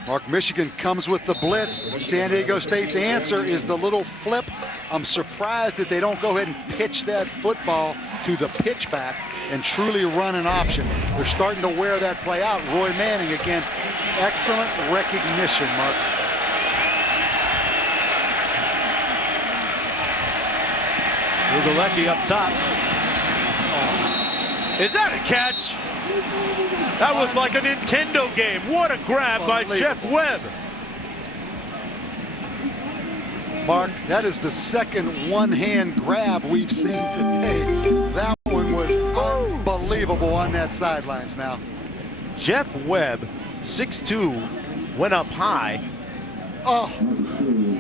Mark, Michigan comes with the blitz. San Diego State's answer is the little flip. I'm surprised that they don't go ahead and pitch that football to the pitchback. and truly run an option. They're starting to wear that play out. Roy Manning, again, excellent recognition, Mark. Dugalecki up top. Is that a catch? That was like a Nintendo game. What a grab by Jeff Webb. Mark, that is the second one-hand grab we've seen today. That one was unbelievable on that sidelines now. Jeff Webb, 6'2", went up high. Oh,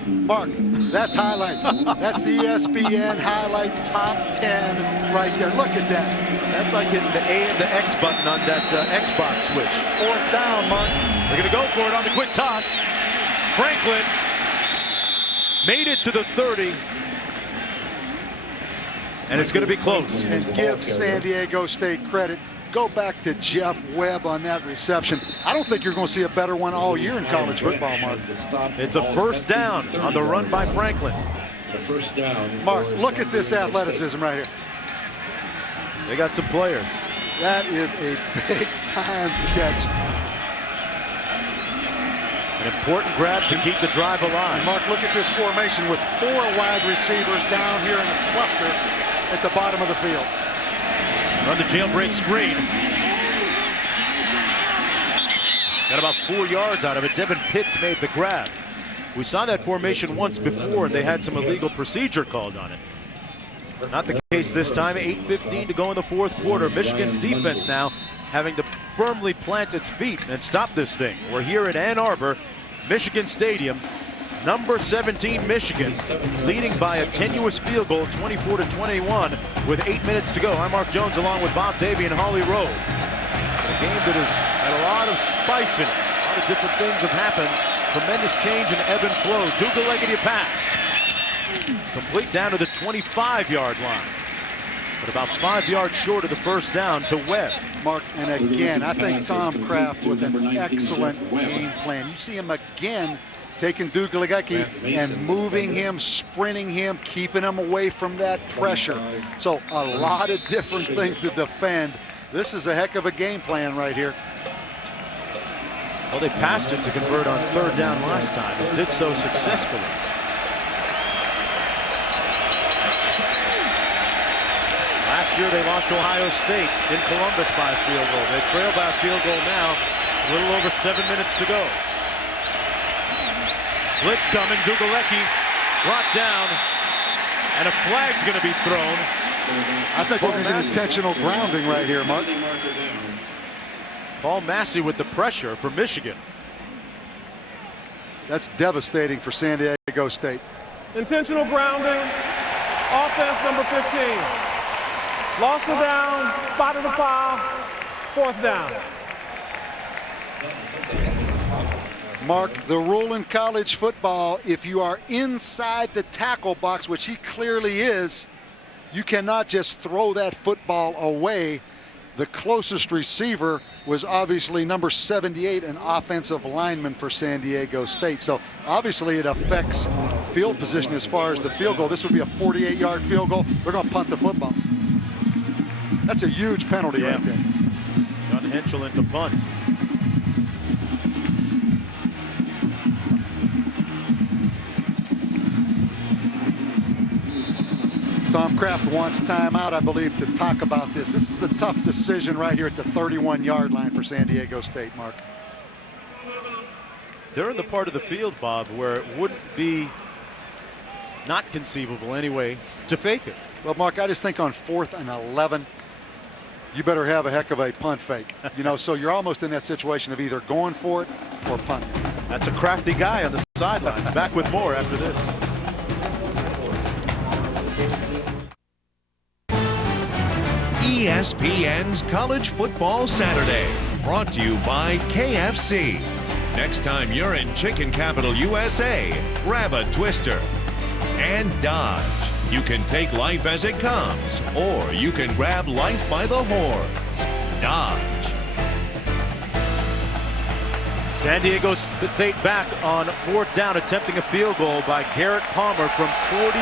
Mark, that's highlight. That's ESPN highlight top 10 right there. Look at that. That's like hitting the A and the X button on that Xbox switch. 4th down, Mark. They're going to go for it on the quick toss. Franklin made it to the 30. And it's going to be close. And give San Diego State credit. Go back to Jeff Webb on that reception. I don't think you're going to see a better one all year in college football, Mark. It's a first down on the run by Franklin. First down. Mark, look at this athleticism right here. They got some players. That is a big-time catch. An important grab to keep the drive alive. And Mark, look at this formation with 4 wide receivers down here in a cluster at the bottom of the field. Run the jailbreak screen. Got about 4 yards out of it. Devin Pitts made the grab. We saw that formation once before, and they had some illegal procedure called on it. Not the case this time. 8:15 to go in the 4th quarter. Michigan's defense now having to firmly plant its feet and stop this thing. We're here at Ann Arbor, Michigan Stadium. Number 17 Michigan leading by a tenuous field goal, 24-21, with 8 minutes to go. I'm Mark Jones along with Bob Davey and Holly Rowe. A game that has had a lot of spice in it. A lot of different things have happened. Tremendous change in ebb and flow. Dugalecki pass. Complete down to the 25-yard line. But about 5 yards short of the first down to Webb. Mark, and again, I think Tom Kraft with an excellent game plan. You see him again taking Dugalecki and moving him, sprinting him, keeping him away from that pressure. So a lot of different things to defend. This is a heck of a game plan right here. Well, they passed it to convert on 3rd down last time and did so successfully. Last year they lost to Ohio State in Columbus by a field goal. They trail by a field goal now, a little over 7 minutes to go. Blitz coming, Dugalecki brought down, and a flag's going to be thrown. I think we're going to get intentional grounding right here, Mark. Paul Massey with the pressure for Michigan. That's devastating for San Diego State. Intentional grounding, offense number 15. Loss of down, spotted a foul, 4th down. Mark, the rule in college football, if you are inside the tackle box, which he clearly is, you cannot just throw that football away. The closest receiver was obviously number 78, an offensive lineman for San Diego State. So obviously it affects field position as far as the field goal. This would be a 48-yard field goal. They're going to punt the football. That's a huge penalty right there. John Henschel into punt. Tom Kraft wants timeout, I believe, to talk about this. This is a tough decision right here at the 31-yard line for San Diego State, Mark. They're in the part of the field, Bob, where it wouldn't be not conceivable anyway to fake it. Well, Mark, I just think on 4th and 11, you better have a heck of a punt fake. You know, so you're almost in that situation of either going for it or punting. That's a crafty guy on the sidelines. Back with more after this. ESPN's College Football Saturday, brought to you by KFC. Next time you're in Chicken Capital USA, grab a Twister. And Dodge. You can take life as it comes, or you can grab life by the horns. Dodge. San Diego State back on 4th down, attempting a field goal by Garrett Palmer from 40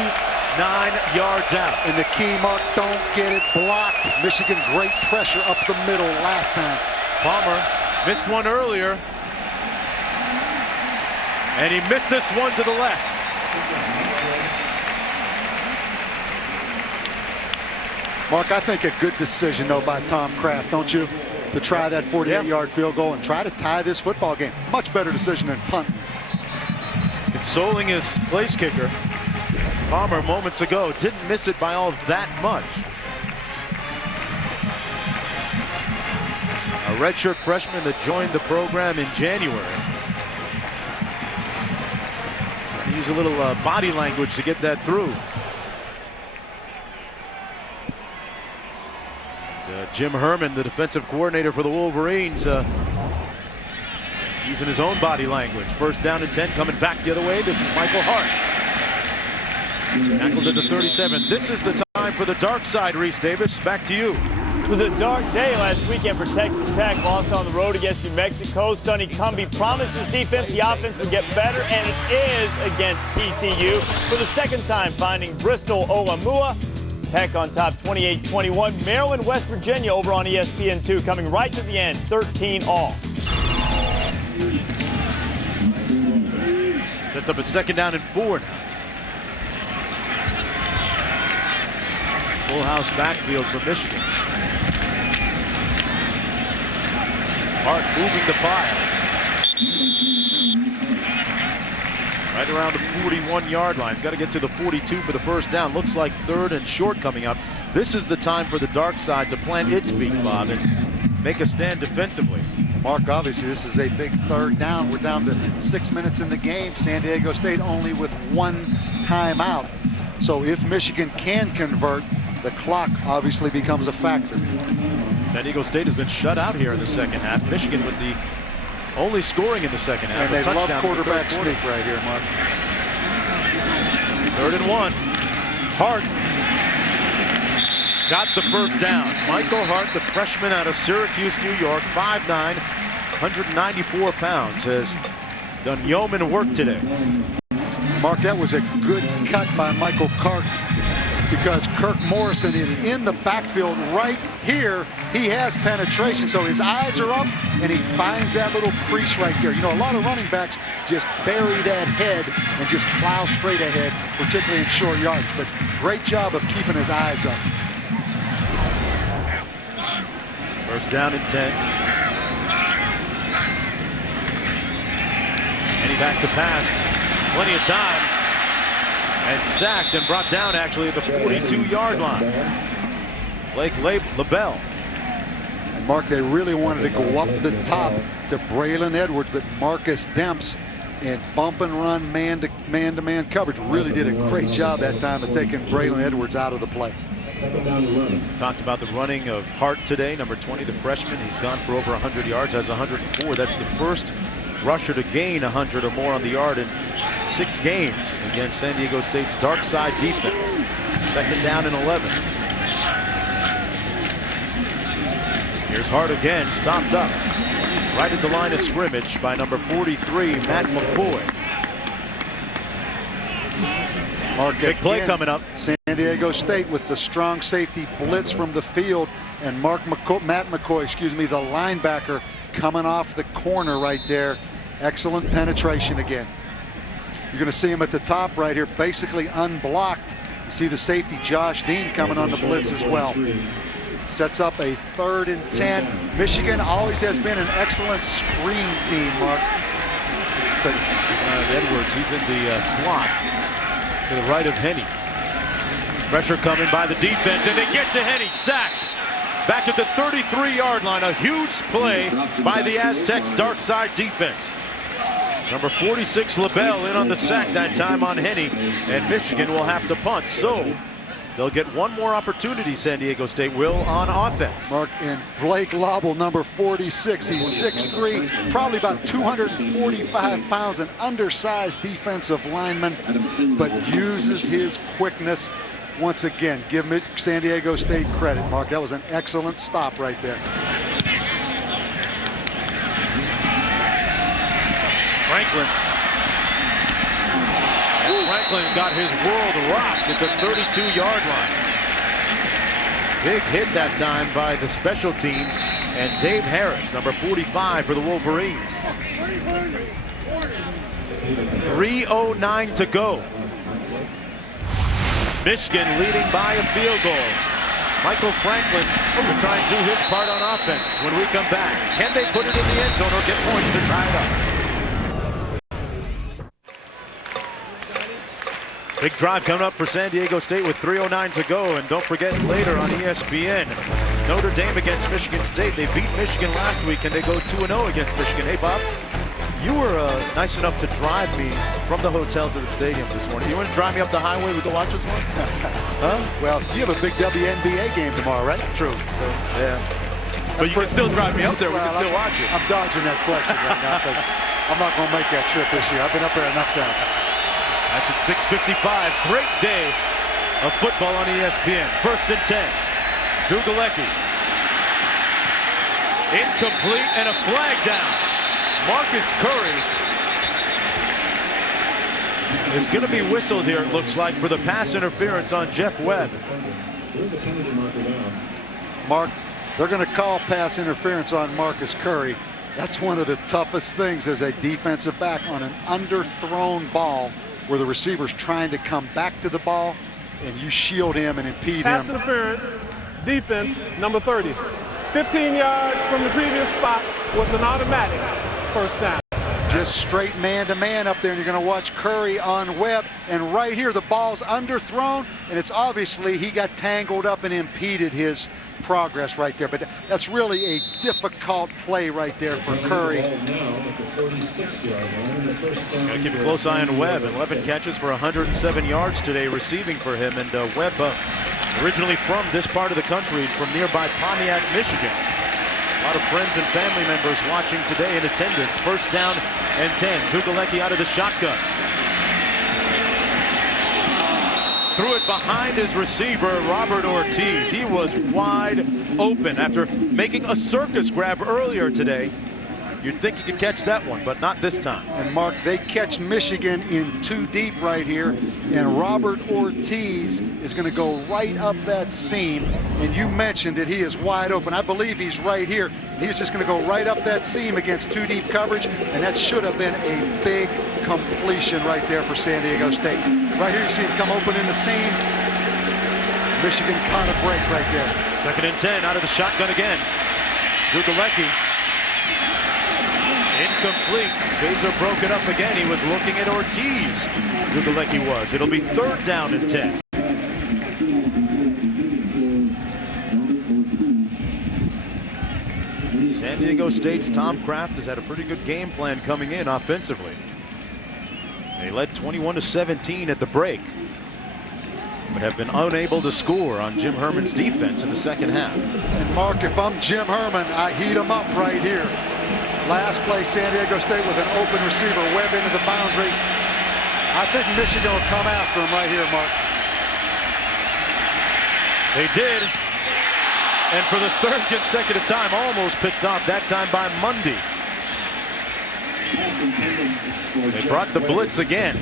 9 yards out. And the key, Mark, don't get it blocked. Michigan, great pressure up the middle last time. Palmer missed one earlier. And he missed this one to the left. Mark, I think a good decision, though, by Tom Kraft, don't you? To try that 48-yard field goal and try to tie this football game. Much better decision than punting. Consoling his place kicker. Palmer moments ago didn't miss it by all that much. A redshirt freshman that joined the program in January. Trying to use a little body language to get that through. Jim Herman, the defensive coordinator for the Wolverines, using his own body language. First down and 10, coming back the other way. This is Michael Hart. Tackled at the 37. This is the time for the dark side, Reese Davis. Back to you. It was a dark day last weekend for Texas Tech. Lost on the road against New Mexico. Sonny Cumbie promised his defense the offense would get better, and it is against TCU. For the second time, finding Bristol Olamua. Tech on top 28-21. Maryland, West Virginia over on ESPN 2, coming right to the end, 13-all. Sets up a second down and 4 now. Full house backfield for Michigan. Hart moving the pile. Right around the 41-yard line. He's got to get to the 42 for the first down. Looks like 3rd and short coming up. This is the time for the dark side to plant its feet, Bob, and make a stand defensively. Mark, obviously this is a big 3rd down. We're down to 6 minutes in the game. San Diego State only with 1 timeout. So if Michigan can convert, the clock obviously becomes a factor. San Diego State has been shut out here in the second half. Michigan with the only scoring in the second half. And they love quarterback sneak right here, Mark. 3rd and 1. Hart got the first down. Michael Hart, the freshman out of Syracuse, New York, 5'9", 194 pounds, has done yeoman work today. Mark, that was a good cut by Michael Clark, because Kirk Morrison is in the backfield right here. He has penetration, so his eyes are up, and he finds that little crease right there. You know, a lot of running backs just bury that head and just plow straight ahead, particularly in short yards. But great job of keeping his eyes up. First down and 10. And he back to pass. Plenty of time. And sacked and brought down actually at the 42-yard line. Blake LaBelle. And Mark, they really wanted to go up the top to Braylon Edwards, but Marcus Demps in bump and run man-to-man coverage really did a great job that time of taking Braylon Edwards out of the play. Talked about the running of Hart today, number 20, the freshman. He's gone for over 100 yards, has 104. That's the first rusher to gain 100 or more on the yard in 6 games against San Diego State's dark side defense. Second down and 11. Here's Hart again, stopped up right at the line of scrimmage by number 43, Matt McCoy. Mark, big play coming up. San Diego State with the strong safety blitz from the field, and Matt McCoy, excuse me, the linebacker, coming off the corner right there. Excellent penetration again. You're going to see him at the top right here, basically unblocked. You see the safety Josh Dean coming on the blitz as well. Sets up a 3rd and 10. Michigan always has been an excellent screen team, Mark. But Edwards, he's in the slot to the right of Henne. Pressure coming by the defense, and they get to Henne, sacked. Back at the 33-yard line, a huge play by the Aztecs' dark side defense. Number 46, LaBelle, in on the sack that time on Henne, and Michigan will have to punt. So they'll get one more opportunity, San Diego State will, on offense. Mark, and Blake Lobble, number 46, he's 6'3", probably about 245 pounds, an undersized defensive lineman, but uses his quickness. Once again, give San Diego State credit, Mark. That was an excellent stop right there. Franklin. And Franklin got his world rocked at the 32-yard line. Big hit that time by the special teams and Dave Harris, number 45 for the Wolverines. 3:09 to go. Michigan leading by a field goal. Michael Franklin will try and do his part on offense when we come back. Can they put it in the end zone or get points to tie it up? Big drive coming up for San Diego State with 3:09 to go. And don't forget, later on ESPN, Notre Dame against Michigan State. They beat Michigan last week and they go 2-0 against Michigan. Hey, Bob, you were nice enough to drive me from the hotel to the stadium this morning. You want to drive me up the highway we go watch this one? Huh? Well, you have a big WNBA game tomorrow, right? True. Yeah. But you can still drive me up there. We can still watch it. I'm dodging that question right now because I'm not going to make that trip this year. I've been up there enough times. That's at 6:55. Great day of football on ESPN. 1st and 10. Dugalecki. Incomplete and a flag down. Marcus Curry is going to be whistled here, it looks like, for the pass interference on Jeff Webb. Mark, they're going to call pass interference on Marcus Curry. That's one of the toughest things as a defensive back on an underthrown ball where the receiver's trying to come back to the ball and you shield him and impede pass him. Interference, defense, number 30. 15 yards from the previous spot with an automatic first down. Just straight man-to-man up there, and you're going to watch Curry on Webb. And right here, the ball's underthrown, and it's obviously he got tangled up and impeded his progress right there. But that's really a difficult play right there for Curry. Got to keep a close eye on Webb. 11 catches for 107 yards today receiving for him. And Webb, originally from this part of the country, from nearby Pontiac, Michigan. A lot of friends and family members watching today in attendance. 1st down and 10. Dugalecki out of the shotgun. Threw it behind his receiver, Robert Ortiz. He was wide open after making a circus grab earlier today. You'd think he could catch that one, but not this time. And Mark, they catch Michigan in 2 deep right here, and Robert Ortiz is going to go right up that seam. And you mentioned that he is wide open. I believe he's right here. He's just going to go right up that seam against 2 deep coverage, and that should have been a big completion right there for San Diego State. Right here, you see him come open in the seam. Michigan caught a break right there. 2nd and 10 out of the shotgun again. Dugalecki. Incomplete. Chaser broke it up again. He was looking at Ortiz. Dugalecki was. It'll be 3rd down and 10. San Diego State's Tom Kraft has had a pretty good game plan coming in offensively. They led 21-17 at the break, but have been unable to score on Jim Herman's defense in the 2nd half. And Mark, if I'm Jim Herman, I heat him up right here. Last play, San Diego State with an open receiver, Webb into the boundary. I think Michigan will come after him right here, Mark. They did. And for the 3rd consecutive time, almost picked off, that time by Mundy. They brought the blitz again.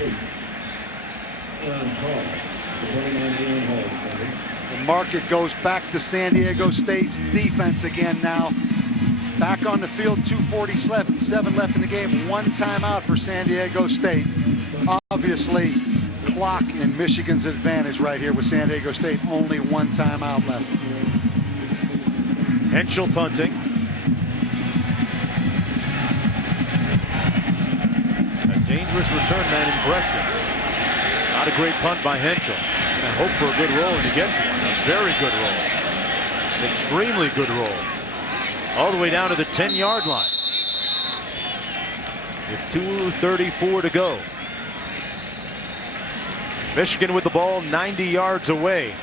And Mark, it goes back to San Diego State's defense again now. Back on the field, 2:47 left in the game. 1 timeout for San Diego State. Obviously, clock in Michigan's advantage right here with San Diego State. Only 1 timeout left. Henschel punting. A dangerous return man in Preston. Not a great punt by Henschel. And hope for a good roll, and he gets one. A very good roll. An extremely good roll. All the way down to the 10-yard line. With 2:34 to go. Michigan with the ball 90 yards away.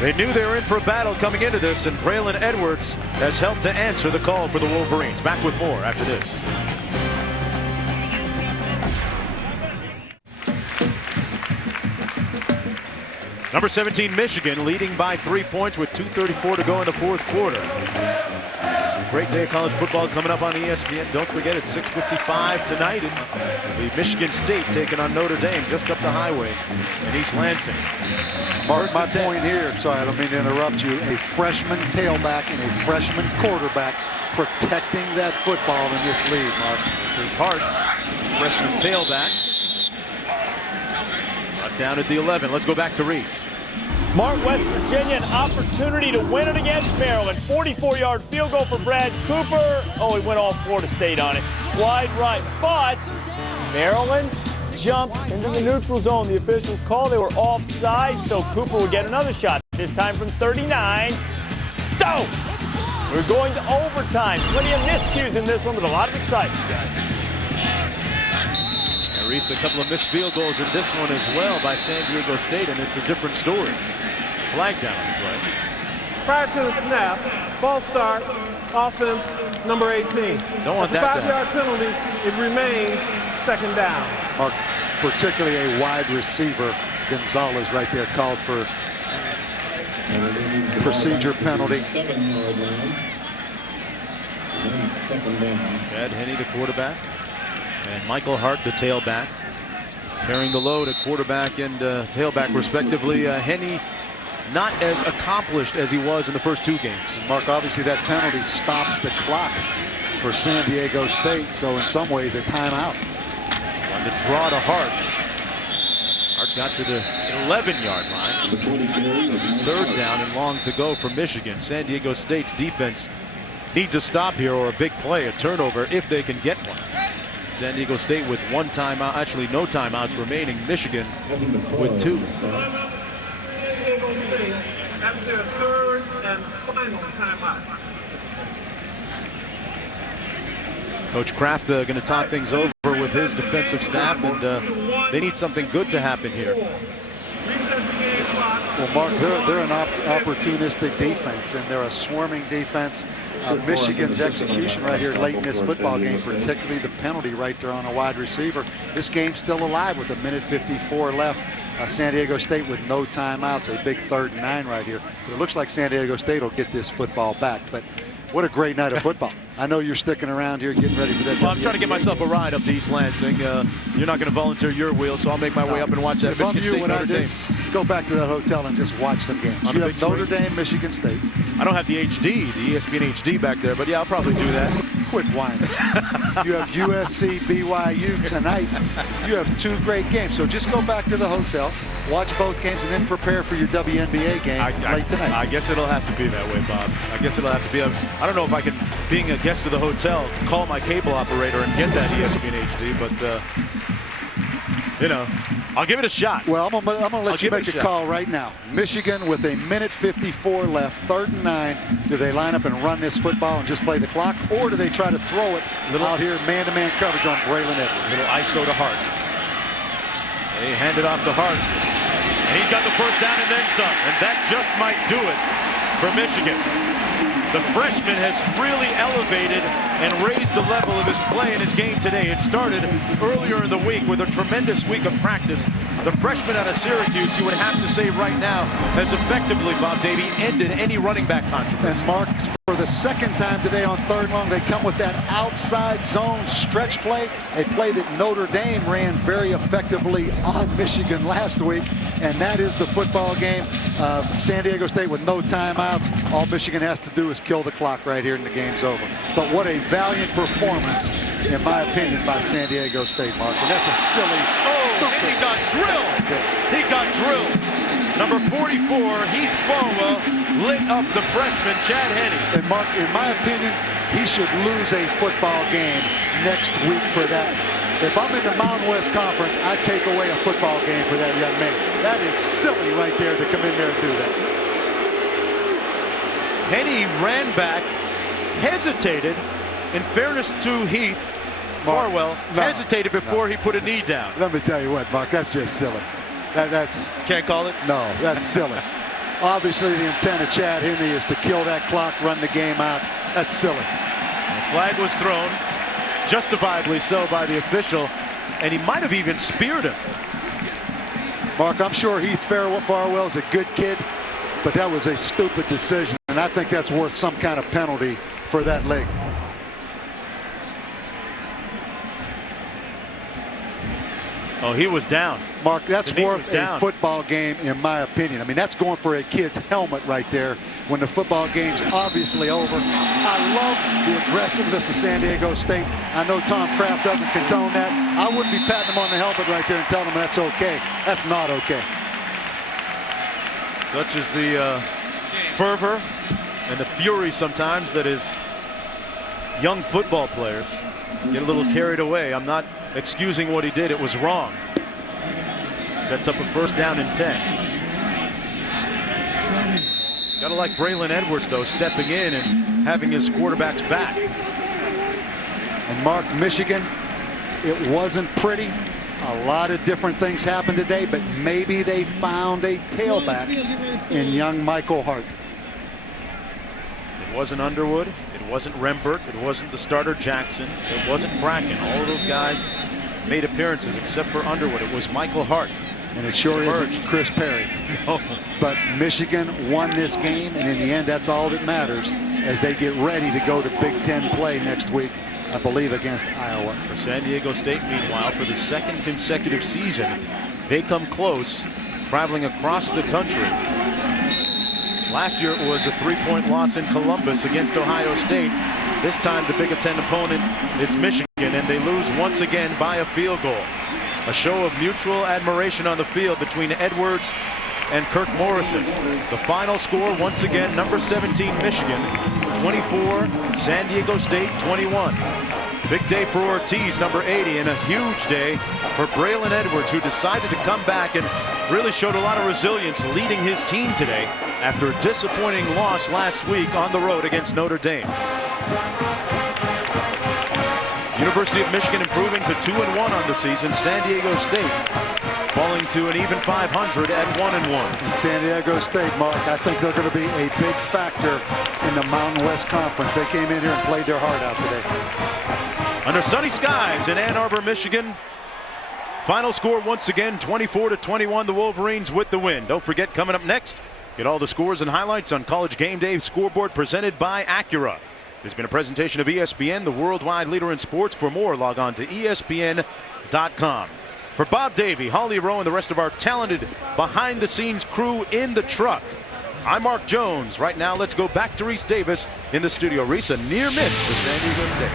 They knew they were in for a battle coming into this, and Braylon Edwards has helped to answer the call for the Wolverines. Back with more after this. Number 17, Michigan, leading by 3 points with 2:34 to go in the 4th quarter. Great day of college football coming up on ESPN. Don't forget, it's 6:55 tonight. It'll be Michigan State taking on Notre Dame just up the highway in East Lansing. Mark, my point here, sorry, I don't mean to interrupt you, a freshman tailback and a freshman quarterback protecting that football in this league, Mark. This is Hart, freshman tailback. Brought down at the 11. Let's go back to Reese. Mark, West Virginia, an opportunity to win it against Maryland. 44-yard field goal for Brad Cooper. Oh, he went all Florida State on it. Wide right, but Maryland jumped into the neutral zone. The officials called they were offside, so Cooper would get another shot, this time from 39. Don't! We're going to overtime. Plenty of miscues in this one, but a lot of excitement, guys. And Reese, a couple of missed field goals in this one as well by San Diego State, and it's a different story. Flag down on the play. Prior to the snap, false start, offense number 18. Don't want that to happen. 5-yard penalty, it remains second down. Mark, particularly a wide receiver, Gonzalez right there, called for procedure penalty. Chad Henne, the quarterback, and Michael Hart, the tailback, carrying the load at quarterback and tailback respectively. Henne not as accomplished as he was in the first two games. Mark, obviously that penalty stops the clock for San Diego State, so in some ways a timeout. On the draw to Hart. Hart got to the 11-yard line. Third down and long to go for Michigan. San Diego State's defense needs a stop here or a big play, a turnover, if they can get one. San Diego State with one timeout, actually no timeouts remaining. Michigan with two. That's their third and final timeout. Coach Kraft going to talk things over with his defensive staff, and they need something good to happen here. Well, Mark, they're an opportunistic defense, and they're a swarming defense. Michigan's execution right here late in this football game, particularly the penalty right there on a wide receiver. This game's still alive with 1:54 left. San Diego State with no timeouts, a big 3rd and 9 right here. But it looks like San Diego State will get this football back. But what a great night of football. I know you're sticking around here getting ready for that. Well, I'm trying to get myself a ride up to East Lansing. You're not going to volunteer your wheel, so I'll make my way up and watch that Michigan State Notre Dame. Go back to that hotel and just watch some games. You have Notre Dame, Michigan State. I don't have the HD, the ESPN HD back there, but yeah, I'll probably do that. Quit whining. You have USC, BYU tonight. You have two great games. So just go back to the hotel, watch both games, and then prepare for your WNBA game late tonight. I guess it'll have to be that way, Bob. I guess it'll have to be. I don't know if I can, being a guest of the hotel, call my cable operator and get that ESPN HD, but you know, I'll give it a shot. Well, I'm gonna let you make a call right now. Michigan with 1:54 left, 3rd and 9. Do they line up and run this football and just play the clock, or do they try to throw it out here man-to-man coverage on Braylon Edwards? Little ISO to Hart. They hand it off to Hart, and he's got the first down and then some, and that just might do it for Michigan. The freshman has really elevated and raised the level of his play in his game today. It started earlier in the week with a tremendous week of practice. The freshman out of Syracuse, you would have to say right now, has effectively, Bob Davie, ended any running back controversy. And Mark, for the second time today on 3rd and long, they come with that outside zone stretch play, a play that Notre Dame ran very effectively on Michigan last week, and that is the football game. San Diego State with no timeouts. All Michigan has to do is kill the clock right here and the game's over. But what a valiant performance, in my opinion, by San Diego State, Mark. And that's a silly... Oh, and he got drilled. He got drilled. Number 44, Heath Farwell, lit up the freshman, Chad Henne. And Mark, in my opinion, he should lose a football game next week for that. If I'm in the Mountain West Conference, I'd take away a football game for that young man. That is silly right there to come in there and do that. Henne ran back, hesitated. In fairness to Heath, Farwell hesitated before he put a knee down. Let me tell you what, Mark, that's just silly. That's can't call it? No, that's silly. Obviously, the intent of Chad Henne is to kill that clock, run the game out. That's silly. The flag was thrown, justifiably so, by the official, and he might have even speared him. Mark, I'm sure Heath Farwell is a good kid, but that was a stupid decision, and I think that's worth some kind of penalty for that leg. Oh, he was down. Mark, that's The knee worth was down. a football game, in my opinion. I mean, that's going for a kid's helmet right there when the football game's obviously over. I love the aggressiveness of San Diego State. I know Tom Kraft doesn't condone that. I wouldn't be patting him on the helmet right there and telling him that's okay. That's not okay. Such is the fervor and the fury sometimes that is young football players get a little carried away. I'm not excusing what he did. It was wrong. Sets up a first down and 10. Gotta like Braylon Edwards, though, stepping in and having his quarterback's back. And Mark, Michigan, it wasn't pretty. A lot of different things happened today, but maybe they found a tailback in young Michael Hart. It wasn't Underwood. It wasn't Rembert. It wasn't the starter Jackson. It wasn't Bracken. All of those guys made appearances except for Underwood. It was Michael Hart. And it sure isn't Chris Perry. No. But Michigan won this game, and in the end, that's all that matters as they get ready to go to Big Ten play next week, I believe, against Iowa. For San Diego State, meanwhile, for the second consecutive season, they come close, traveling across the country. Last year it was a 3-point loss in Columbus against Ohio State. This time the Big Ten opponent is Michigan, and they lose once again by a field goal. A show of mutual admiration on the field between Edwards and Kirk Morrison. The final score, once again, number 17 Michigan, 24, San Diego State 21. Big day for Ortiz, number 80, and a huge day for Braylon Edwards, who decided to come back and really showed a lot of resilience leading his team today after a disappointing loss last week on the road against Notre Dame. University of Michigan improving to 2-1 on the season. San Diego State falling to an even 500 at 1-1. In San Diego State, Mark, I think they're going to be a big factor in the Mountain West Conference. They came in here and played their heart out today. Under sunny skies in Ann Arbor, Michigan. Final score once again, 24-21, the Wolverines with the win. Don't forget, coming up next, get all the scores and highlights on College Game Day scoreboard presented by Acura. This has been a presentation of ESPN, the worldwide leader in sports. For more, log on to ESPN.com. For Bob Davey, Holly Rowe, and the rest of our talented behind-the-scenes crew in the truck, I'm Mark Jones. Right now, let's go back to Reese Davis in the studio. Reese, a near miss for San Diego State.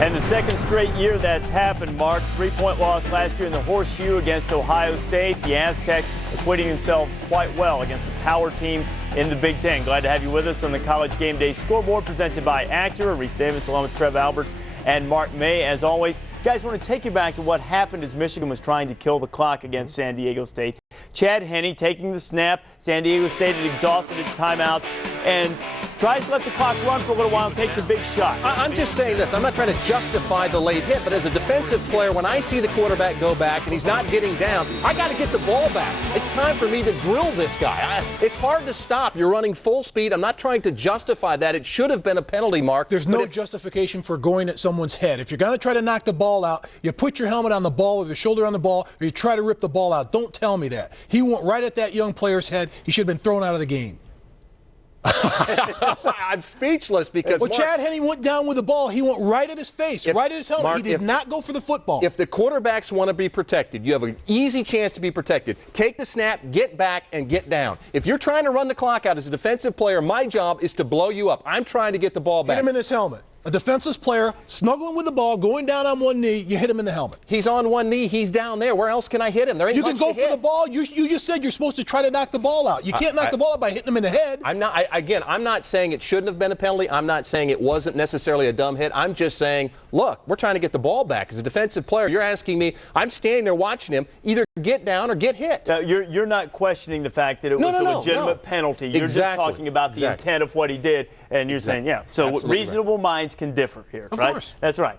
And the second straight year that's happened, Mark. 3-point loss last year in the Horseshoe against Ohio State. The Aztecs acquitting themselves quite well against the power teams in the Big Ten. Glad to have you with us on the College Game Day scoreboard presented by Acura. Reese Davis along with Trev Alberts and Mark May, as always. Guys, I want to take you back to what happened as Michigan was trying to kill the clock against San Diego State. Chad Henne taking the snap. San Diego State had exhausted its timeouts and tries to let the clock run for a little while and takes a big shot. I'm just saying this. I'm not trying to justify the late hit, but as a defensive player, when I see the quarterback go back and he's not getting down, I got to get the ball back. It's time for me to drill this guy. It's hard to stop. You're running full speed. I'm not trying to justify that. It should have been a penalty, Mark. There's no justification for going at someone's head. If you're going to try to knock the ball out, you put your helmet on the ball or the shoulder on the ball, or you try to rip the ball out. Don't tell me that. He went right at that young player's head. He should have been thrown out of the game. I'm speechless because Mark, Chad Henne went down with the ball. He went right at his face, right at his helmet. Mark, he did not go for the football. If the quarterbacks want to be protected, you have an easy chance to be protected. Take the snap, get back, and get down. If you're trying to run the clock out as a defensive player, my job is to blow you up. I'm trying to get the ball back. Hit him in his helmet. A defenseless player snuggling with the ball, going down on one knee, you hit him in the helmet. He's on one knee, he's down there. Where else can I hit him? There ain't you can go for the ball. You just said you're supposed to try to knock the ball out. You can't knock the ball out by hitting him in the head. I'm not saying it shouldn't have been a penalty. I'm not saying it wasn't necessarily a dumb hit. I'm just saying, look, we're trying to get the ball back. As a defensive player, you're asking me, I'm standing there watching him either get down or get hit. Now, you're not questioning the fact that it was a legitimate penalty. You're just talking about the intent of what he did, and you're saying, yeah. So reasonable minds can differ here. Of course. That's right.